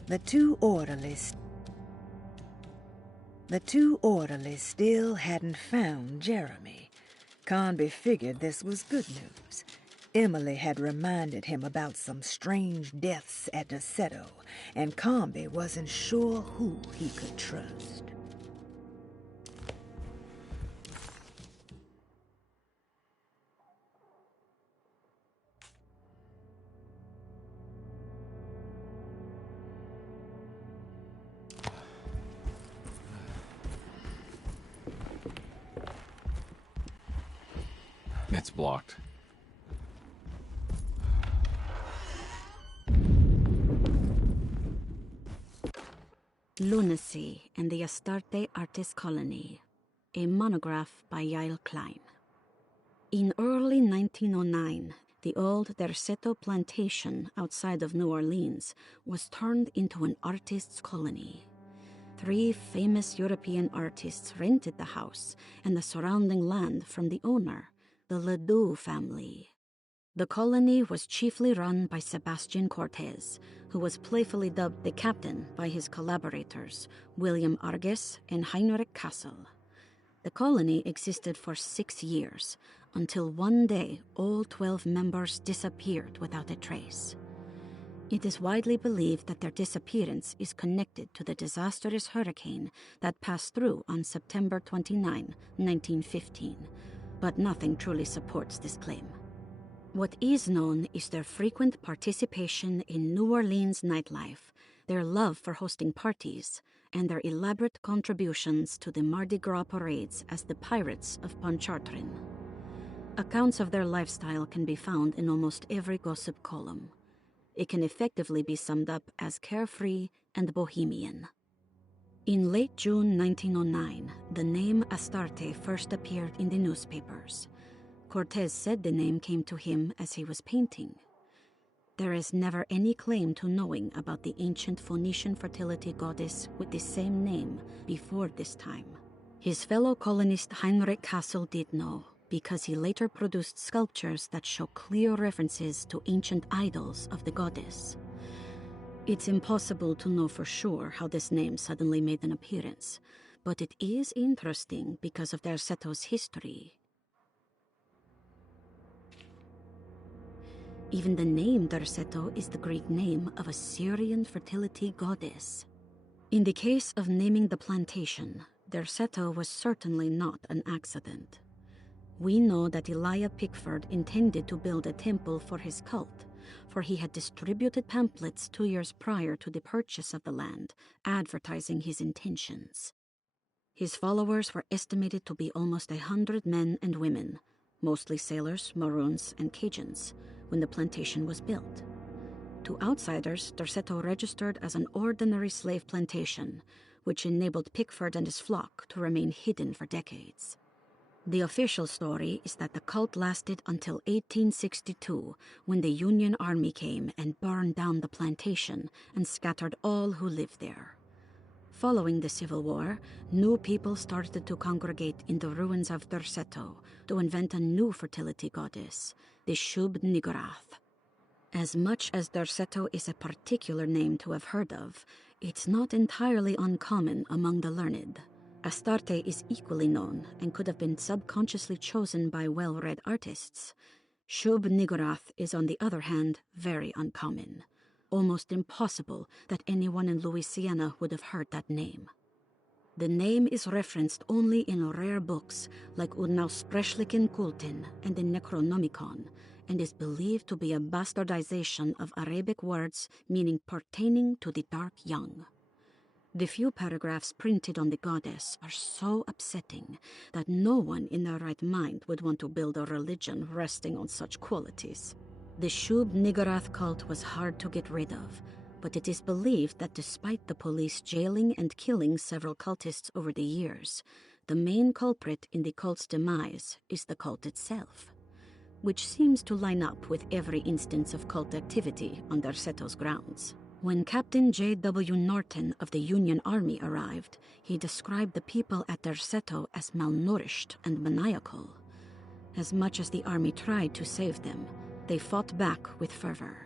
The two orderlies still hadn't found Jeremy. Conby figured this was good news. Emily had reminded him about some strange deaths at Deseto, and Conby wasn't sure who he could trust. It's blocked. Lunacy and the Astarte Artist Colony, a monograph by Yael Klein. In early 1909, the old Derceto plantation outside of New Orleans was turned into an artist's colony. 3 famous European artists rented the house and the surrounding land from the owner, the Ledoux family. The colony was chiefly run by Sebastian Cortez, who was playfully dubbed the captain by his collaborators, William Arges and Heinrich Kassel. The colony existed for 6 years, until one day all 12 members disappeared without a trace. It is widely believed that their disappearance is connected to the disastrous hurricane that passed through on September 29, 1915, but nothing truly supports this claim. What is known is their frequent participation in New Orleans nightlife, their love for hosting parties, and their elaborate contributions to the Mardi Gras parades as the Pirates of Pontchartrain. Accounts of their lifestyle can be found in almost every gossip column. It can effectively be summed up as carefree and bohemian. In late June 1909, the name Astarte first appeared in the newspapers. Cortez said the name came to him as he was painting. There is never any claim to knowing about the ancient Phoenician fertility goddess with the same name before this time. His fellow colonist Heinrich Kassel did know, because he later produced sculptures that show clear references to ancient idols of the goddess. It's impossible to know for sure how this name suddenly made an appearance, but it is interesting because of Derseto's history. Even the name Derceto is the Greek name of a Syrian fertility goddess. In the case of naming the plantation, Derceto was certainly not an accident. We know that Elijah Pickford intended to build a temple for his cult, for he had distributed pamphlets 2 years prior to the purchase of the land, advertising his intentions. His followers were estimated to be almost 100 men and women, mostly sailors, Maroons, and Cajuns, when the plantation was built. To outsiders, Derceto registered as an ordinary slave plantation, which enabled Pickford and his flock to remain hidden for decades. The official story is that the cult lasted until 1862, when the Union Army came and burned down the plantation and scattered all who lived there. Following the Civil War, new people started to congregate in the ruins of Derceto to invent a new fertility goddess, the Shub-Niggurath. As much as Derceto is a particular name to have heard of, it's not entirely uncommon among the learned. Astarte is equally known and could have been subconsciously chosen by well-read artists. Shub-Niggurath is, on the other hand, very uncommon. Almost impossible that anyone in Louisiana would have heard that name. The name is referenced only in rare books like Unaussprechlichen Kulten and the Necronomicon, and is believed to be a bastardization of Arabic words meaning pertaining to the dark young. The few paragraphs printed on the goddess are so upsetting that no one in their right mind would want to build a religion resting on such qualities. The Shub-Niggurath cult was hard to get rid of, but it is believed that despite the police jailing and killing several cultists over the years, the main culprit in the cult's demise is the cult itself, which seems to line up with every instance of cult activity on Derseto's grounds. When Captain J.W. Norton of the Union Army arrived, he described the people at Derceto as malnourished and maniacal. As much as the army tried to save them, they fought back with fervor,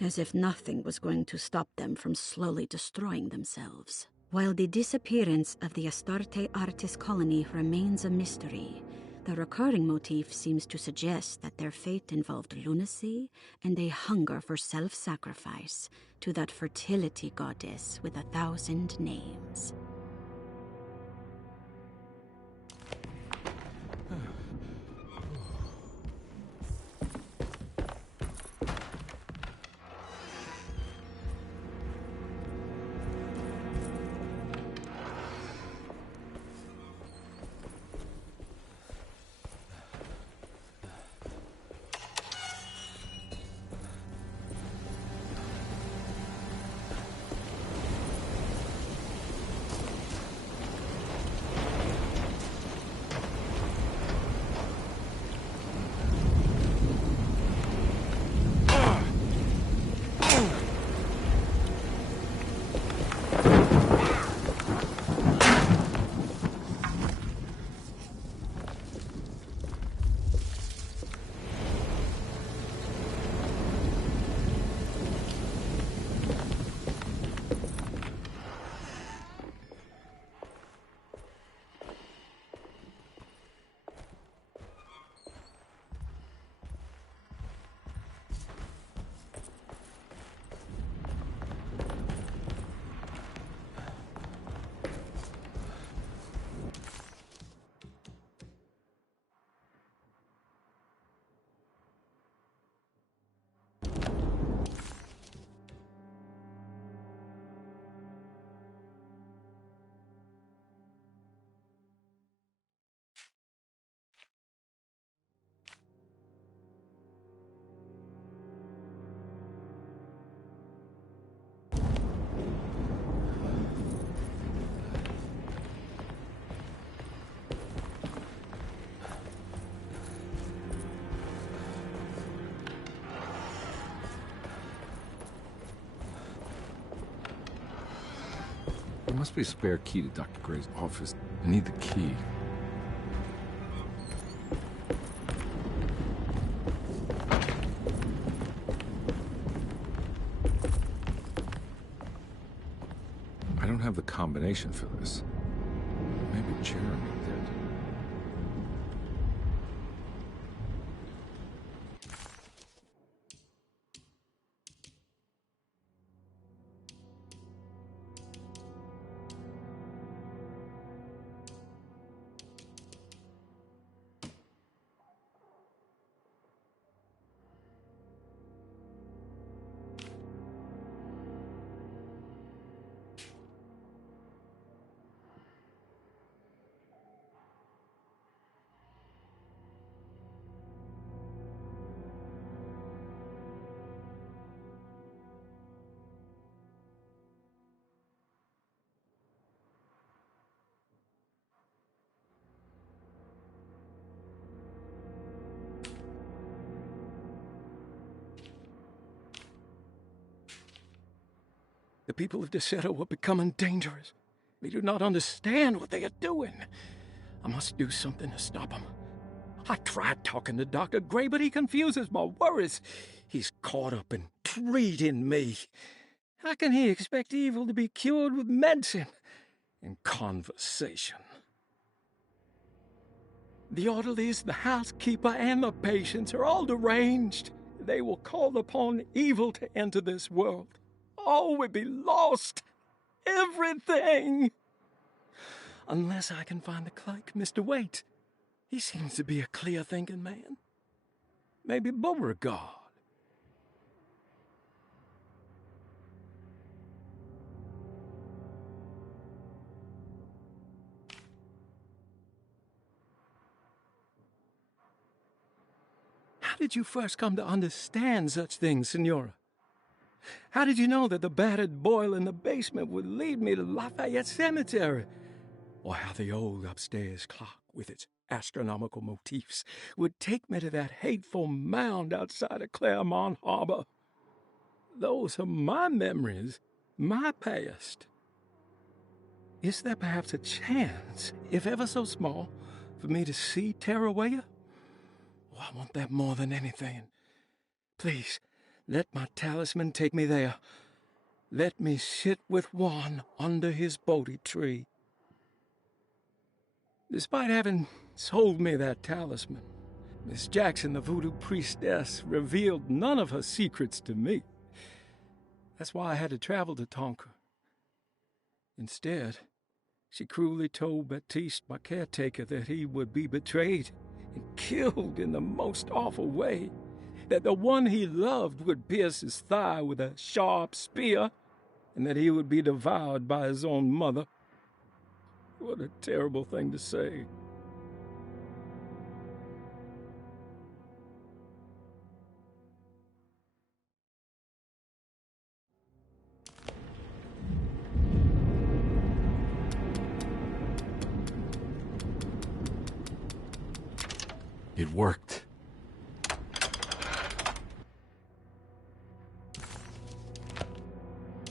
as if nothing was going to stop them from slowly destroying themselves. While the disappearance of the Astarte artist colony remains a mystery, the recurring motif seems to suggest that their fate involved lunacy and a hunger for self-sacrifice to that fertility goddess with 1,000 names. There must be a spare key to Dr. Gray's office. I need the key. I don't have the combination for this. Maybe Jeremy did. The people of Derceto are becoming dangerous. They do not understand what they are doing. I must do something to stop them. I tried talking to Dr. Gray, but he confuses my worries. He's caught up in treating me. How can he expect evil to be cured with medicine and conversation? The orderlies, the housekeeper, and the patients are all deranged. They will call upon evil to enter this world. All will be lost. Everything. Unless I can find the clerk, Mr. Waite. He seems to be a clear-thinking man. Maybe Beauregard. How did you first come to understand such things, Senora? How did you know that the battered boiler in the basement would lead me to Lafayette Cemetery? Or how the old upstairs clock, with its astronomical motifs, would take me to that hateful mound outside of Claremont Harbor? Those are my memories, my past. Is there perhaps a chance, if ever so small, for me to see Tarawaya? Oh, I want that more than anything. Please, let my talisman take me there. Let me sit with Juan under his Bodhi tree. Despite having sold me that talisman, Miss Jackson, the voodoo priestess, revealed none of her secrets to me. That's why I had to travel to Tonka. Instead, she cruelly told Baptiste, my caretaker, that he would be betrayed and killed in the most awful way. That the one he loved would pierce his thigh with a sharp spear, and that he would be devoured by his own mother. What a terrible thing to say. It worked.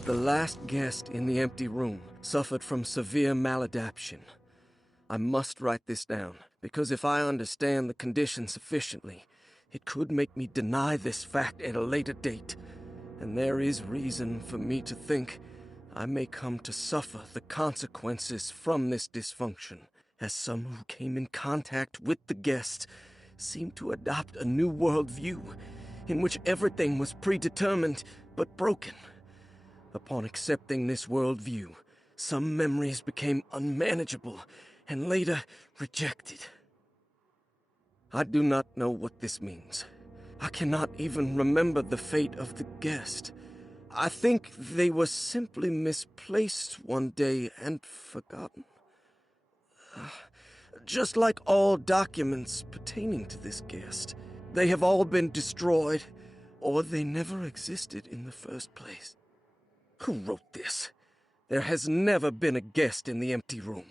The last guest in the empty room suffered from severe maladaptation. I must write this down, because if I understand the condition sufficiently, it could make me deny this fact at a later date, and there is reason for me to think I may come to suffer the consequences from this dysfunction, as some who came in contact with the guest seemed to adopt a new worldview in which everything was predetermined but broken. Upon accepting this worldview, some memories became unmanageable and later rejected. I do not know what this means. I cannot even remember the fate of the guest. I think they were simply misplaced one day and forgotten. Just like all documents pertaining to this guest, they have all been destroyed, or they never existed in the first place. Who wrote this? There has never been a guest in the empty room.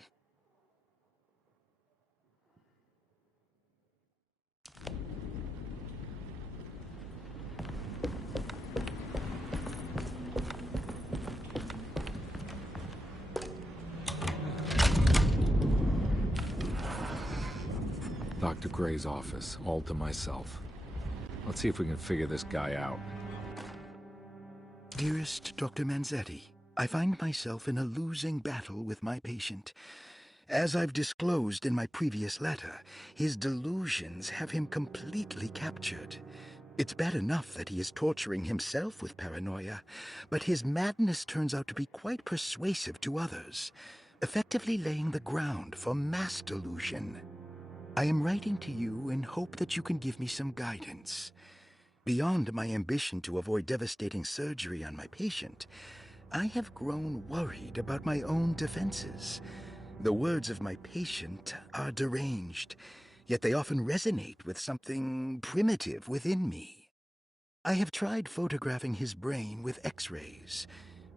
Dr. Gray's office, all to myself. Let's see if we can figure this guy out. Dearest Dr. Manzetti, I find myself in a losing battle with my patient. As I've disclosed in my previous letter, his delusions have him completely captured. It's bad enough that he is torturing himself with paranoia, but his madness turns out to be quite persuasive to others, effectively laying the ground for mass delusion. I am writing to you in hope that you can give me some guidance. Beyond my ambition to avoid devastating surgery on my patient, I have grown worried about my own defenses. The words of my patient are deranged, yet they often resonate with something primitive within me. I have tried photographing his brain with X-rays.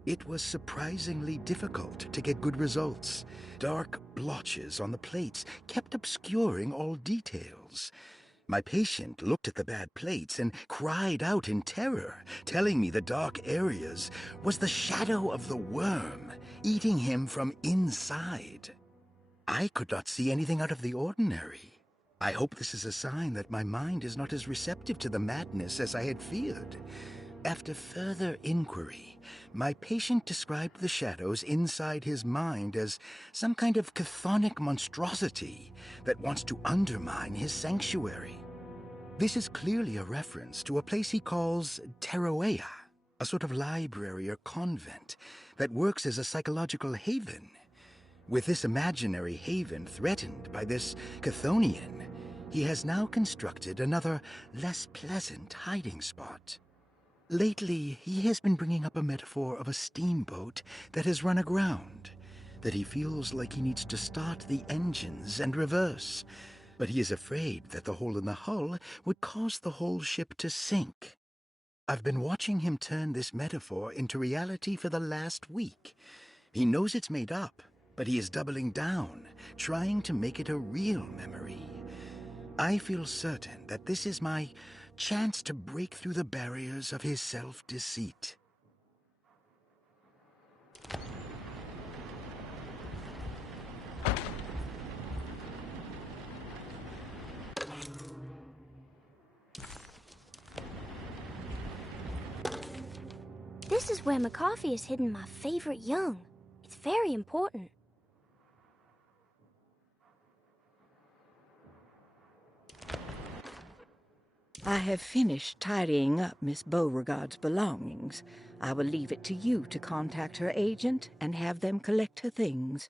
It was surprisingly difficult to get good results. Dark blotches on the plates kept obscuring all details. My patient looked at the bad plates and cried out in terror, telling me the dark areas was the shadow of the worm eating him from inside. I could not see anything out of the ordinary. I hope this is a sign that my mind is not as receptive to the madness as I had feared. After further inquiry, my patient described the shadows inside his mind as some kind of chthonic monstrosity that wants to undermine his sanctuary. This is clearly a reference to a place he calls Teroea, a sort of library or convent that works as a psychological haven. With this imaginary haven threatened by this Chthonian, he has now constructed another, less pleasant hiding spot. Lately, he has been bringing up a metaphor of a steamboat that has run aground, that he feels like he needs to start the engines and reverse, but he is afraid that the hole in the hull would cause the whole ship to sink. I've been watching him turn this metaphor into reality for the last week. He knows it's made up, but he is doubling down, trying to make it a real memory. I feel certain that this is my chance to break through the barriers of his self-deceit. This is where McCarthy has hidden my favorite young. It's very important. I have finished tidying up Miss Beauregard's belongings. I will leave it to you to contact her agent and have them collect her things.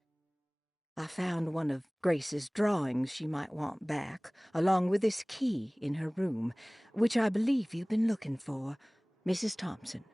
I found one of Grace's drawings she might want back, along with this key in her room, which I believe you've been looking for, Mrs. Thompson.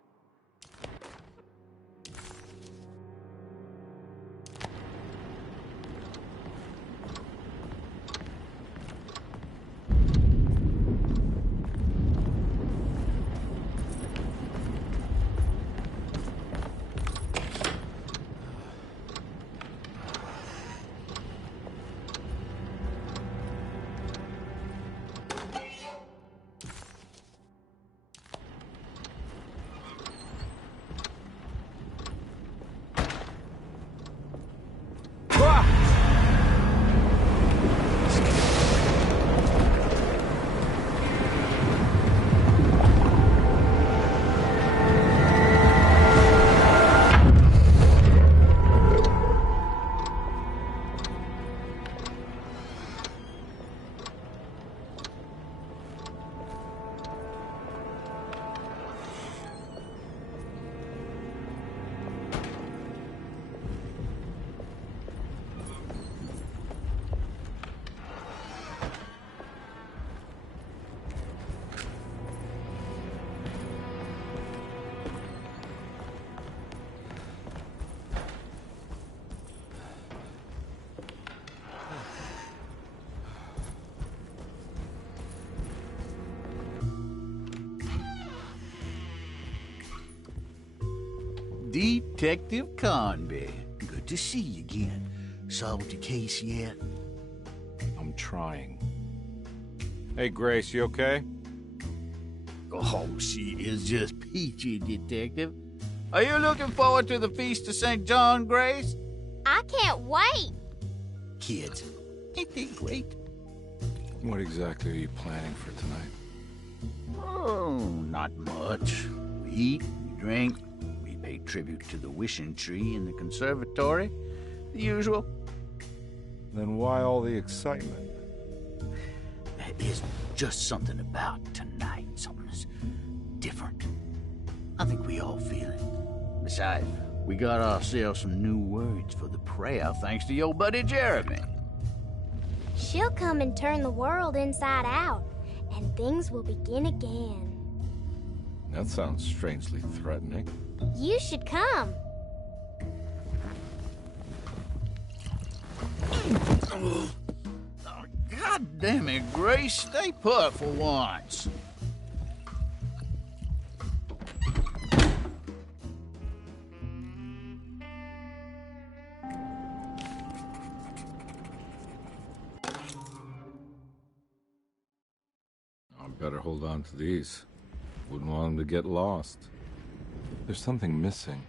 Detective Conby. Good to see you again. Solved the case yet? I'm trying. Hey, Grace, you okay? Oh, she is just peachy, Detective. Are you looking forward to the Feast of St. John, Grace? I can't wait. Kids, ain't they great? What exactly are you planning for tonight? Oh, not much. We eat, we drink, we pay tribute to the wishing tree in the conservatory. The usual. Then why all the excitement? There is just something about tonight. Something's different. I think we all feel it. Besides, we got ourselves some new words for the prayer thanks to your buddy Jeremy. She'll come and turn the world inside out, and things will begin again. That sounds strangely threatening. You should come. God damn it, Grace. Stay put for once. I better hold on to these. Wouldn't want them to get lost. There's something missing.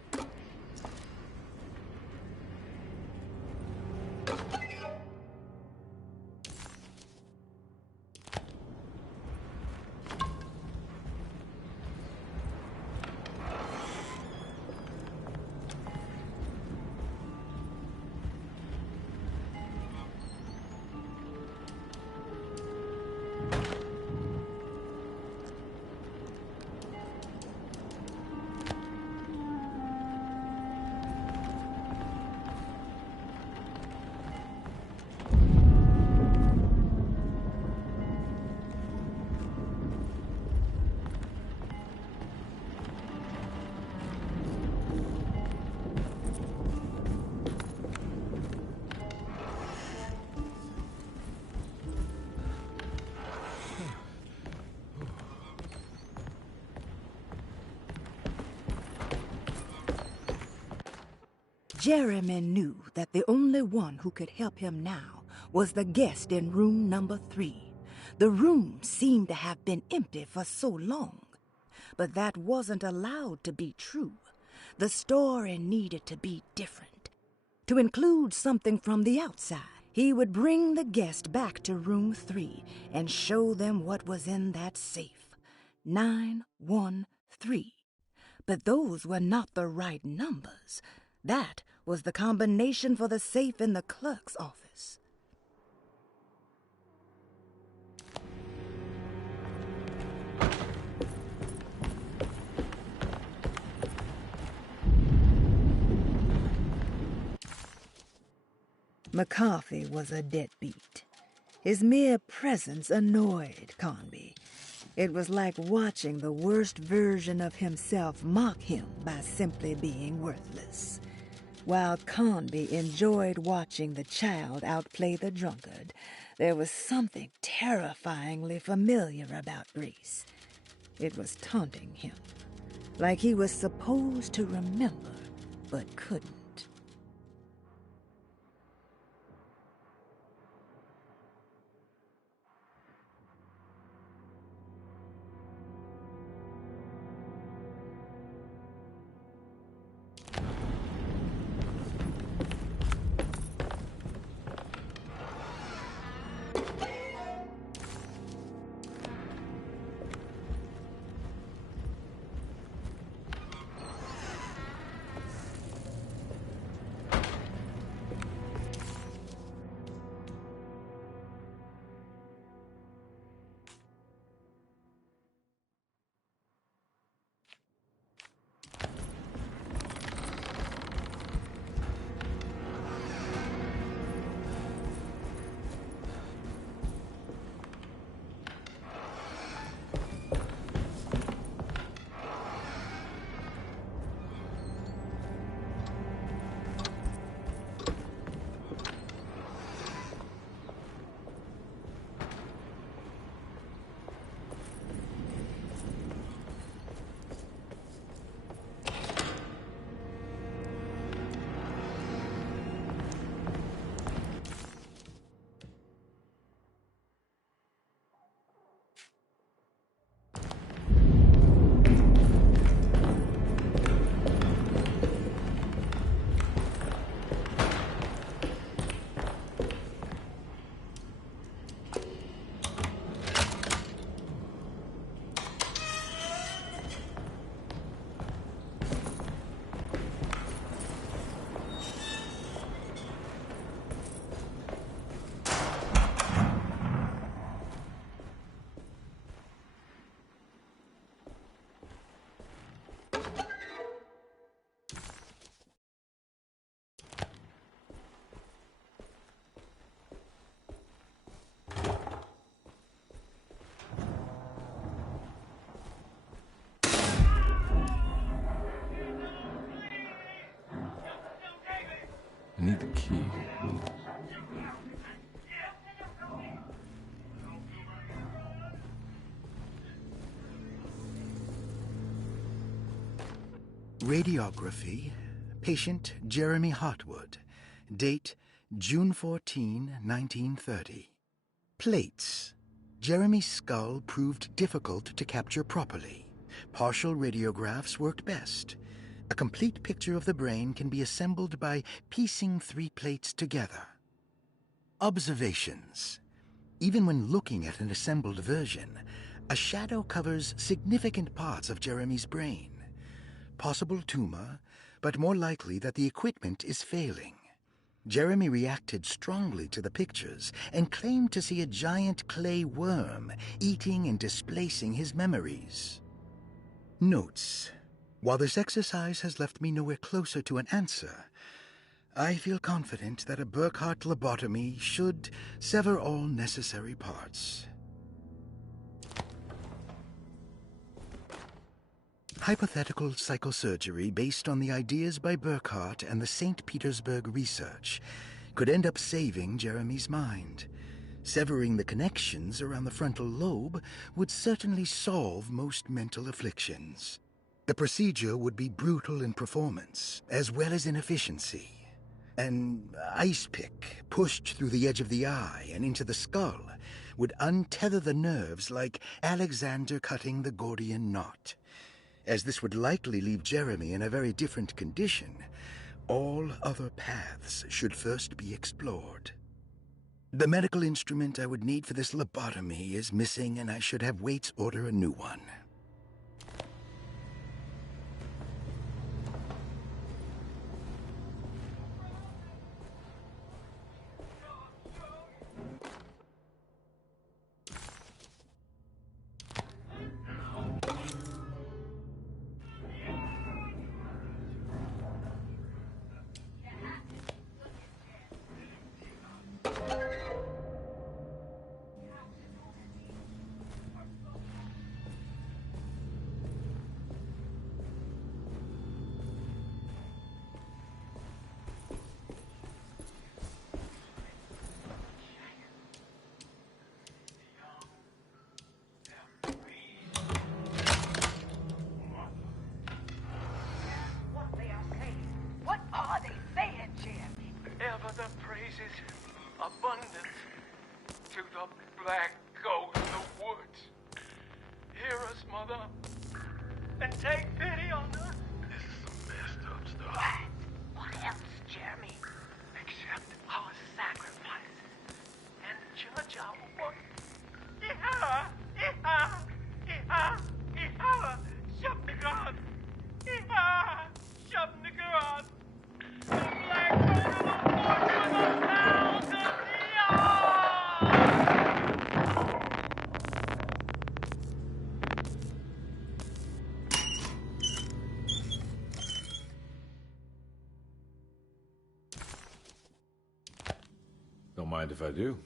Jeremy knew that the only one who could help him now was the guest in room number 3. The room seemed to have been empty for so long. But that wasn't allowed to be true. The story needed to be different. To include something from the outside, he would bring the guest back to room 3 and show them what was in that safe. 913. But those were not the right numbers. That was the combination for the safe in the clerk's office. McCarthy was a deadbeat. His mere presence annoyed Conby. It was like watching the worst version of himself mock him by simply being worthless. While Conby enjoyed watching the child outplay the drunkard, there was something terrifyingly familiar about Grace. It was taunting him, like he was supposed to remember, but couldn't. the key. Radiography. Patient Jeremy Hartwood. Date June 14, 1930. Plates. Jeremy's skull proved difficult to capture properly. Partial radiographs worked best. A complete picture of the brain can be assembled by piecing 3 plates together. Observations. Even when looking at an assembled version, a shadow covers significant parts of Jeremy's brain. Possible tumor, but more likely that the equipment is failing. Jeremy reacted strongly to the pictures and claimed to see a giant clay worm eating and displacing his memories. Notes. While this exercise has left me nowhere closer to an answer, I feel confident that a Burkhardt lobotomy should sever all necessary parts. Hypothetical psychosurgery based on the ideas by Burkhardt and the St. Petersburg research could end up saving Jeremy's mind. Severing the connections around the frontal lobe would certainly solve most mental afflictions. The procedure would be brutal in performance, as well as in efficiency. An ice pick pushed through the edge of the eye and into the skull would untether the nerves like Alexander cutting the Gordian knot. As this would likely leave Jeremy in a very different condition, all other paths should first be explored. The medical instrument I would need for this lobotomy is missing, and I should have Waits order a new one. Don't mind if I do.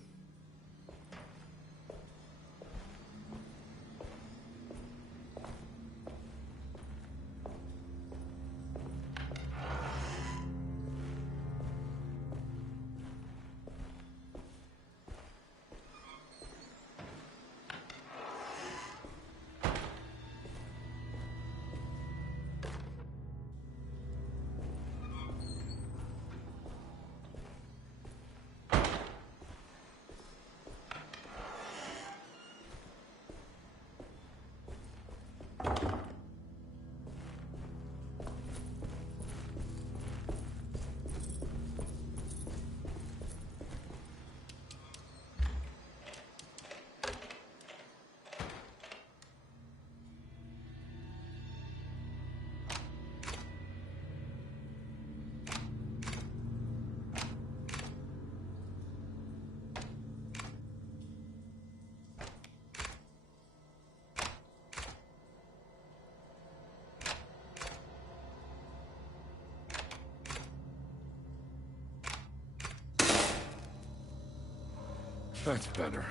That's better.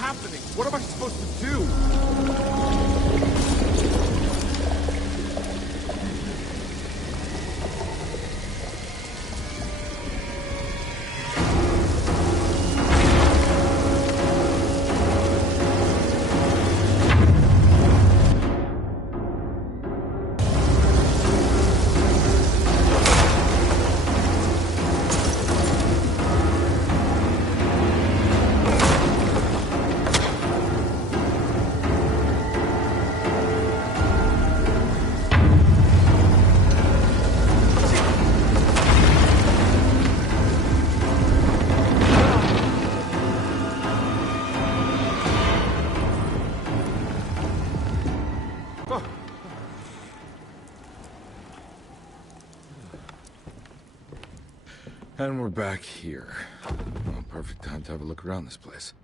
happening? What am I supposed to do? And we're back here. Well, perfect time to have a look around this place.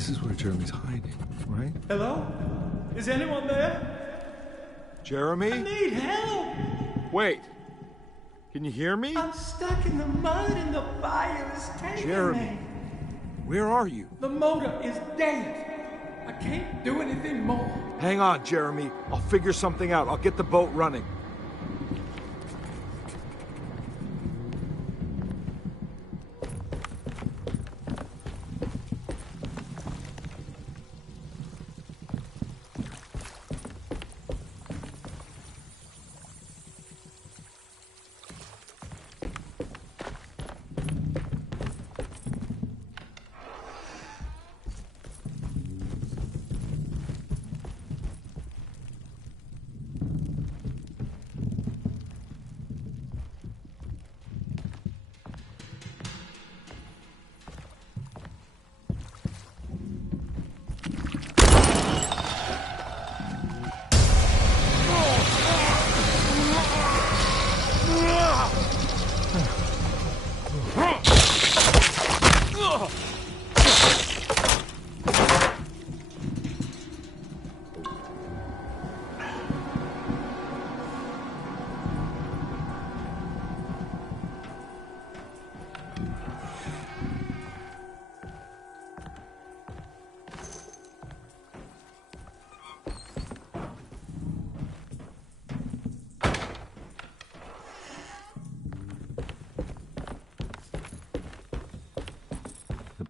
This is where Jeremy's hiding, right? Hello? Is anyone there? Jeremy? I need help! Wait! Can you hear me? I'm stuck in the mud and the fire is taking Jeremy, me. where are you? The motor is dead. I can't do anything more. Hang on, Jeremy. I'll figure something out. I'll get the boat running.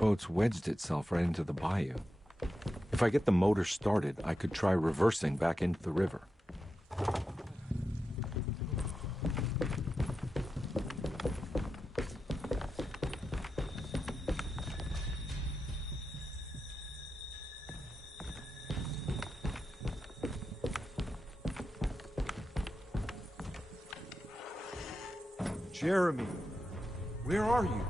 boat's wedged itself right into the bayou. If I get the motor started, I could try reversing back into the river. Jeremy, where are you?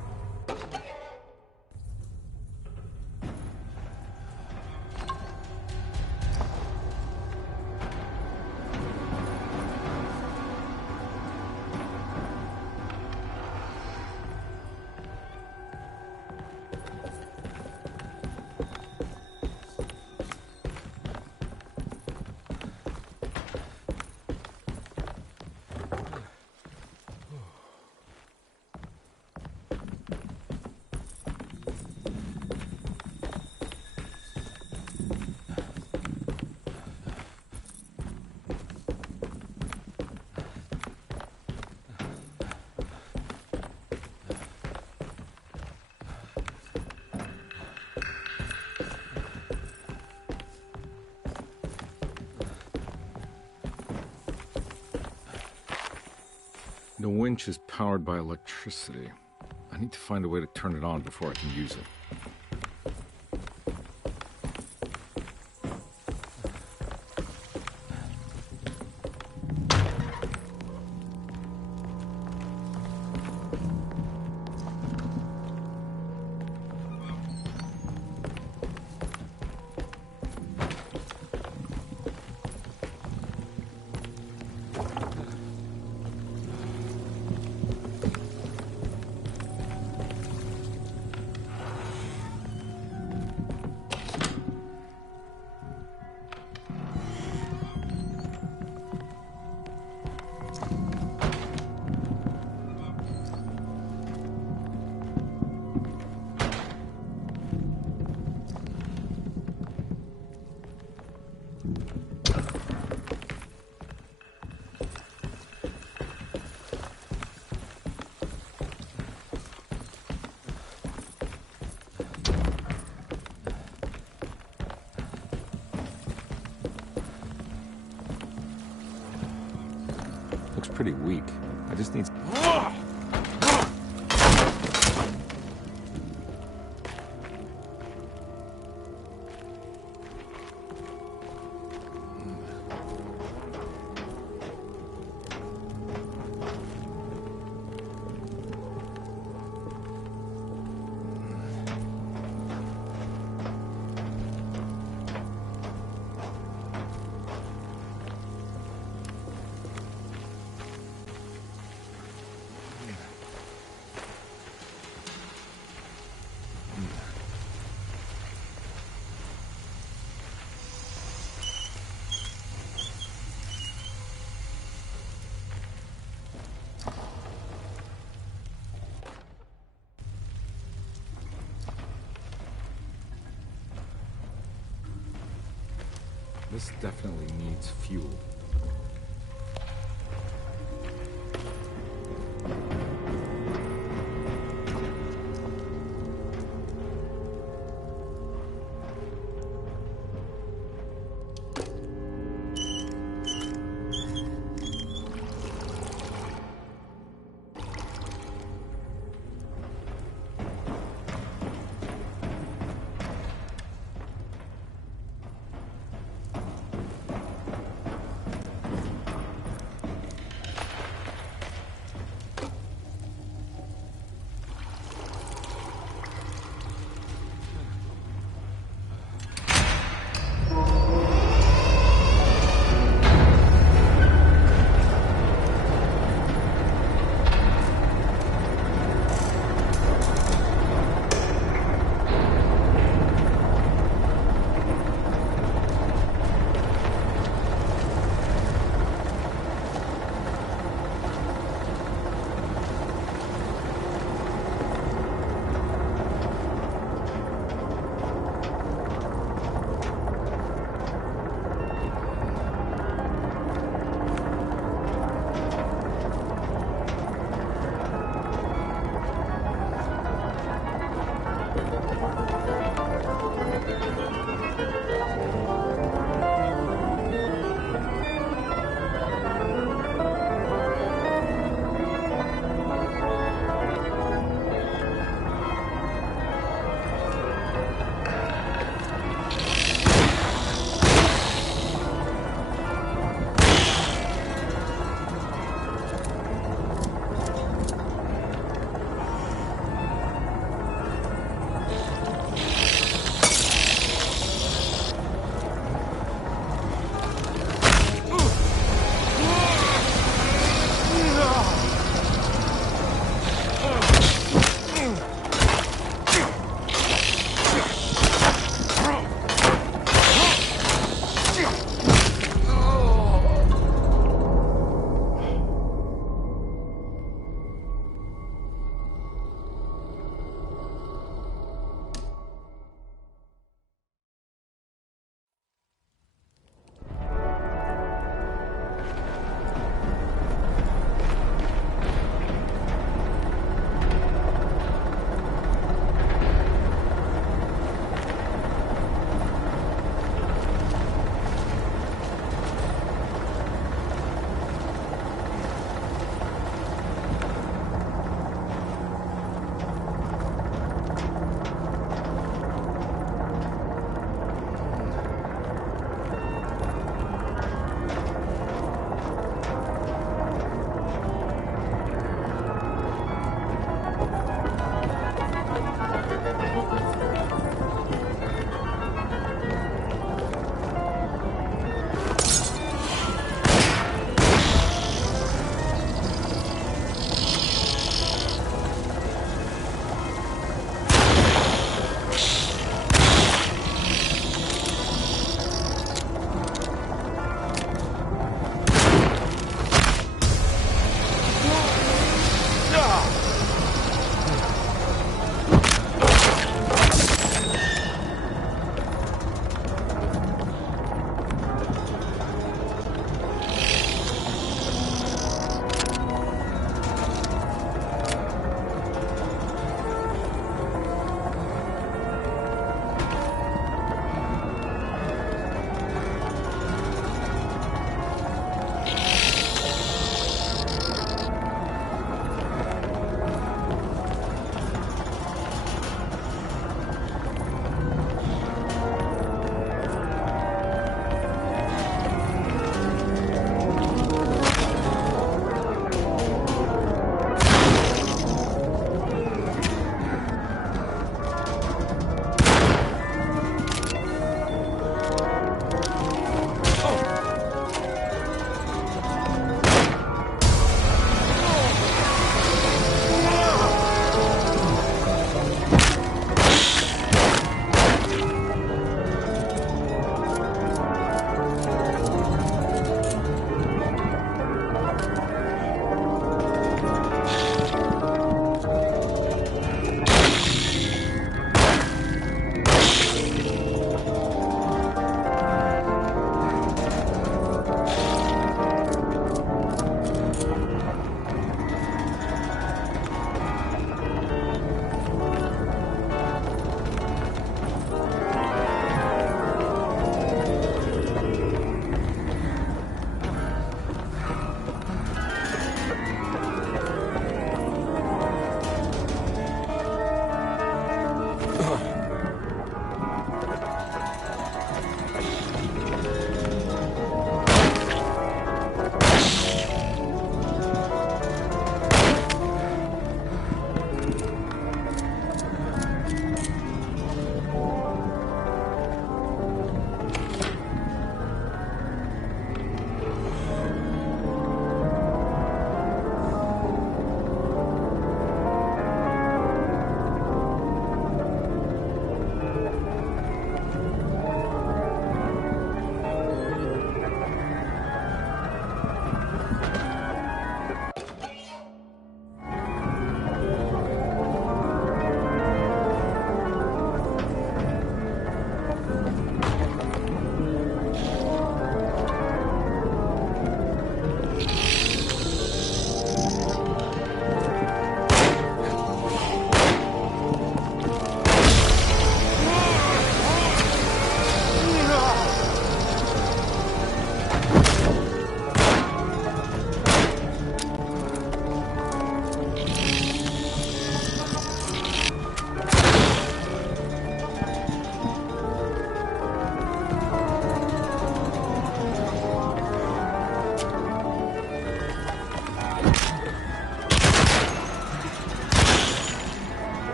The winch is powered by electricity. I need to find a way to turn it on before I can use it. Looks pretty weak. I just need... This definitely needs fuel.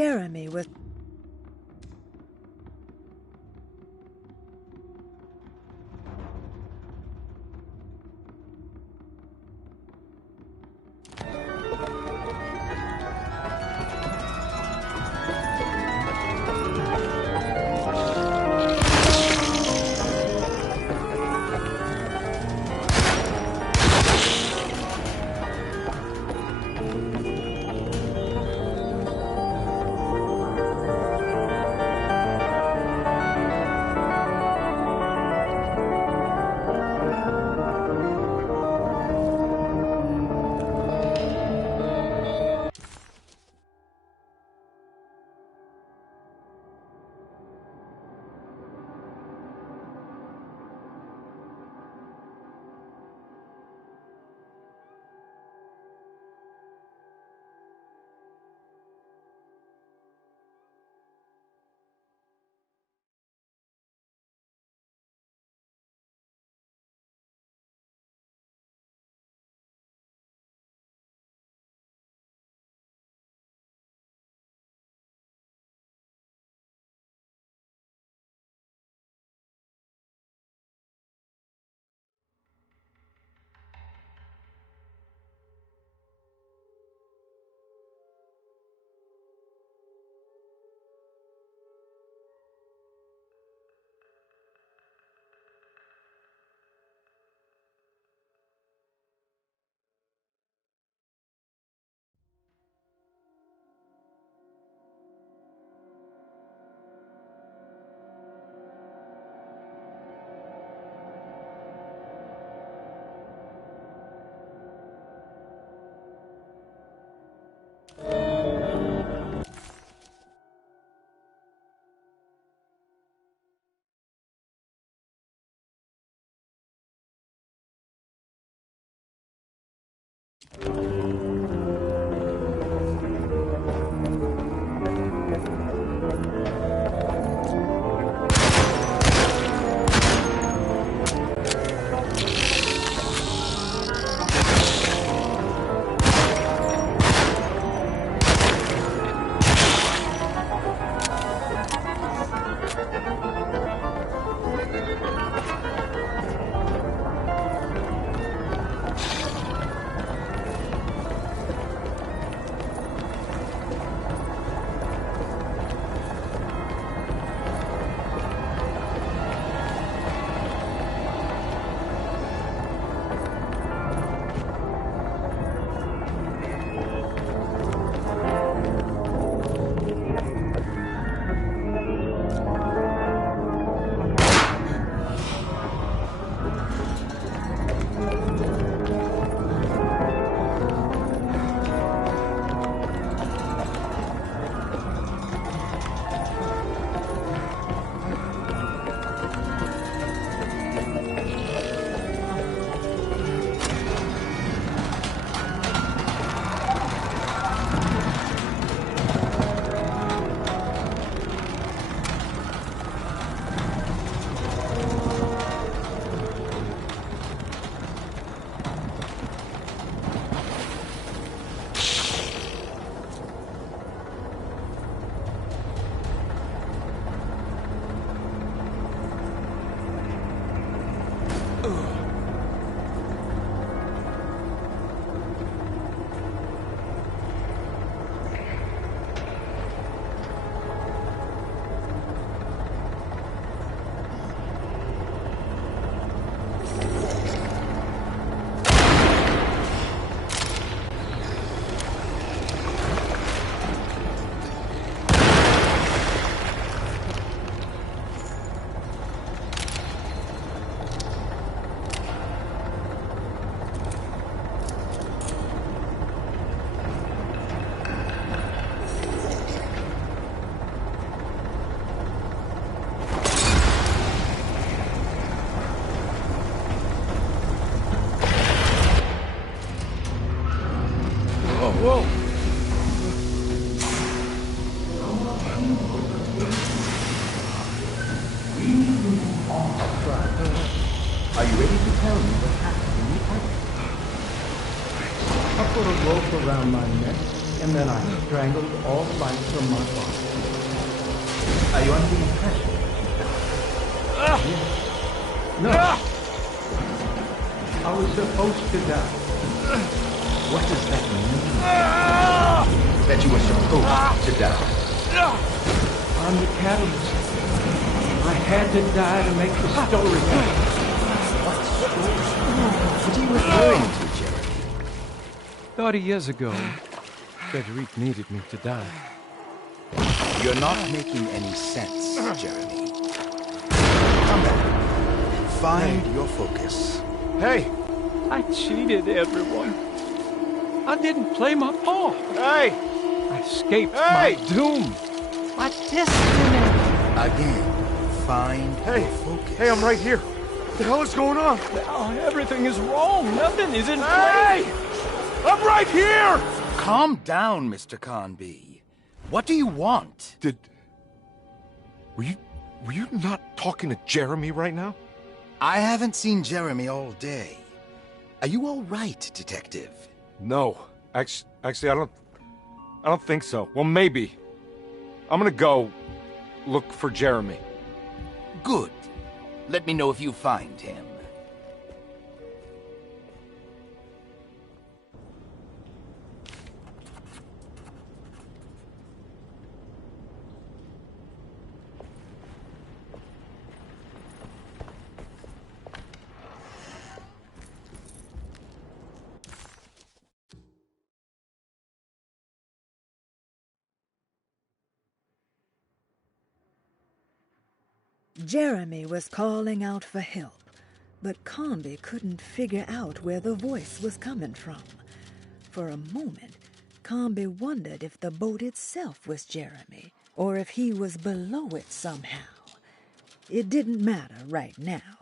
Jeremy was... Whoa! Are you ready to tell me what happened in the attic? I put a rope around my neck and then I strangled all life from my body. Are you under the impression? No. I was supposed to die. What does that mean? That you were supposed to die? I'm the catalyst. I had to die to make the story happen. What are you referring to, Jeremy? 30 years ago, Frederic needed me to die. You're not making any sense, Jeremy. Come back and find your focus. Hey! I cheated everyone. I didn't play my part. Hey! I escaped my doom. My destiny. Again, find your focus. Hey, I'm right here. What the hell is going on? Now everything is wrong. Nothing is in place. I'm right here! Calm down, Mr. Conby. What do you want? Were you not talking to Jeremy right now? I haven't seen Jeremy all day. Are you all right, Detective? No. Actually, I don't think so. Well, maybe. I'm gonna go look for Jeremy. Good. Let me know if you find him. Jeremy was calling out for help, but Conby couldn't figure out where the voice was coming from. For a moment, Conby wondered if the boat itself was Jeremy, or if he was below it somehow. It didn't matter right now.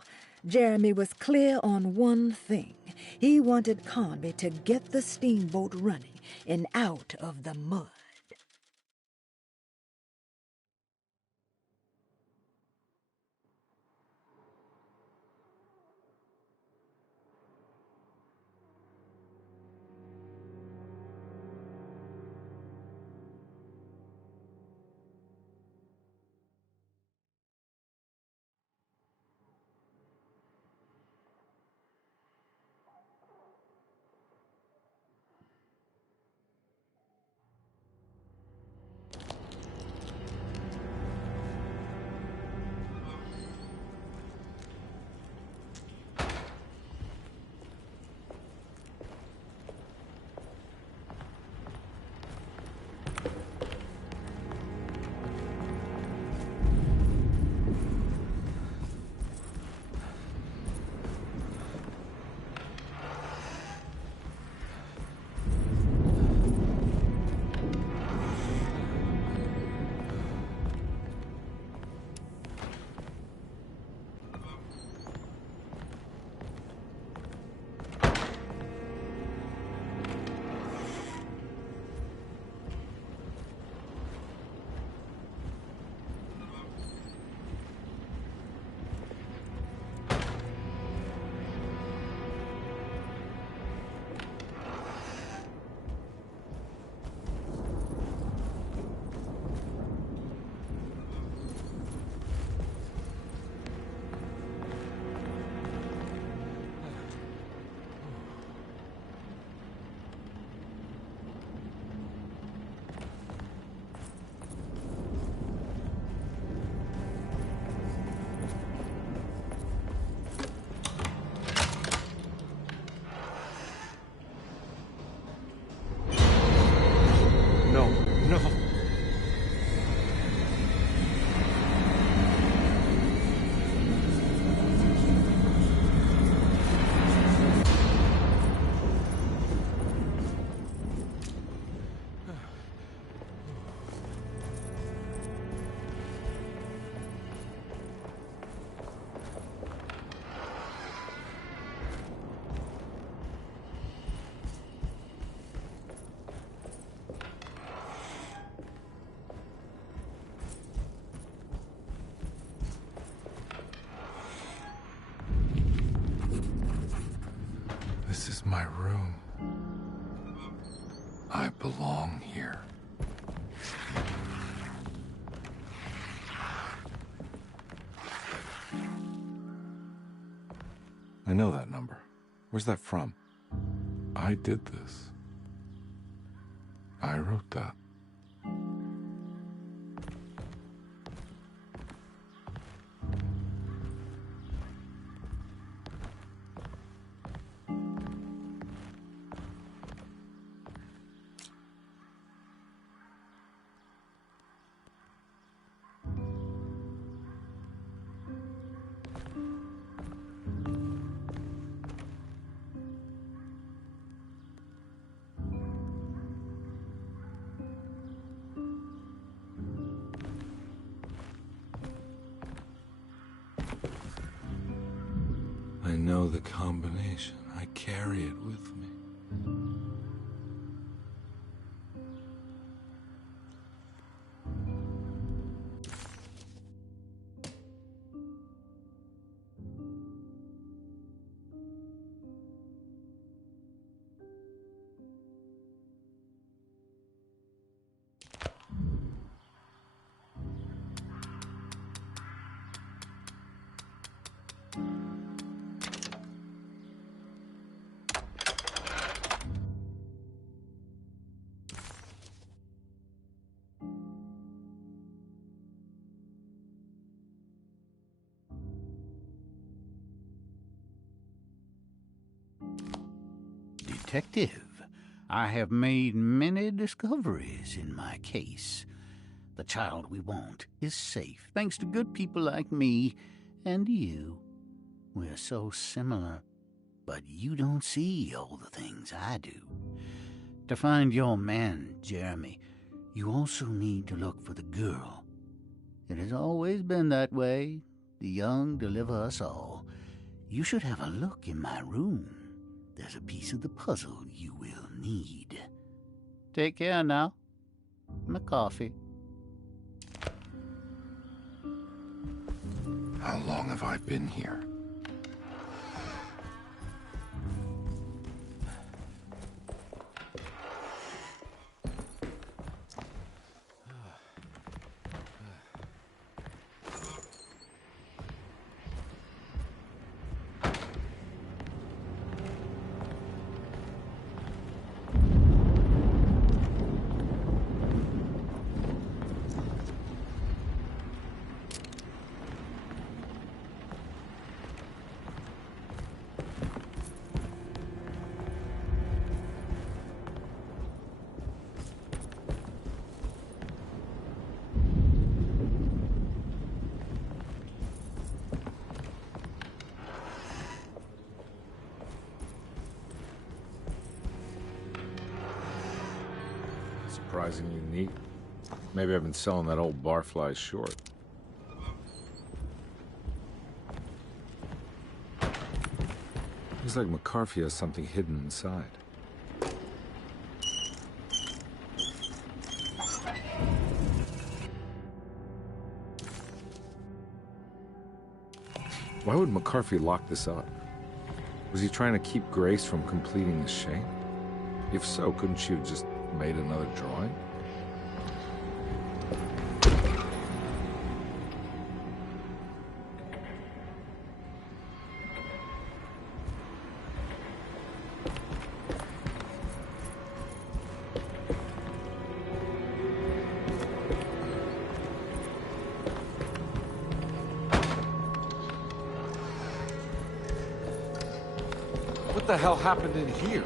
Jeremy was clear on one thing. He wanted Conby to get the steamboat running and out of the mud. This is my room. I belong here. I know that number. Where's that from? I did this. I wrote that. I know the combination. I carry it with me. Detective, I have made many discoveries in my case. The child we want is safe, thanks to good people like me and you. We're so similar, but you don't see all the things I do. To find your man, Jeremy, you also need to look for the girl. It has always been that way. The young deliver us all. You should have a look in my room. There's a piece of the puzzle you will need. Take care now. My coffee. How long have I been here? Surprisingly neat. Maybe I've been selling that old barfly short. Looks like McCarthy has something hidden inside. Why would McCarthy lock this up? Was he trying to keep Grace from completing the shape? If so, couldn't she have just made another drawing? What the hell happened in here?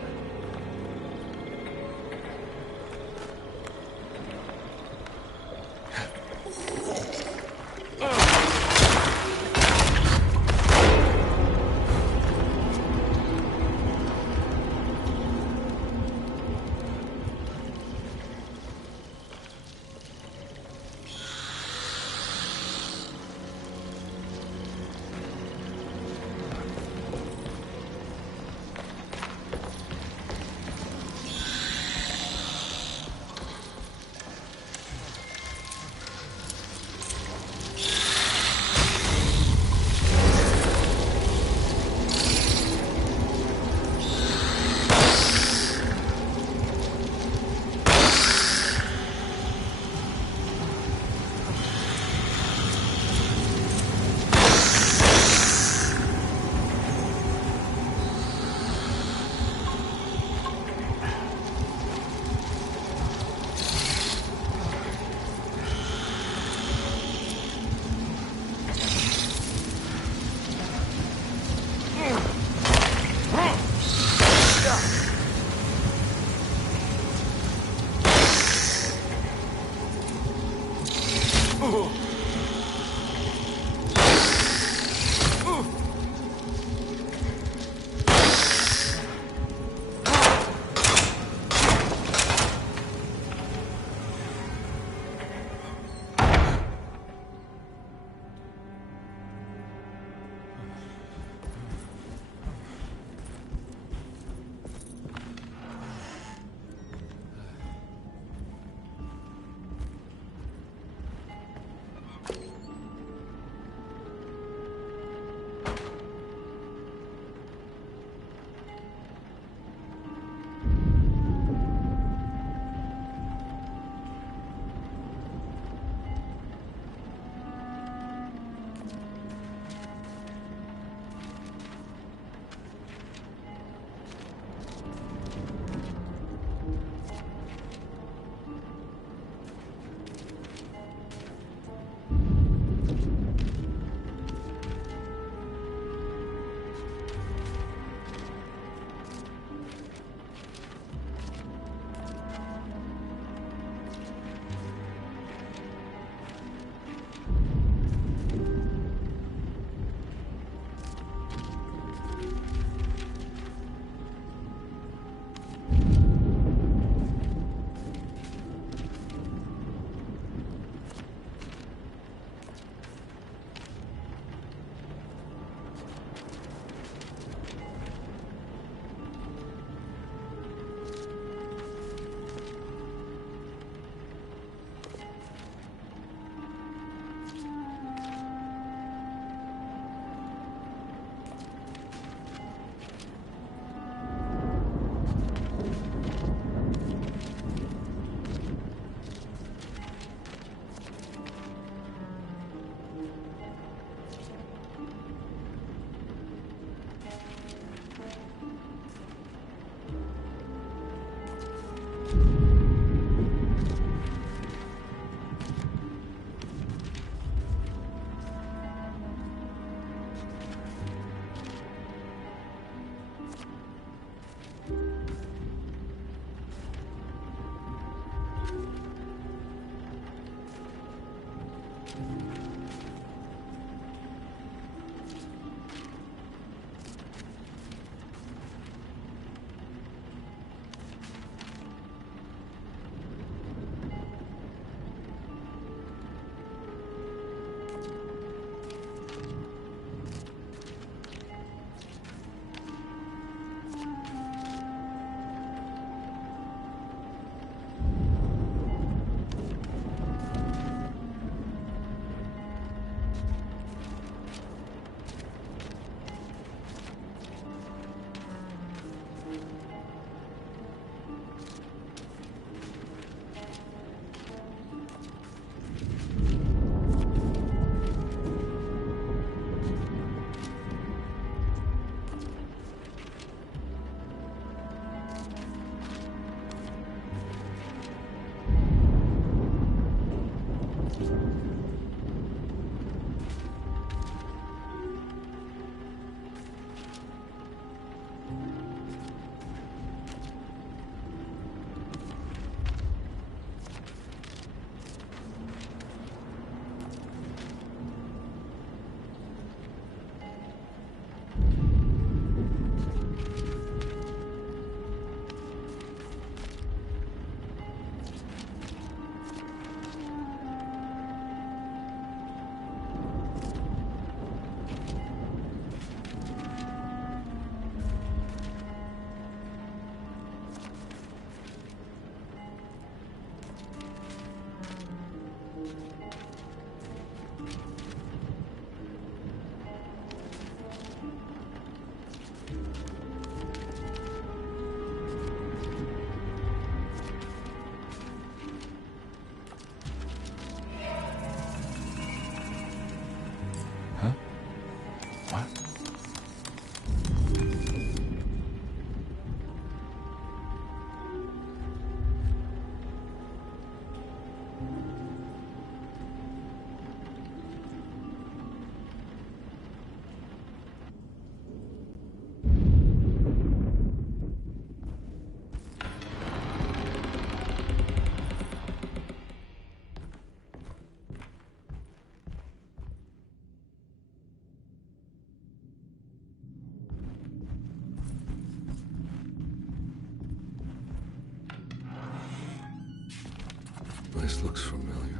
This looks familiar.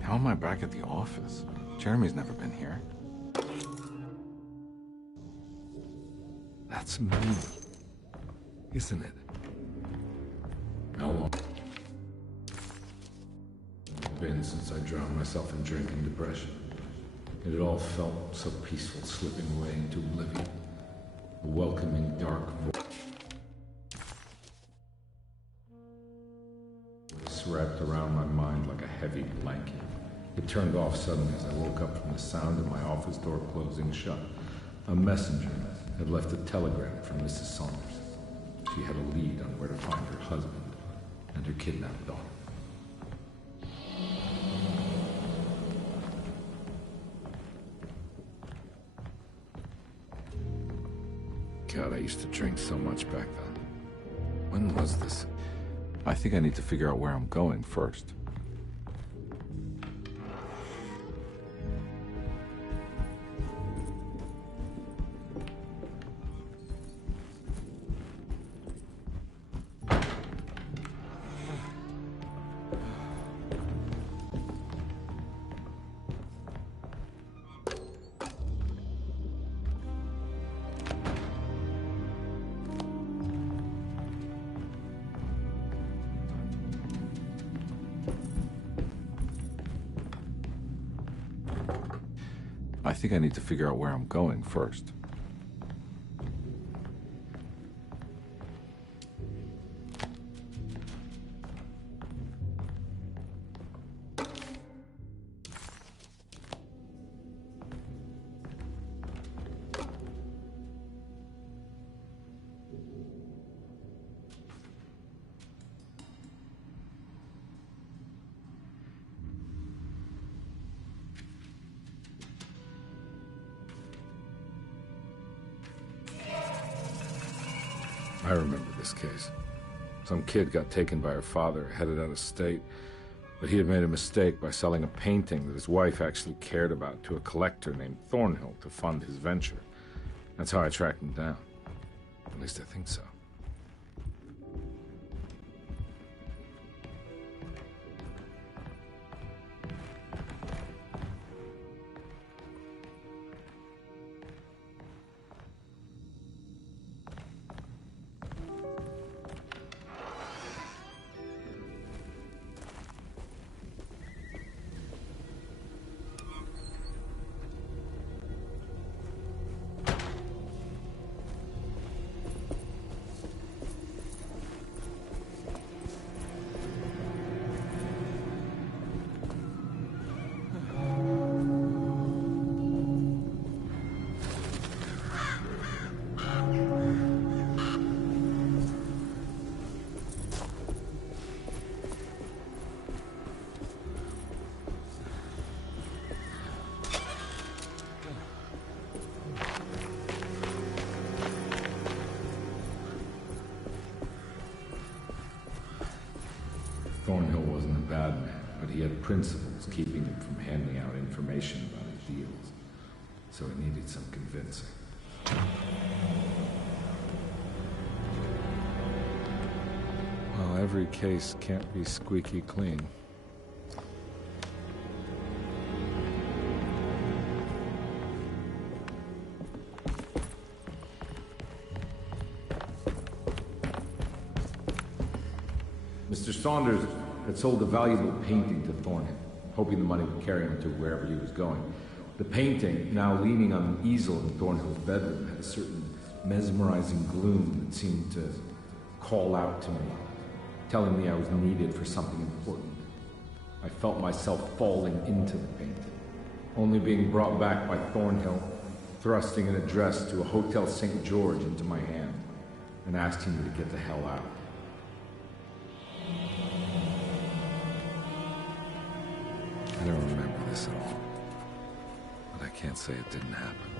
How am I back at the office? Jeremy's never been here. That's me. Isn't it? How long? It's been since I drowned myself in drink and depression. It had all felt so peaceful, slipping away into oblivion. A welcoming dark voice wrapped around my mind like a heavy blanket. It turned off suddenly as I woke up from the sound of my office door closing shut. A messenger had left a telegram from Mrs. Saunders. She had a lead on where to find her husband and her kidnapped daughter. God, I used to drink so much back then. When was this? I think I need to figure out where I'm going first. I think I need to figure out where I'm going first. I remember this case. Some kid got taken by her father, headed out of state, but he had made a mistake by selling a painting that his wife actually cared about to a collector named Thornhill to fund his venture. That's how I tracked him down. At least I think so. Thornhill wasn't a bad man, but he had principles keeping him from handing out information about his deals. So it needed some convincing. Well, every case can't be squeaky clean. Mr. Saunders had sold a valuable painting to Thornhill, hoping the money would carry him to wherever he was going. The painting, now leaning on an easel in Thornhill's bedroom, had a certain mesmerizing gloom that seemed to call out to me, telling me I was needed for something important. I felt myself falling into the painting, only being brought back by Thornhill, thrusting an address to a Hotel St. George into my hand and asking me to get the hell out. I don't remember this at all, but I can't say it didn't happen.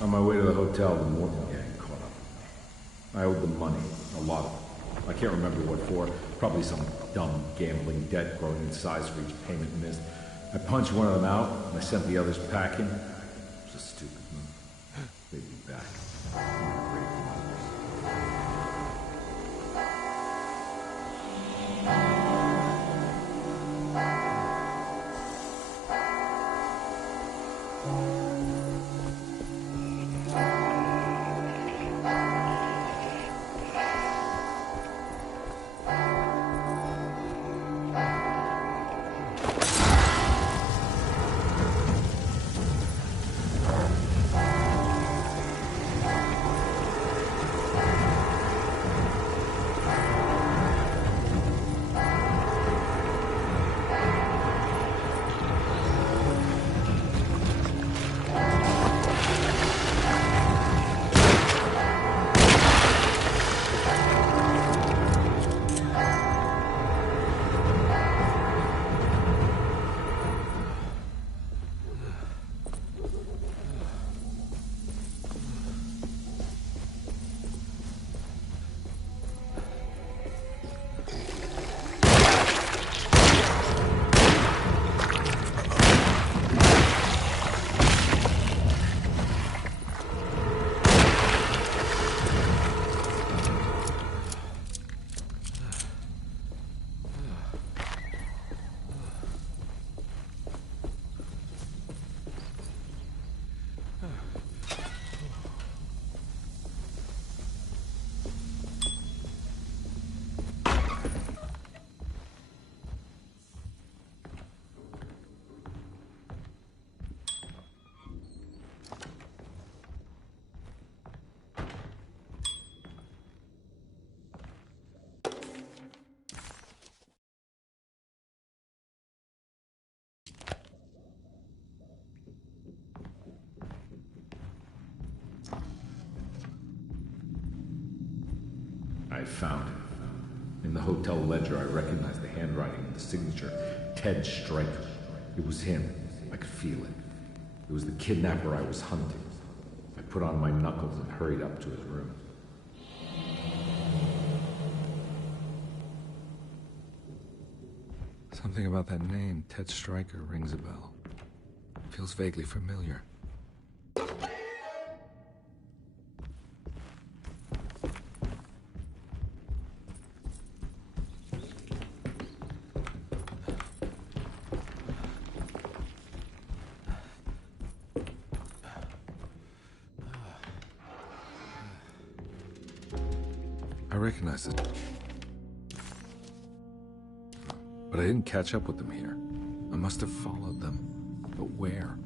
On my way to the hotel, the Morton gang caught up. I owed them money, a lot of it. I can't remember what for. Probably some dumb gambling debt growing in size for each payment missed. I punched one of them out, and I sent the others packing. It was a stupid move. They'd be back. I found him. In the hotel ledger, I recognized the handwriting and the signature. Ted Stryker. It was him. I could feel it. It was the kidnapper I was hunting. I put on my knuckles and hurried up to his room. Something about that name, Ted Stryker, rings a bell. Feels vaguely familiar. I recognize it. But I didn't catch up with them here. I must have followed them. But where?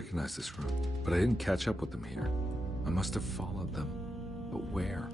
recognize this room, but I didn't catch up with them here. I must have followed them. But where?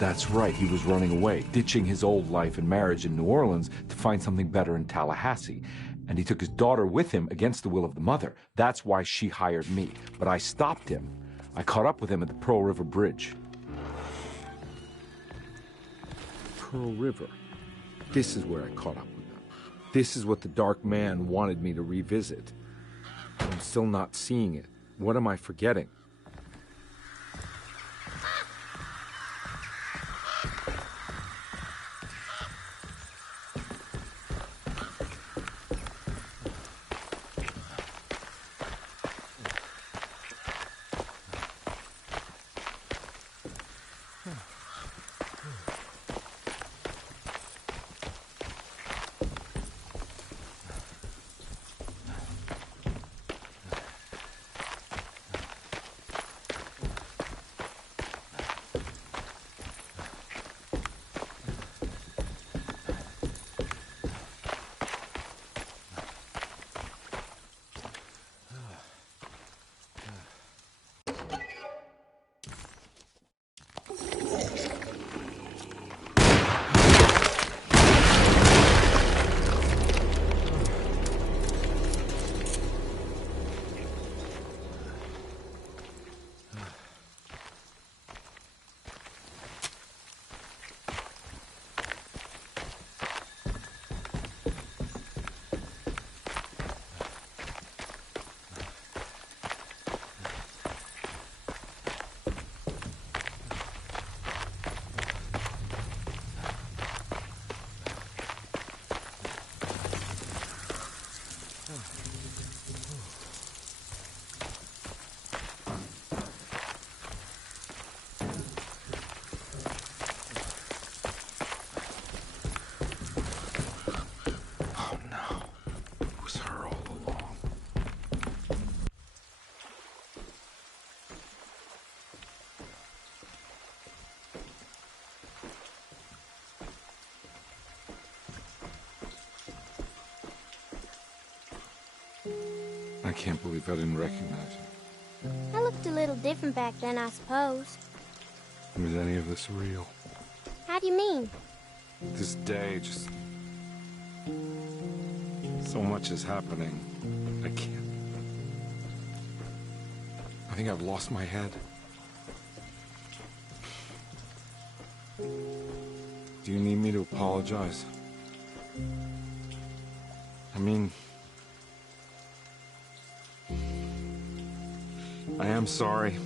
That's right, he was running away, ditching his old life and marriage in New Orleans to find something better in Tallahassee. And he took his daughter with him against the will of the mother. That's why she hired me. But I stopped him. I caught up with him at the Pearl River Bridge. Pearl River. This is where I caught up with him. This is what the Dark Man wanted me to revisit. I'm still not seeing it. What am I forgetting? I can't believe I didn't recognize him. I looked a little different back then, I suppose. Was any of this real? How do you mean? This day, just... so much is happening. I can't... I think I've lost my head. Do you need me to apologize? I mean... I am sorry.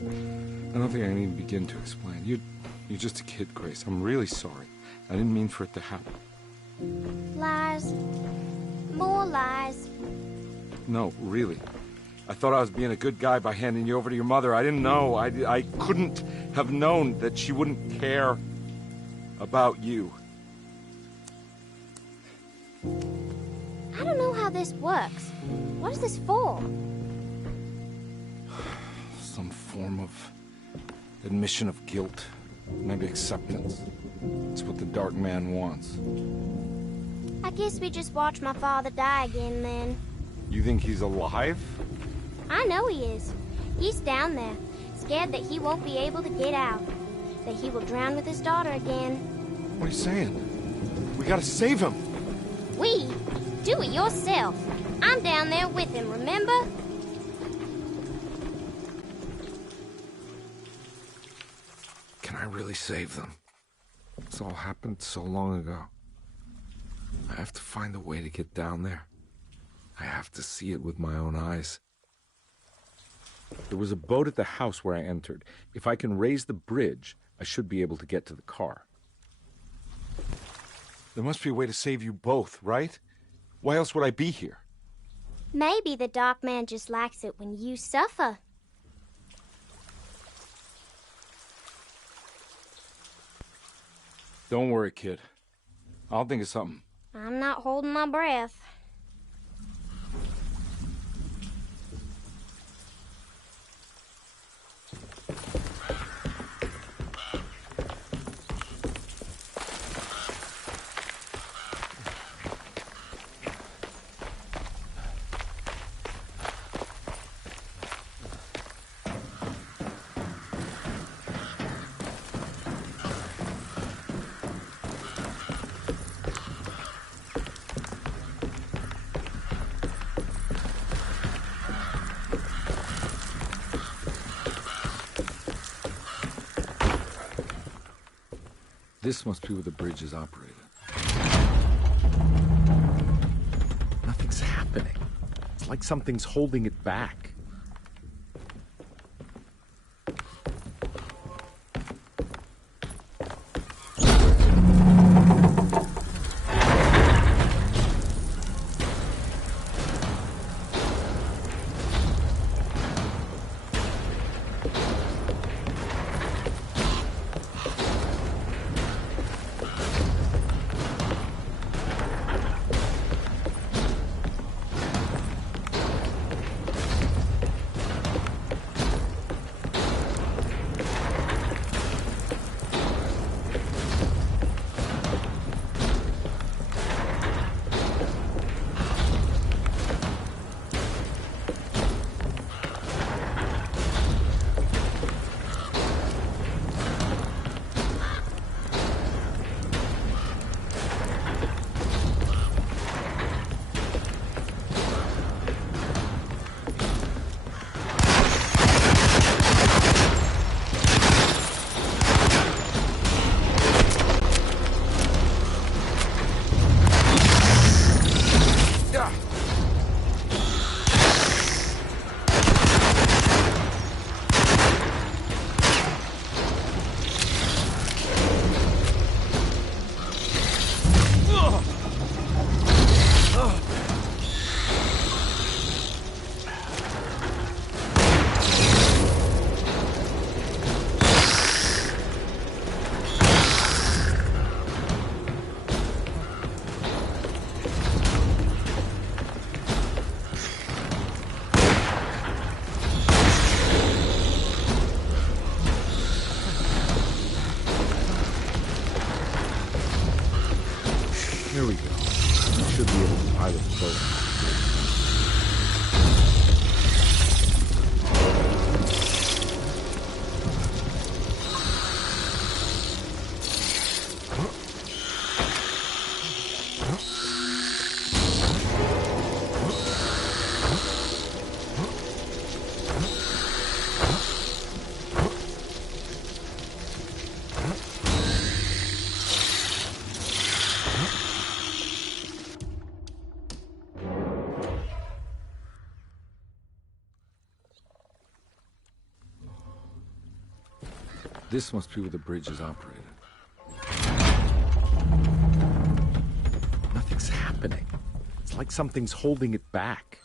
I don't think I need to begin to explain. You're just a kid, Grace. I'm really sorry. I didn't mean for it to happen. Lies. More lies. No, really. I thought I was being a good guy by handing you over to your mother. I didn't know. I couldn't have known that she wouldn't care about you. I don't know how this works. What is this for? Some form of admission of guilt. Maybe acceptance. It's what the Dark Man wants. I guess we just watch my father die again, then. You think he's alive? I know he is. He's down there, scared that he won't be able to get out. That he will drown with his daughter again. What are you saying? We gotta save him. We? Do it yourself. I'm down there with him, remember? Can I really save them? This all happened so long ago. I have to find a way to get down there. I have to see it with my own eyes. There was a boat at the house where I entered. If I can raise the bridge, I should be able to get to the car. There must be a way to save you both, right? Why else would I be here? Maybe the Dark Man just likes it when you suffer. Don't worry, kid. I'll think of something. I'm not holding my breath. This must be where the bridge is operated. Nothing's happening. It's like something's holding it back. Here we go. I should be able to pilot the boat. This must be where the bridge is operated. Nothing's happening. It's like something's holding it back.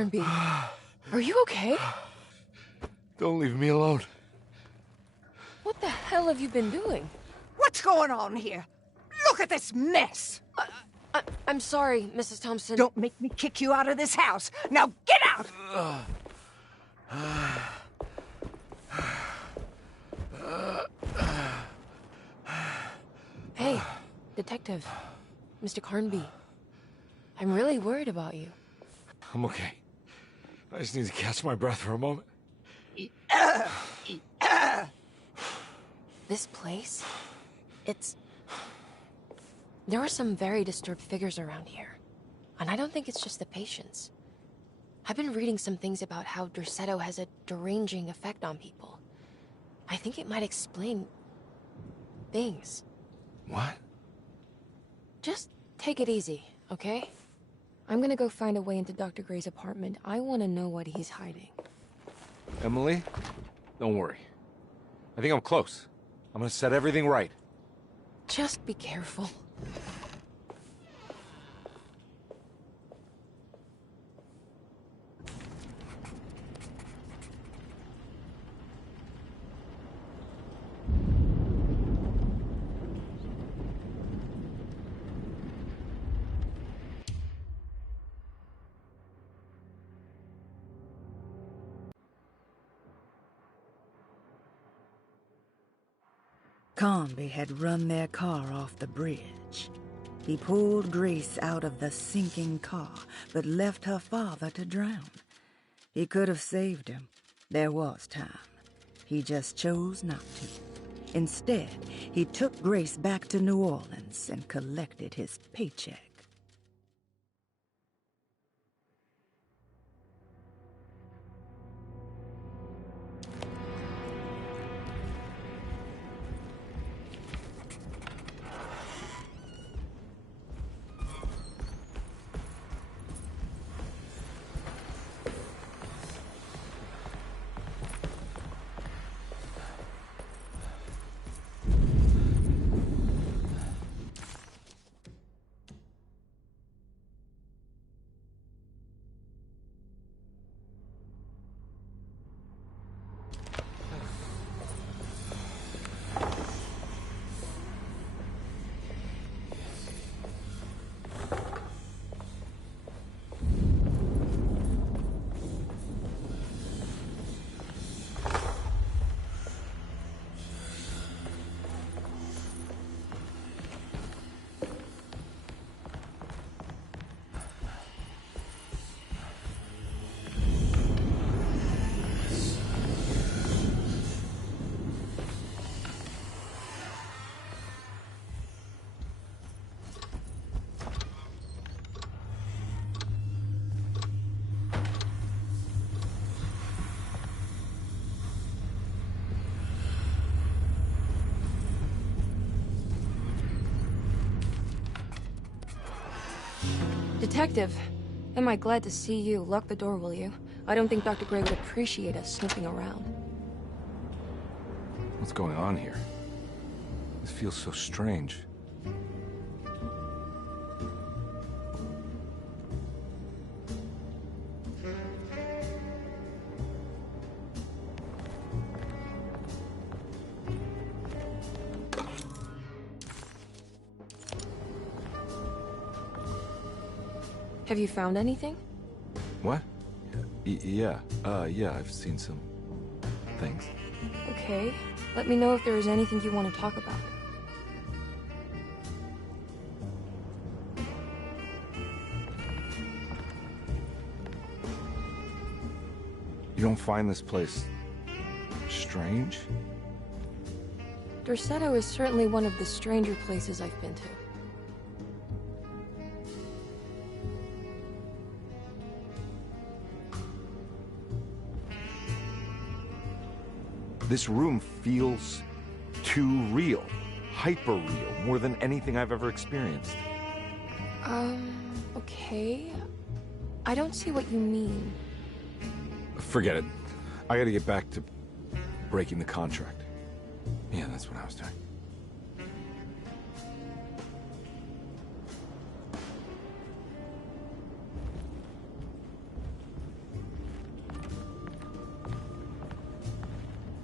Carnby, are you okay? Don't leave me alone. What the hell have you been doing? What's going on here? Look at this mess! I'm sorry, Mrs. Thompson. Don't make me kick you out of this house. Now get out! Hey, Detective. Mr. Carnby. I'm really worried about you. I'm okay. I just need to catch my breath for a moment. This place? There are some very disturbed figures around here. And I don't think it's just the patients. I've been reading some things about how Derceto has a deranging effect on people. I think it might explain... things. What? Just take it easy, okay? I'm gonna go find a way into Dr. Gray's apartment. I want to know what he's hiding. Emily, don't worry. I think I'm close. I'm gonna set everything right. Just be careful. Carnby had run their car off the bridge. He pulled Grace out of the sinking car, but left her father to drown. He could have saved him. There was time. He just chose not to. Instead, he took Grace back to New Orleans and collected his paycheck. Detective, am I glad to see you. Lock the door, will you? I don't think Dr. Gray would appreciate us snooping around. What's going on here? This feels so strange. Have you found anything? What? Yeah, I've seen some things. Okay. Let me know if there is anything you want to talk about. You don't find this place strange? Derceto is certainly one of the stranger places I've been to. This room feels too real. Hyper real. More than anything I've ever experienced. Okay. I don't see what you mean. Forget it. I gotta get back to breaking the contract. Yeah, that's what I was doing.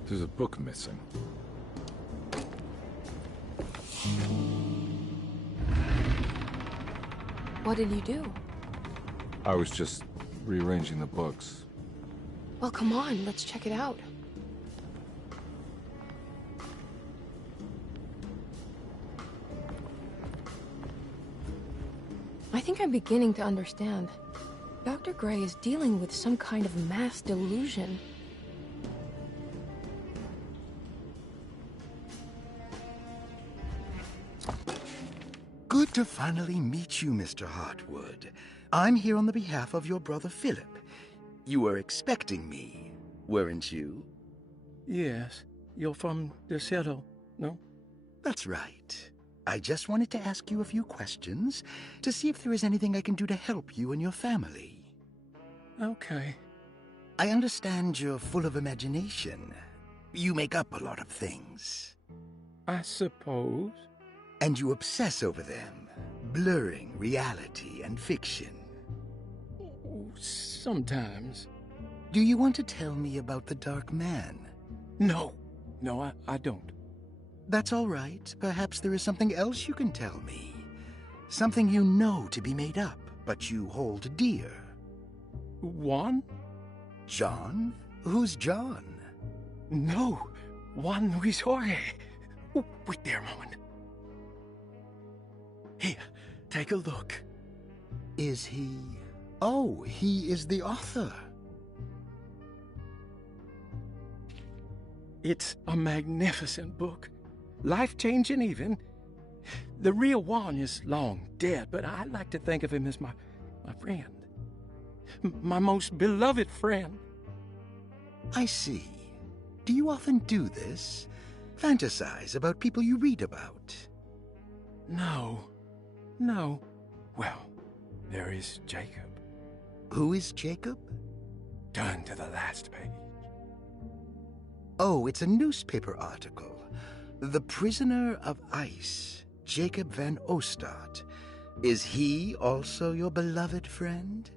There's a book missing. What did you do? I was just rearranging the books. Well, come on, let's check it out. I think I'm beginning to understand. Dr. Gray is dealing with some kind of mass delusion. Good to finally meet you, Mr. Hartwood. I'm here on the behalf of your brother Philip. You were expecting me, weren't you? Yes. You're from Derceto, no? That's right. I just wanted to ask you a few questions to see if there is anything I can do to help you and your family. Okay. I understand you're full of imagination. You make up a lot of things. I suppose. And you obsess over them, blurring reality and fiction. Sometimes. Do you want to tell me about the Dark Man? No. No, I don't. That's all right. Perhaps there is something else you can tell me. Something you know to be made up, but you hold dear. Juan? John? Who's John? No. Juan Luis Jorge. Wait there a moment. Here, take a look. Is he... Oh, he is the author. It's a magnificent book. Life-changing even. The real Juan is long dead, but I like to think of him as my friend. My most beloved friend. I see. Do you often do this? Fantasize about people you read about? No. Well, there is Jacob. Who is Jacob? Turn to the last page. Oh, it's a newspaper article. The Prisoner of Ice, Jacob van Ostad. Is he also your beloved friend?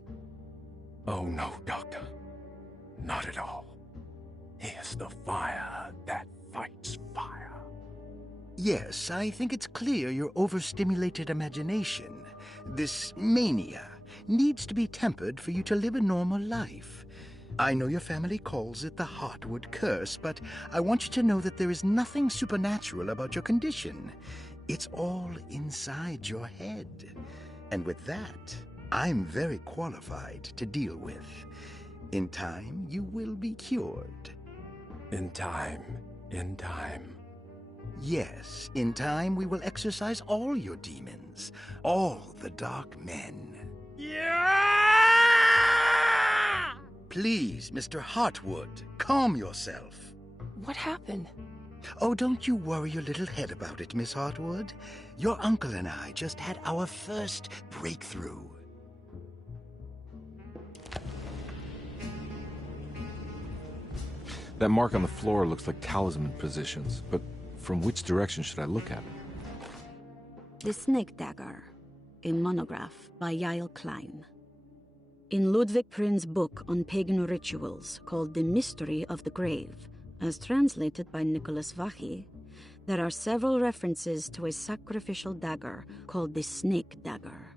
Oh, no, Doctor. Not at all. He is the fire that fights fire. Yes, I think it's clear your overstimulated imagination, this mania, needs to be tempered for you to live a normal life. I know your family calls it the Hartwood curse, but I want you to know that there is nothing supernatural about your condition. It's all inside your head. And with that, I'm very qualified to deal with. In time, you will be cured. In time. Yes, in time we will exorcise all your demons, all the dark men. Yeah! Please, Mr. Hartwood, calm yourself. What happened? Oh, don't you worry your little head about it, Miss Hartwood. Your uncle and I just had our first breakthrough. That mark on the floor looks like talisman positions, but from which direction should I look at it? The Snake Dagger, a monograph by Yael Klein. In Ludwig Prin's book on pagan rituals called The Mystery of the Grave, as translated by Nicholas Vachy, there are several references to a sacrificial dagger called the Snake Dagger.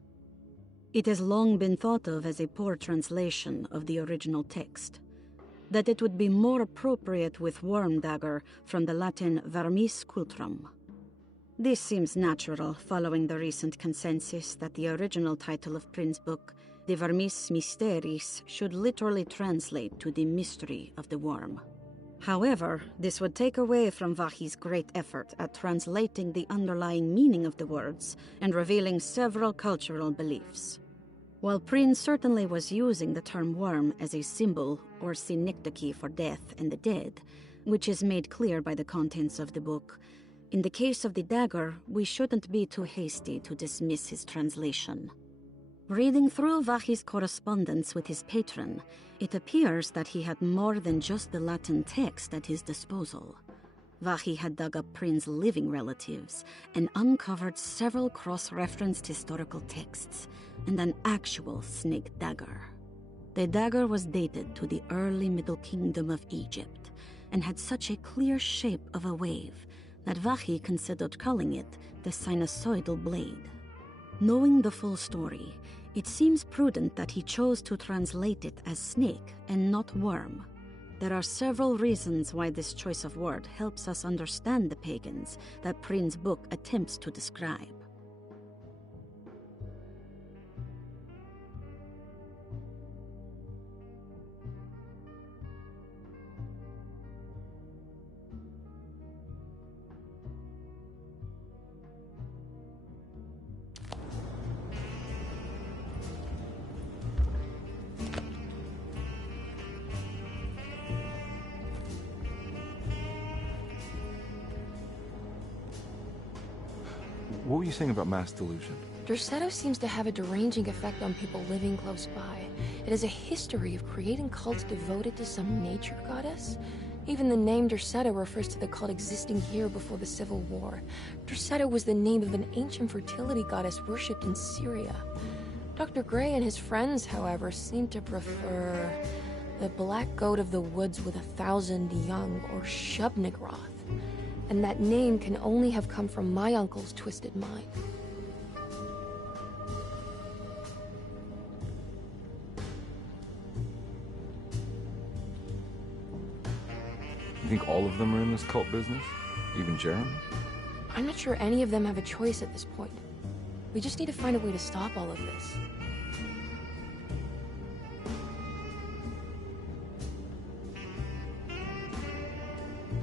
It has long been thought of as a poor translation of the original text, that it would be more appropriate with worm dagger from the Latin vermis cultrum. This seems natural following the recent consensus that the original title of Prin's book, De Vermis Mysteris, should literally translate to the mystery of the worm. However, this would take away from Vachy's great effort at translating the underlying meaning of the words and revealing several cultural beliefs. While Prin certainly was using the term worm as a symbol or synecdoche for death and the dead, which is made clear by the contents of the book, in the case of the dagger, we shouldn't be too hasty to dismiss his translation. Reading through Vachy's correspondence with his patron, it appears that he had more than just the Latin text at his disposal. Vachy had dug up Prin's living relatives and uncovered several cross-referenced historical texts and an actual snake dagger. The dagger was dated to the early Middle Kingdom of Egypt and had such a clear shape of a wave that Vahi considered calling it the sinusoidal blade. Knowing the full story, it seems prudent that he chose to translate it as snake and not worm. There are several reasons why this choice of word helps us understand the pagans that Prin's book attempts to describe. What were you saying about mass delusion? Derceto seems to have a deranging effect on people living close by. It has a history of creating cults devoted to some nature goddess. Even the name Derceto refers to the cult existing here before the Civil War. Derceto was the name of an ancient fertility goddess worshipped in Syria. Dr. Gray and his friends, however, seem to prefer the black goat of the woods with 1,000 young, or Shub-Nigroth. And that name can only have come from my uncle's twisted mind. You think all of them are in this cult business? Even Jeremy? I'm not sure any of them have a choice at this point. We just need to find a way to stop all of this.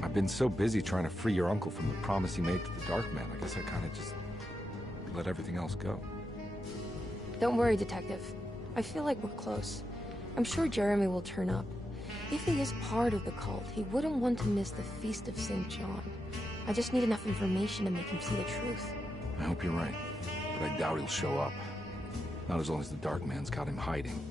I've been so busy trying to free your uncle from the promise he made to the Dark Man. I guess I kind of just let everything else go. Don't worry, Detective. I feel like we're close. I'm sure Jeremy will turn up. If he is part of the cult, he wouldn't want to miss the Feast of St. John. I just need enough information to make him see the truth. I hope you're right, but I doubt he'll show up. Not as long as the Dark Man's got him hiding.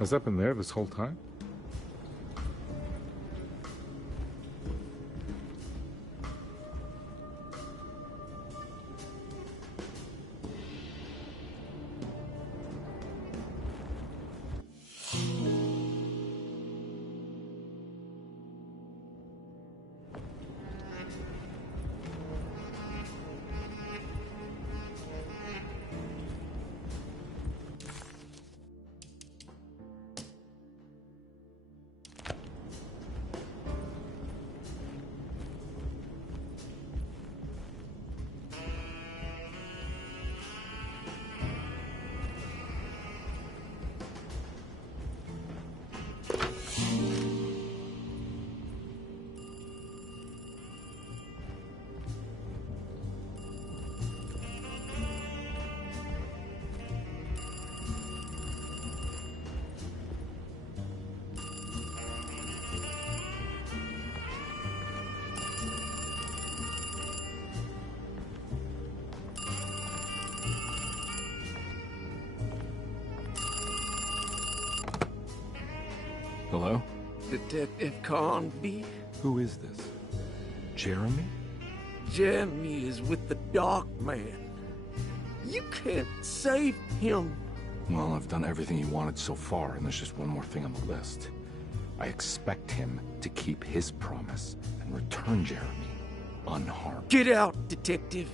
Has that been there this whole time? Hello? Detective Carnby? Who is this? Jeremy? Jeremy is with the Dark Man. You can't save him. Well, I've done everything you wanted so far, and there's just one more thing on the list. I expect him to keep his promise and return Jeremy unharmed. Get out, Detective.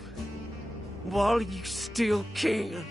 While you still can.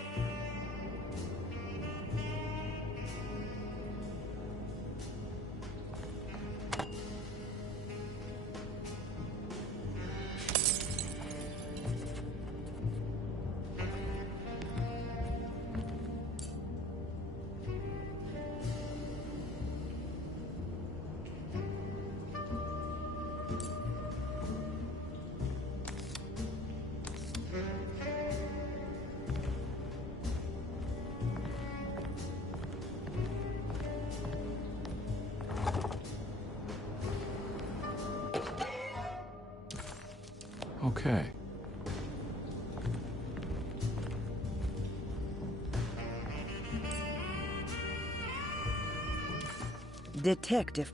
Okay. Detective.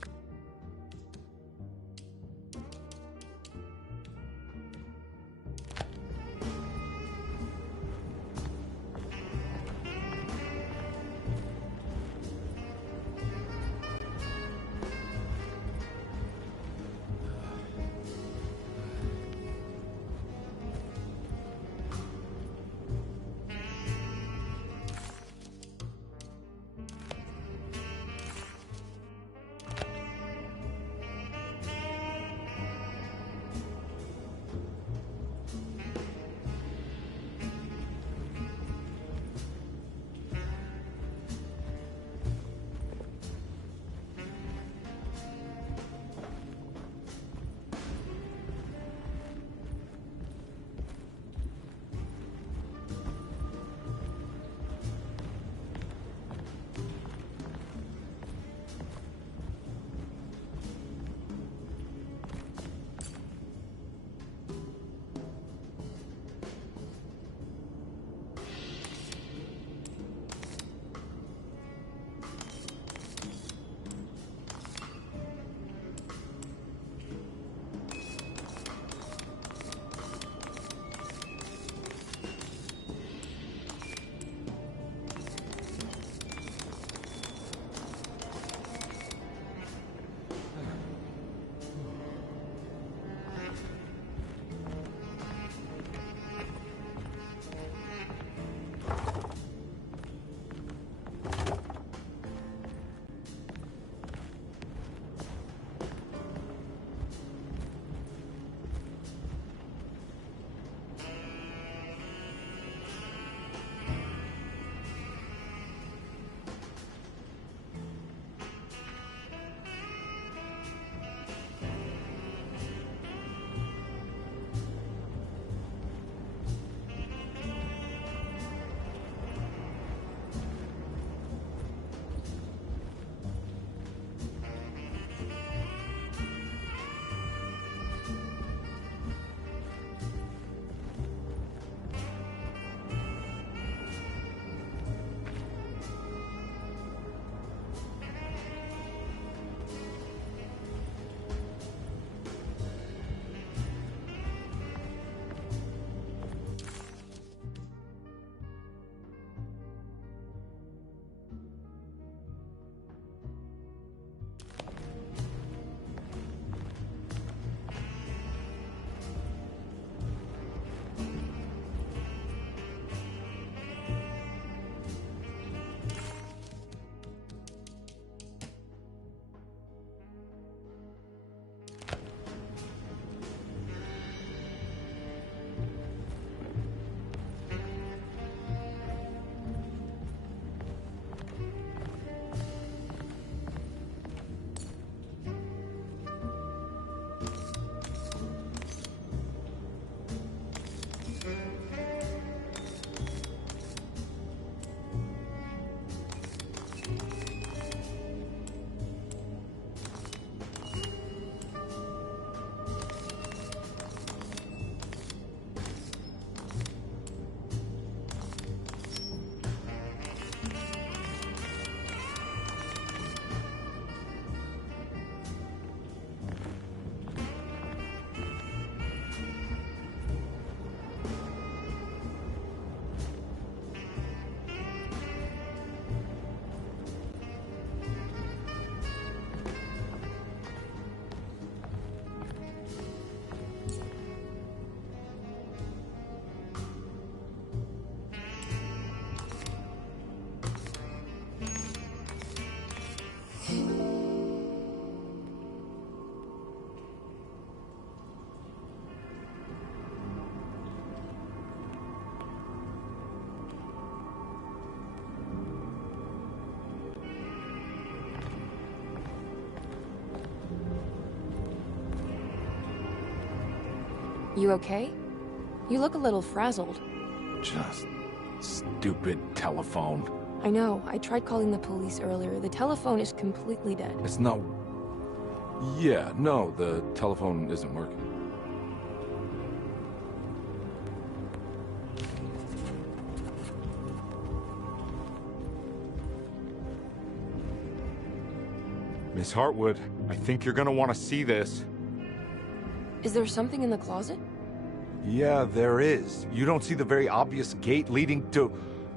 You okay? You look a little frazzled. Just stupid telephone. I know. I tried calling the police earlier. The telephone is completely dead. It's not... Yeah, no, the telephone isn't working. Miss Hartwood, I think you're gonna want to see this. Is there something in the closet? Yeah, there is. You don't see the very obvious gate leading to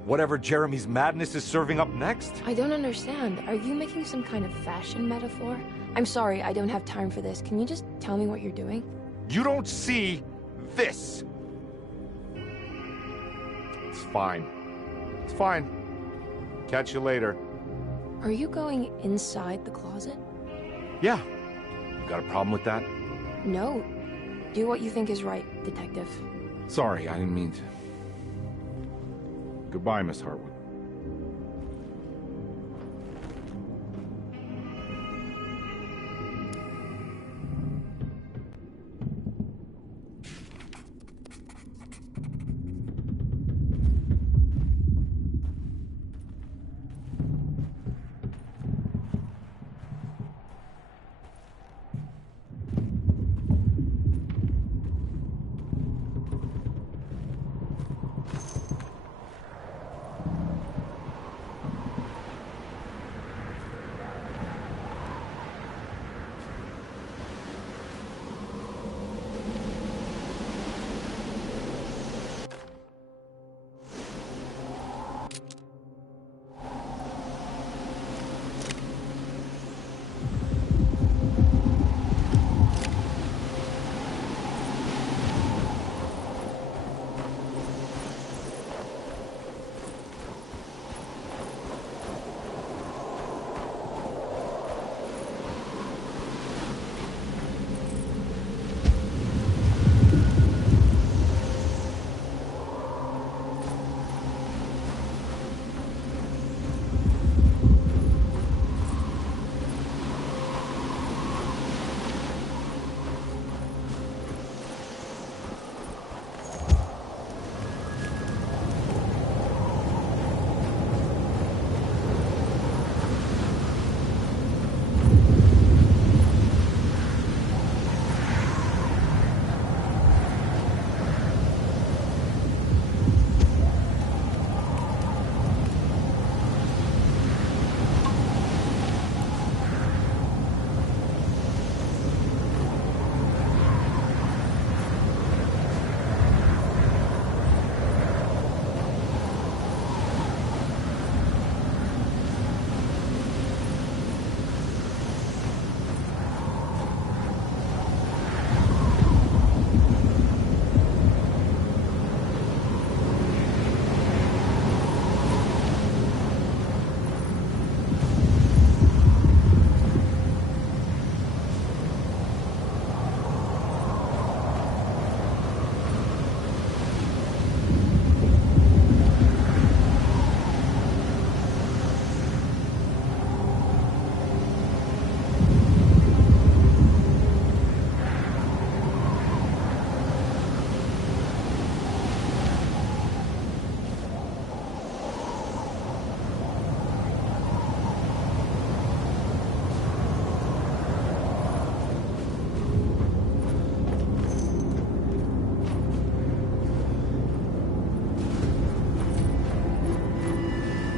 whatever Jeremy's madness is serving up next? I don't understand. Are you making some kind of fashion metaphor? I'm sorry, I don't have time for this. Can you just tell me what you're doing? You don't see this. It's fine. It's fine. Catch you later. Are you going inside the closet? Yeah. Got a problem with that? No. Do what you think is right, Detective. Sorry, I didn't mean to. Goodbye, Miss Hartwood.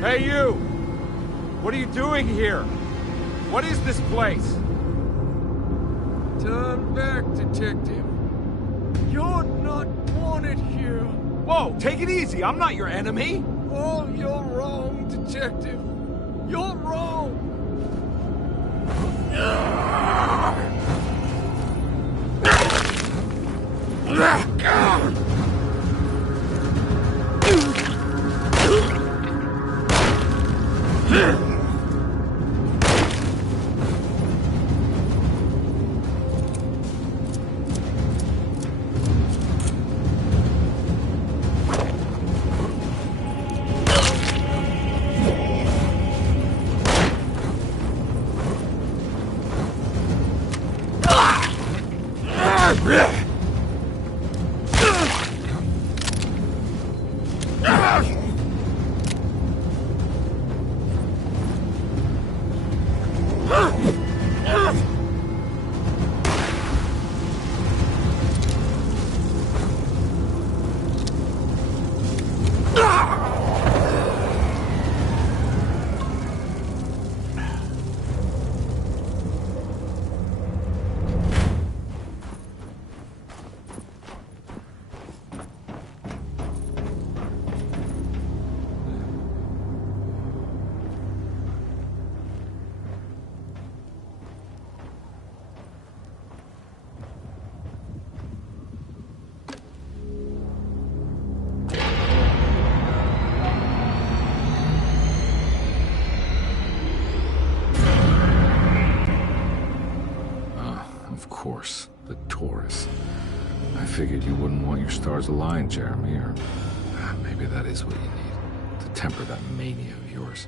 Hey, you! What are you doing here? What is this place? Turn back, Detective. You're not wanted here. Whoa, take it easy. I'm not your enemy. Oh, you're wrong, Detective. You're wrong. course, the Taurus. I figured you wouldn't want your stars aligned, Jeremy, or maybe that is what you need to temper that mania of yours.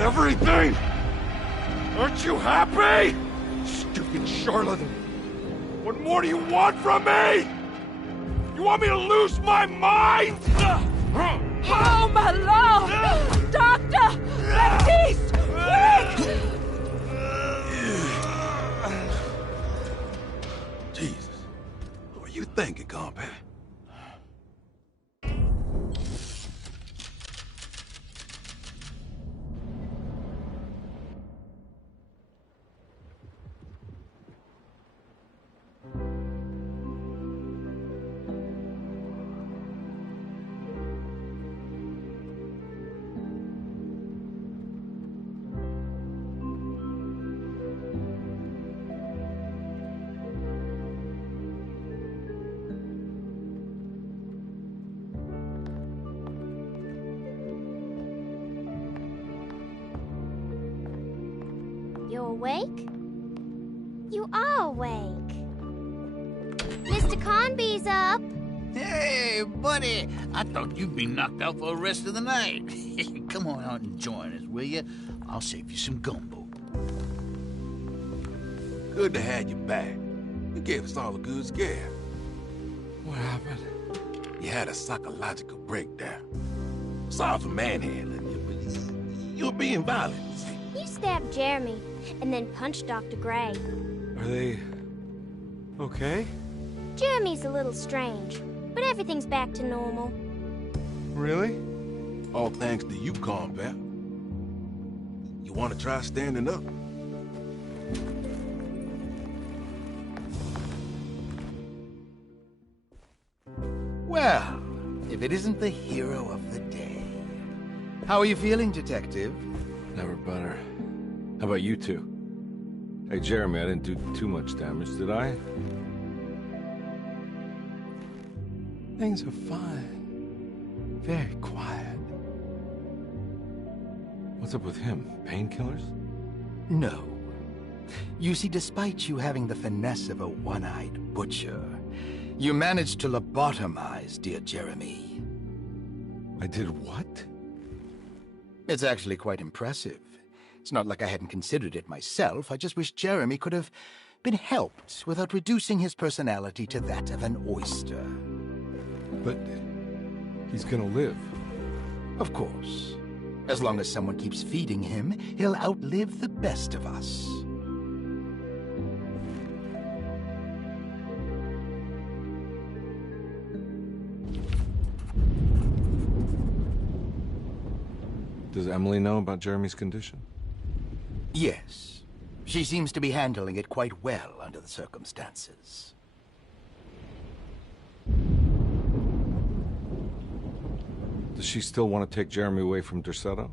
Everything! Aren't you happy? Stupid charlatan! What more do you want from me? You want me to lose my mind? Oh, my lord! Doctor! Baptiste! Quick! Jesus. What were you thinking, compadre? awake? You are awake. Mr. Conby's up. Hey, buddy! I thought you'd be knocked out for the rest of the night. Come on out and join us, will you? I'll save you some gumbo. Good to have you back. You gave us all a good scare. What happened? You had a psychological breakdown. Sorry for manhandling you, but you were being violent. You stabbed Jeremy, and then punched Dr. Gray. Are they... okay? Jeremy's a little strange, but everything's back to normal. Really? All thanks to you, combat. You want to try standing up? Well, if it isn't the hero of the day. How are you feeling, Detective? Never better. How about you two? Hey, Jeremy, I didn't do too much damage, did I? Things are fine. Very quiet. What's up with him? Painkillers? No. You see, despite you having the finesse of a one-eyed butcher, you managed to lobotomize dear Jeremy. I did what? It's actually quite impressive. It's not like I hadn't considered it myself. I just wish Jeremy could have been helped without reducing his personality to that of an oyster. But he's gonna live. Of course. As long as someone keeps feeding him, he'll outlive the best of us. Does Emily know about Jeremy's condition? Yes. She seems to be handling it quite well under the circumstances. Does she still want to take Jeremy away from Derceto?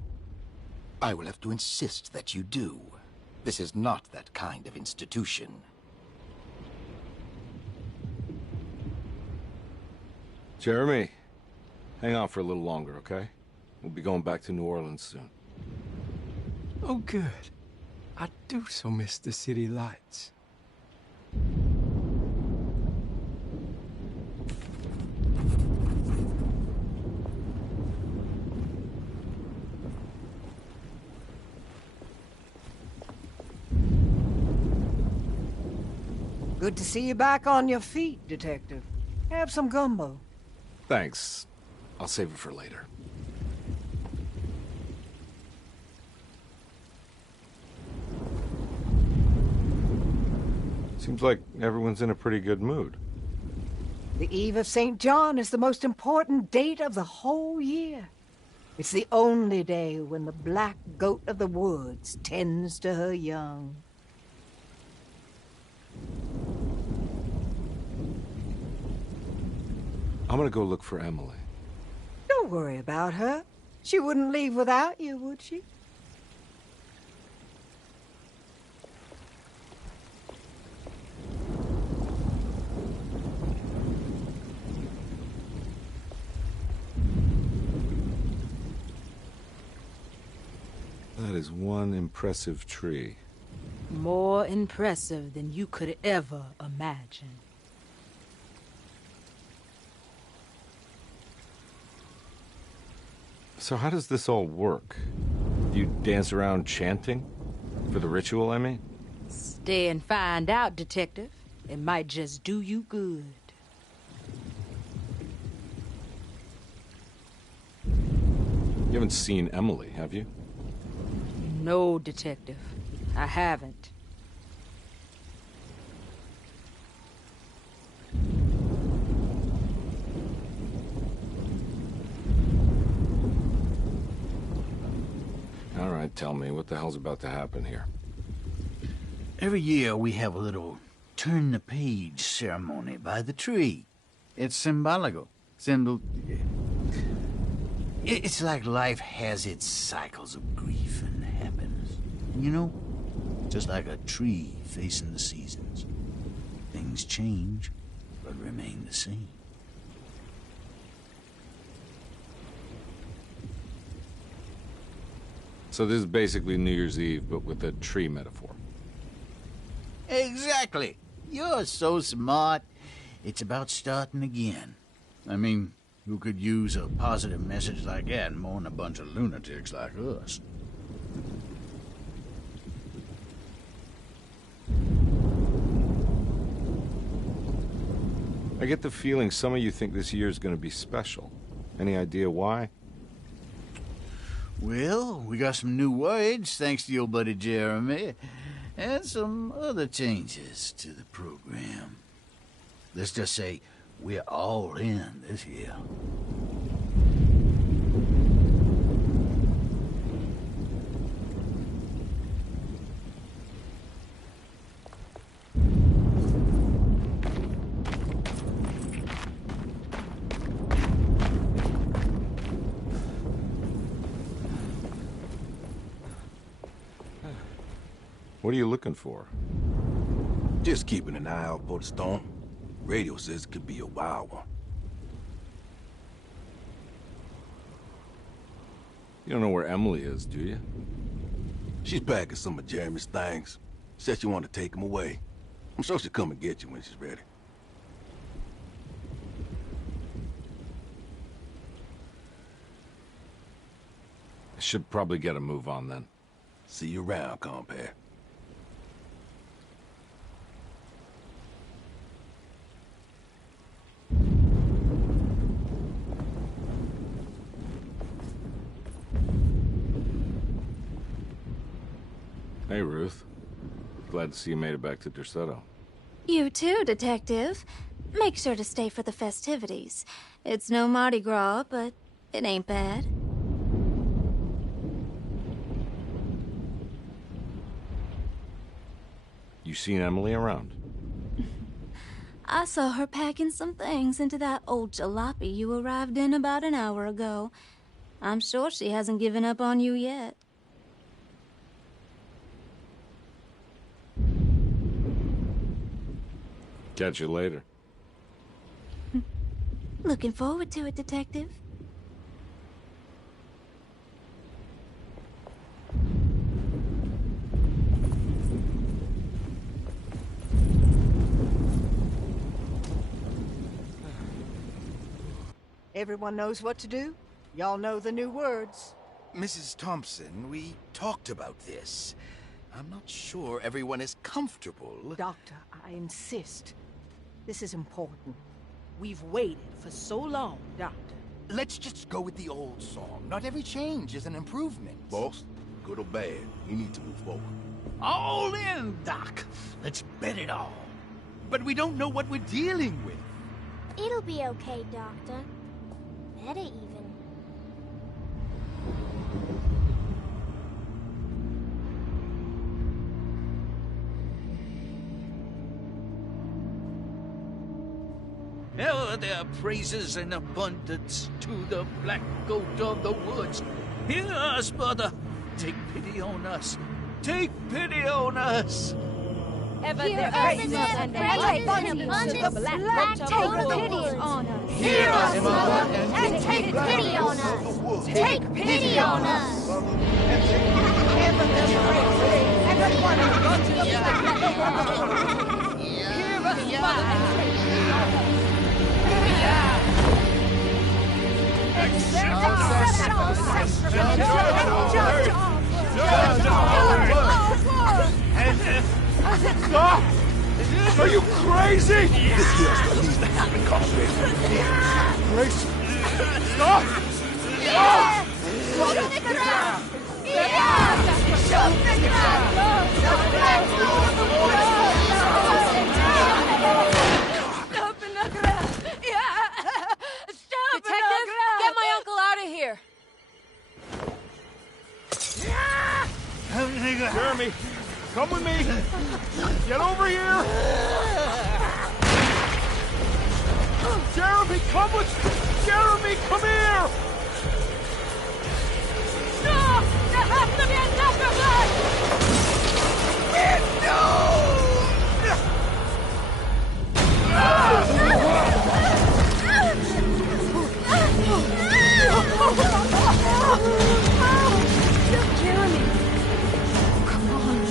I will have to insist that you do. This is not that kind of institution. Jeremy, hang on for a little longer, okay? We'll be going back to New Orleans soon. Oh, good. I do so miss the city lights. Good to see you back on your feet, Detective. Have some gumbo. Thanks. I'll save it for later. Seems like everyone's in a pretty good mood. The Eve of St. John is the most important date of the whole year. It's the only day when the black goat of the woods tends to her young. I'm gonna go look for Emily. Don't worry about her. She wouldn't leave without you, would she? That is one impressive tree. More impressive than you could ever imagine. So how does this all work? You dance around chanting? For the ritual, I mean? Stay and find out, Detective. It might just do you good. You haven't seen Emily, have you? No, Detective. I haven't. All right, tell me, what the hell's about to happen here? Every year we have a little turn-the-page ceremony by the tree. It's symbolical. It's like life has its cycles of grief and happiness. You know? Just like a tree facing the seasons. Things change, but remain the same. So this is basically New Year's Eve, but with a tree metaphor. Exactly. You're so smart. It's about starting again. I mean, who could use a positive message like that more than a bunch of lunatics like us? I get the feeling some of you think this year is going to be special. Any idea why? Well, we got some new words, thanks to your buddy Jeremy, and some other changes to the program. Let's just say we're all in this year. What are you looking for? Just keeping an eye out for the storm. Radio says it could be a wild one. You don't know where Emily is, do you? She's packing some of Jeremy's things. Said she wanted to take them away. I'm sure she'll come and get you when she's ready. I should probably get a move on then. See you around, compare. Hey, Ruth. Glad to see you made it back to Derceto. You too, Detective. Make sure to stay for the festivities. It's no Mardi Gras, but it ain't bad. You seen Emily around? I saw her packing some things into that old jalopy you arrived in about an hour ago. I'm sure she hasn't given up on you yet. Catch you later. Looking forward to it, Detective. Everyone knows what to do? Y'all know the new words. Mrs. Thompson, we talked about this. I'm not sure everyone is comfortable. Doctor, I insist. This is important. We've waited for so long, Doctor. Let's just go with the old song. Not every change is an improvement. Boss, good or bad, we need to move forward. All in, Doc. Let's bet it all. But we don't know what we're dealing with. It'll be okay, Doctor. Better even. Ever there praises in abundance to the black goat of the woods. Hear us, Mother. Take pity on us. Take pity on us. Ever Hear there us, praises Mother. and Praises abundance in to abundance the to black black goat goat of of the the woods. woods. On us. Hear us, Mother, and take pity on us. Take pity on us. Ever there praises and abundance to the black goat of the woods. Hear us, Mother, and take pity on us. Stop! Are you crazy? This just what needs to happen, Conrad. Grace! Stop! Stop! Shoot the ground! Shoot the Stop in the ground! Stop! Detective, get my uncle out of here. Jeremy, come with me. Get over here. Jeremy, come with... Jeremy, come here. No! There has to be another one! No! Jeremy. Come on.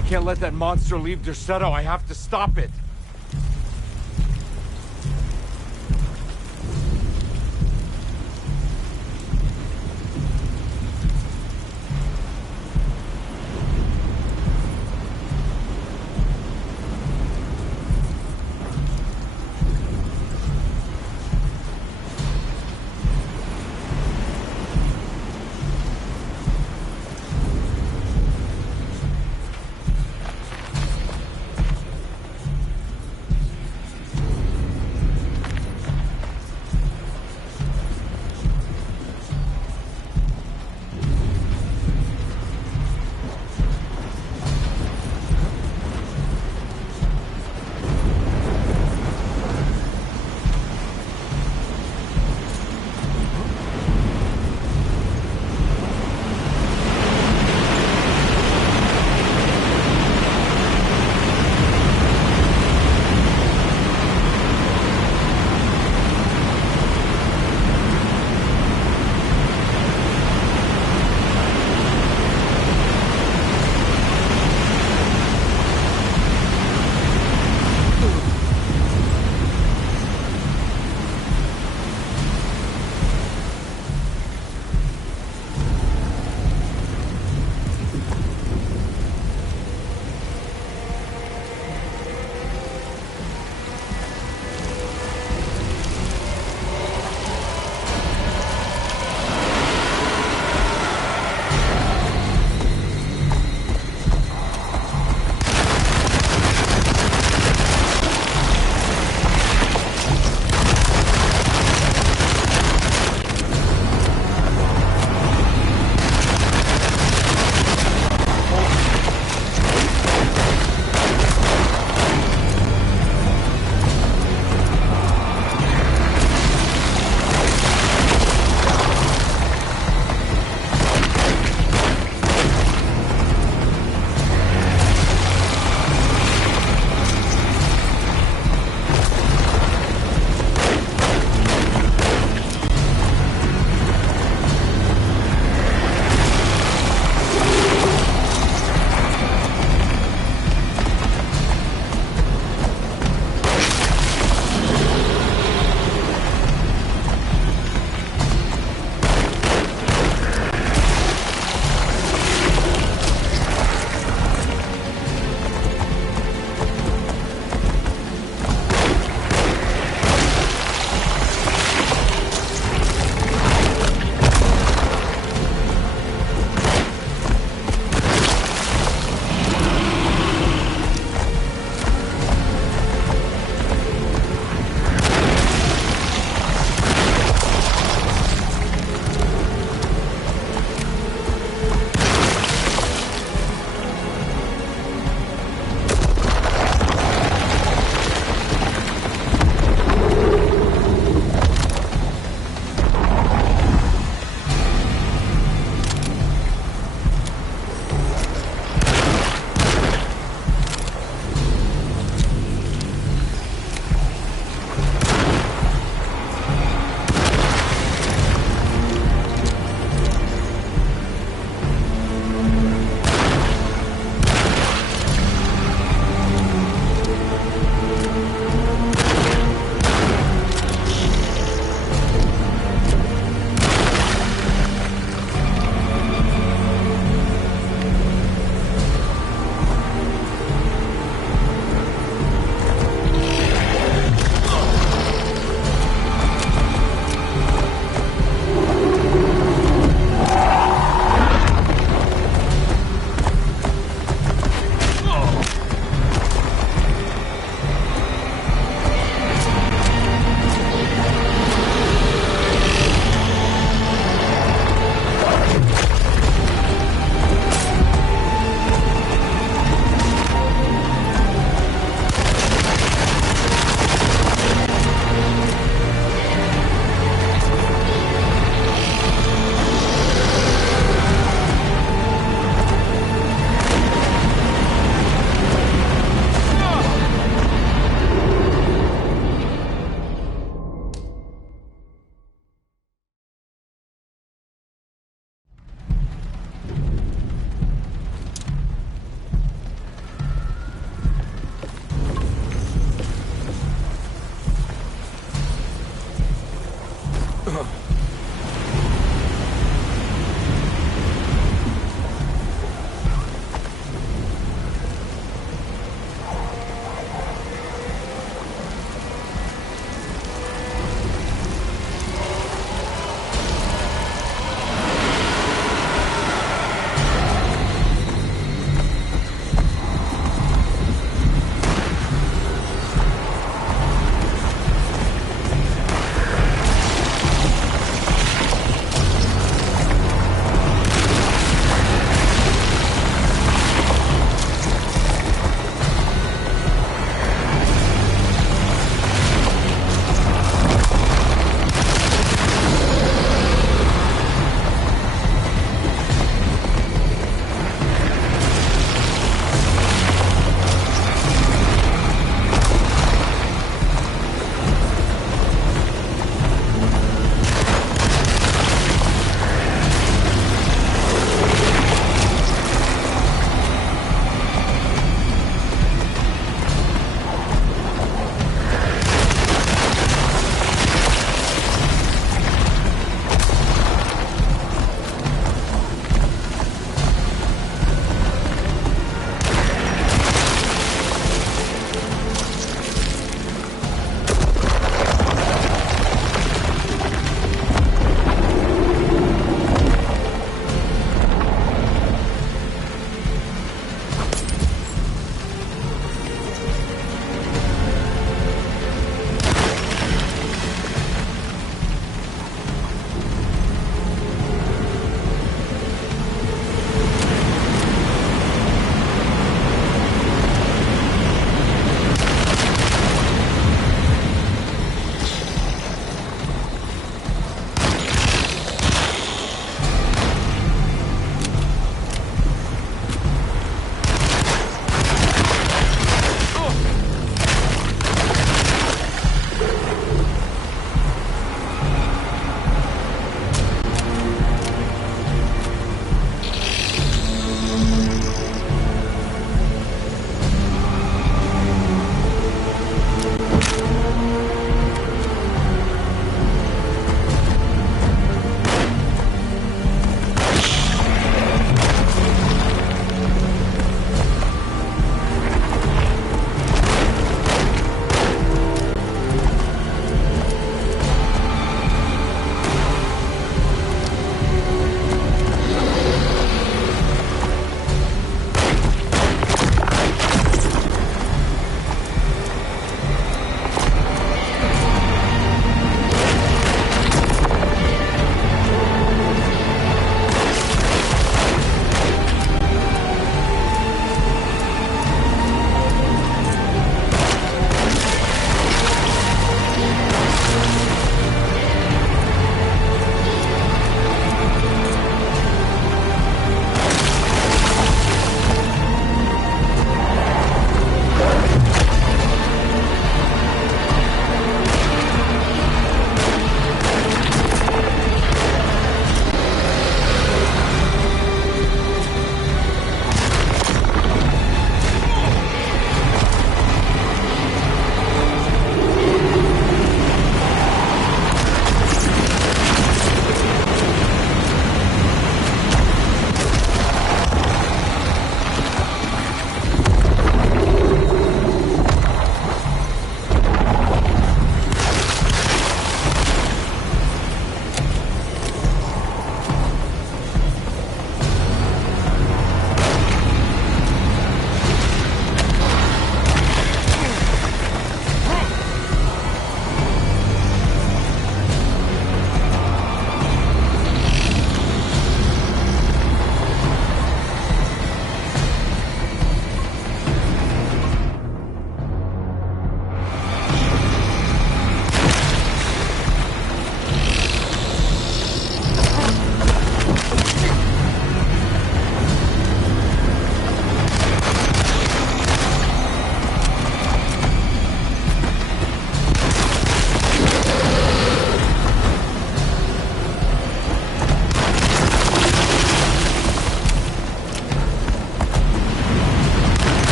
I can't let that monster leave Derceto. I have to stop it.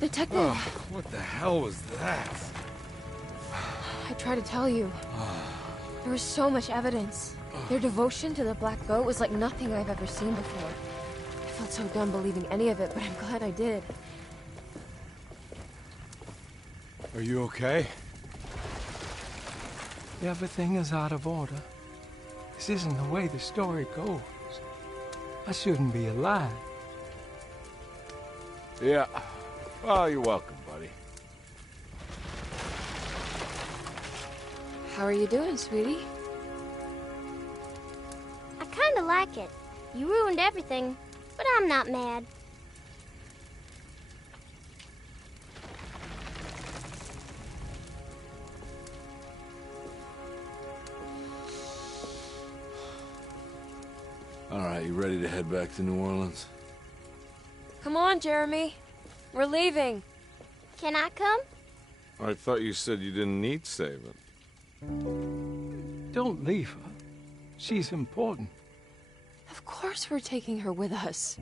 Detective! Oh, what the hell was that? I tried to tell you. There was so much evidence. Their devotion to the Black Goat was like nothing I've ever seen before. I felt so dumb believing any of it, but I'm glad I did. Are you okay? Everything is out of order. This isn't the way the story goes. I shouldn't be alive. Yeah. Well, you're welcome, buddy. How are you doing, sweetie? I kinda like it. You ruined everything, but I'm not mad. All right, you ready to head back to New Orleans? Come on, Jeremy. We're leaving. Can I come? I thought you said you didn't need saving. Don't leave her. She's important. Of course we're taking her with us.